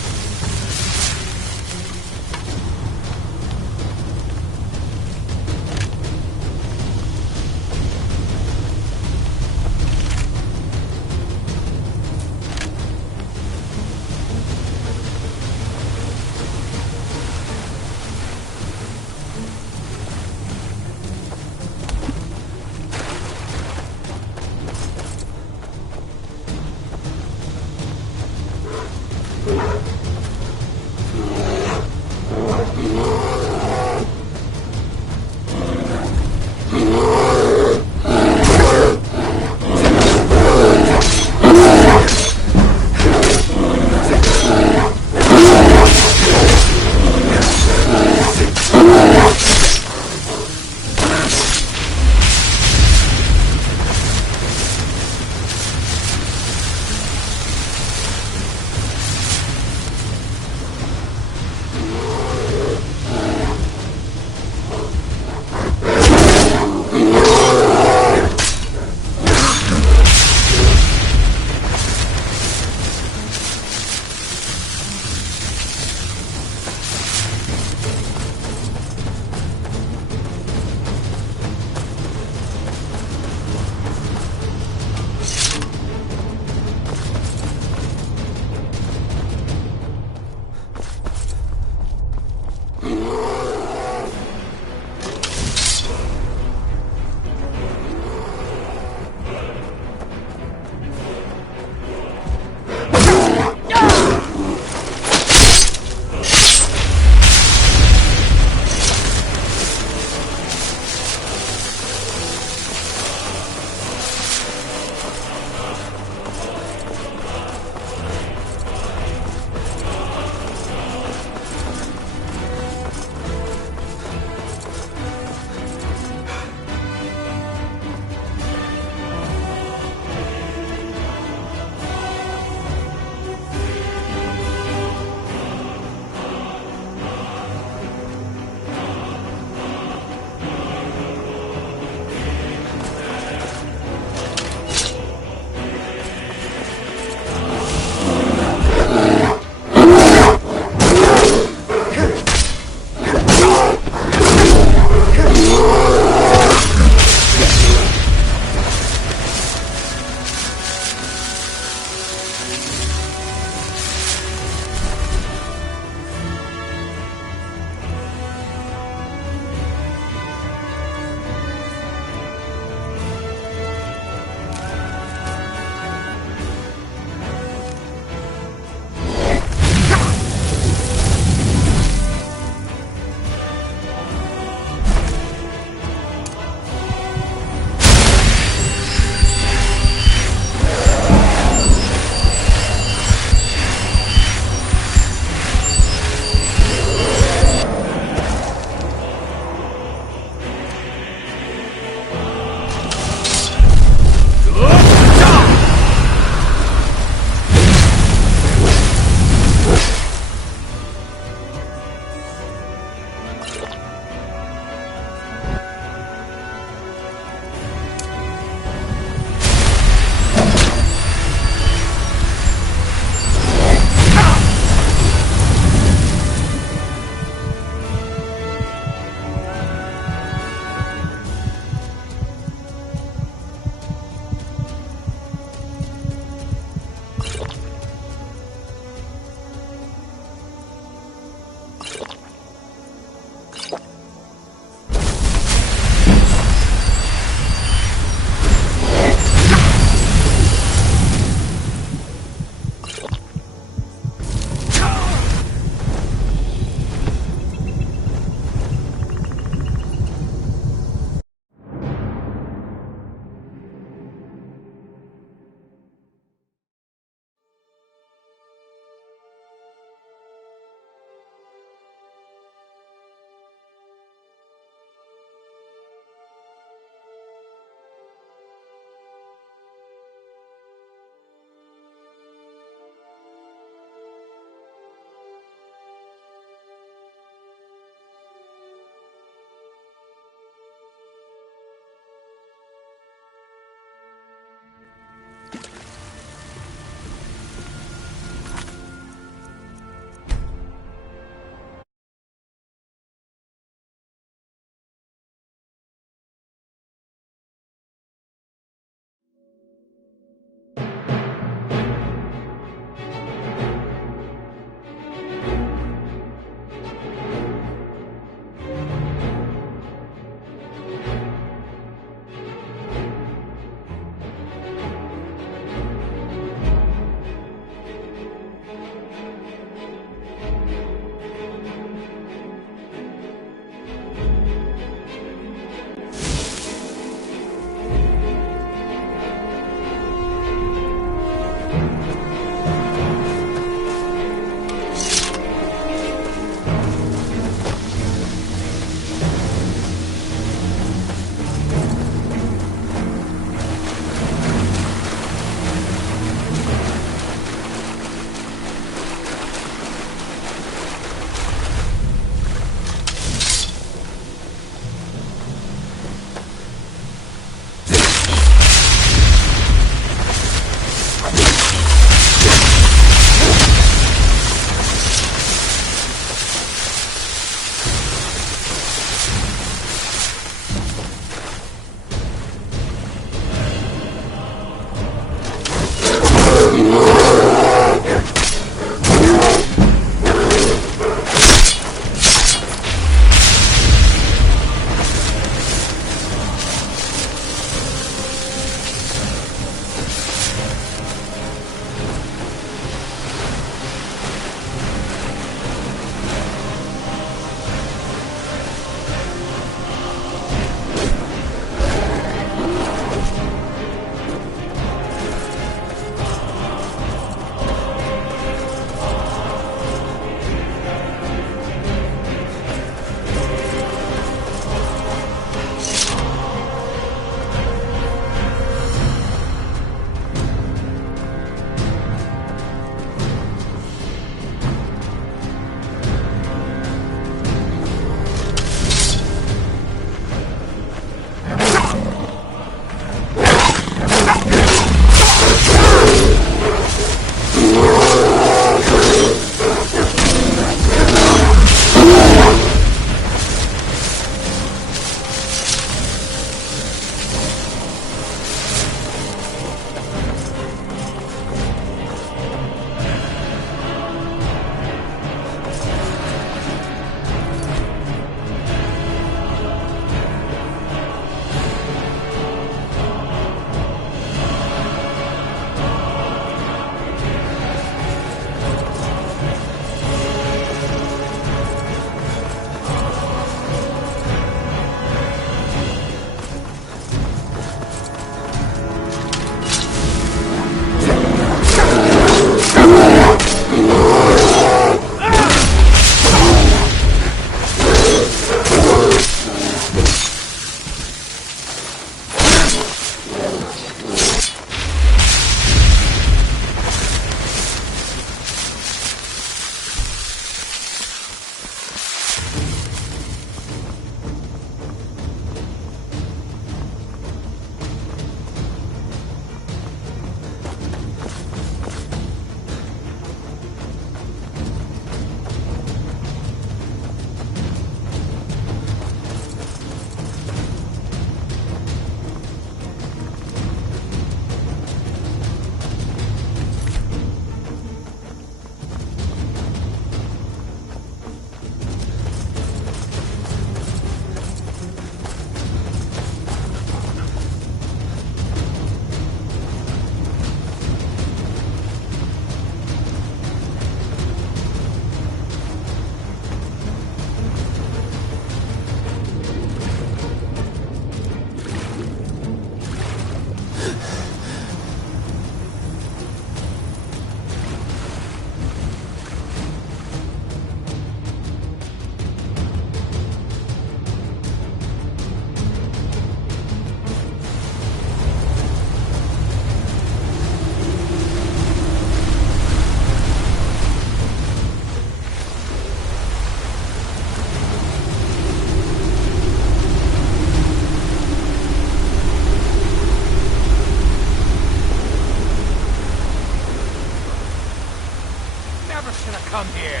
never should have come here.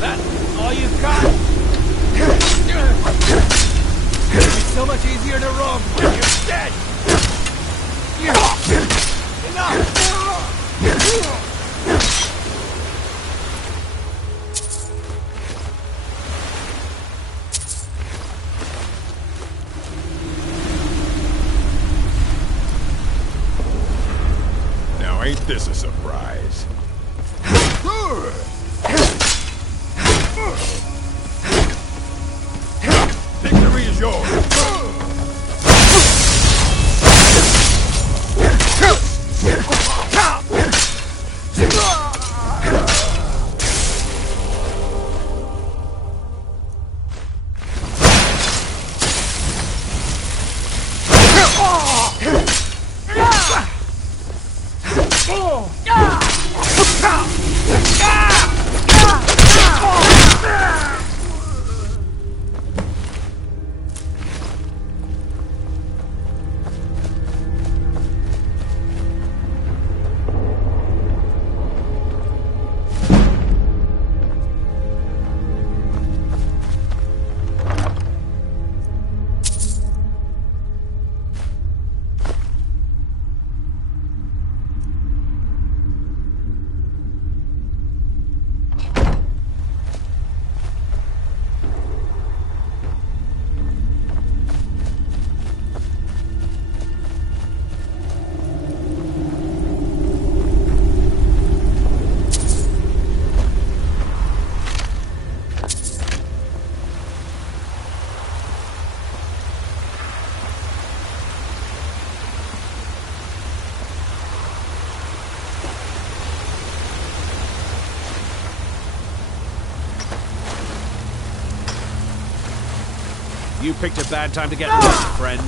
That all you've got? It's so much easier to run when you're dead. Enough! Now ain't this a surprise? Victory is yours! You picked a bad time to get lost, friend.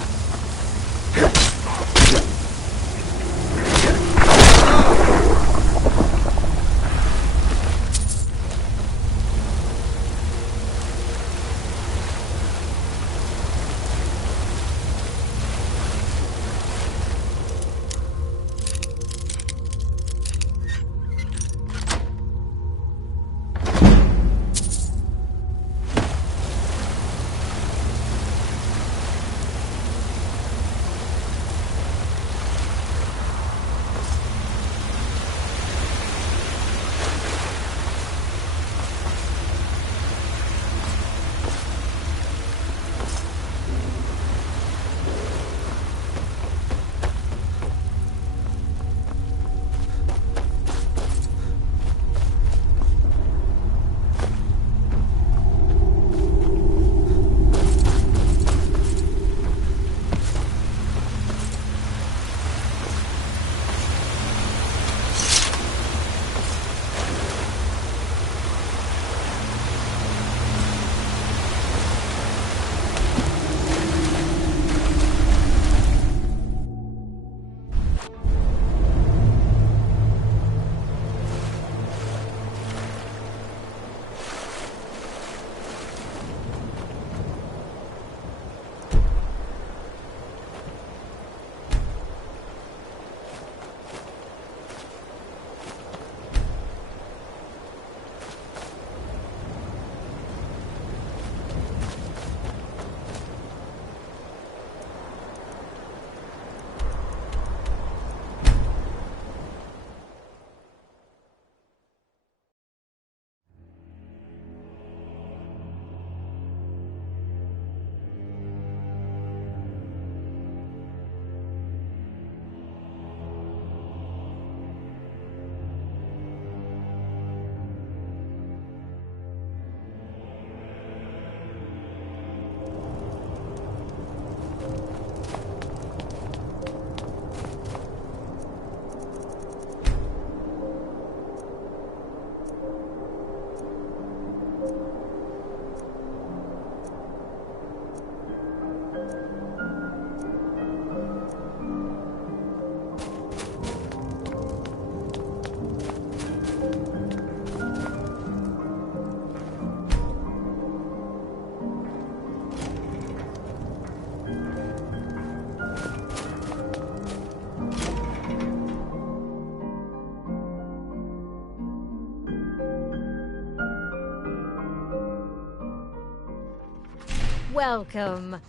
welcome.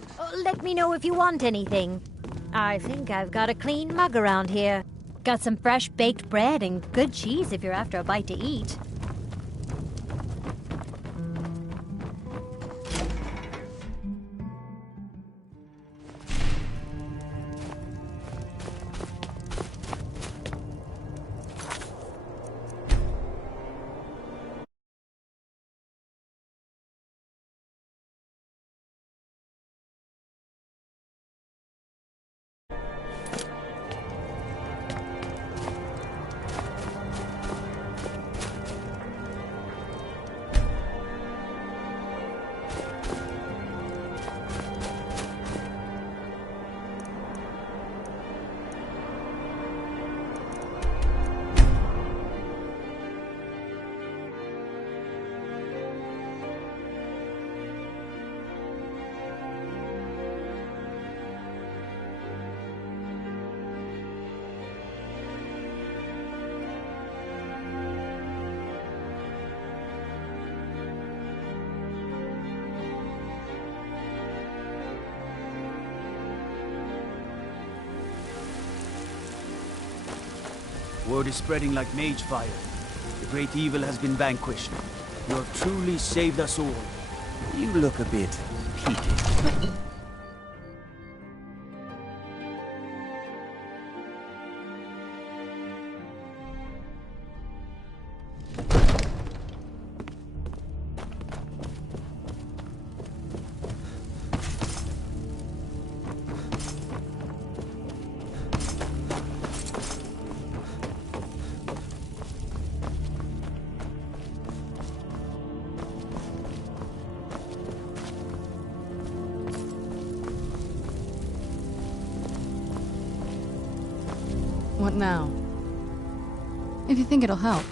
Let me know if you want anything. I think I've got a clean mug around here. Got some fresh baked bread and good cheese if you're after a bite to eat. Word is spreading like mage fire. The great evil has been vanquished. You have truly saved us all. You look a bit peated. What now? If you think it'll help.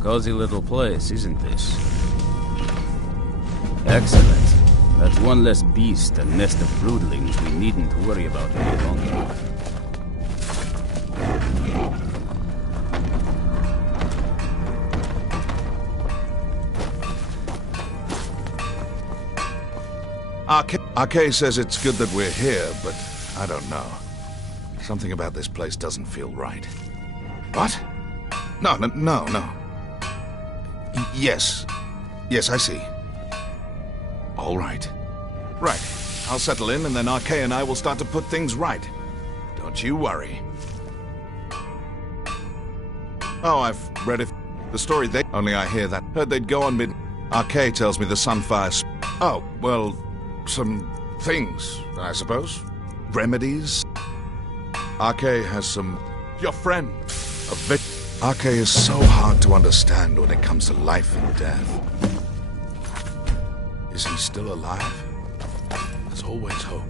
Cozy little place, isn't this? Excellent. That's one less beast and nest of broodlings we needn't worry about any longer. Arkay says it's good that we're here, but I don't know. Something about this place doesn't feel right. What? No. Yes, I see. All right. Right. I'll settle in, and then Arkay and I will start to put things right. Don't you worry. Oh, I've read it. The story they... Only I hear that. Heard they'd go on mid... Arkay tells me the Sunfire... Oh, well, some things, I suppose. Remedies. Arkay has some... Your friend. A bit... Arkay is so hard to understand when it comes to life and death. Is he still alive? There's always hope.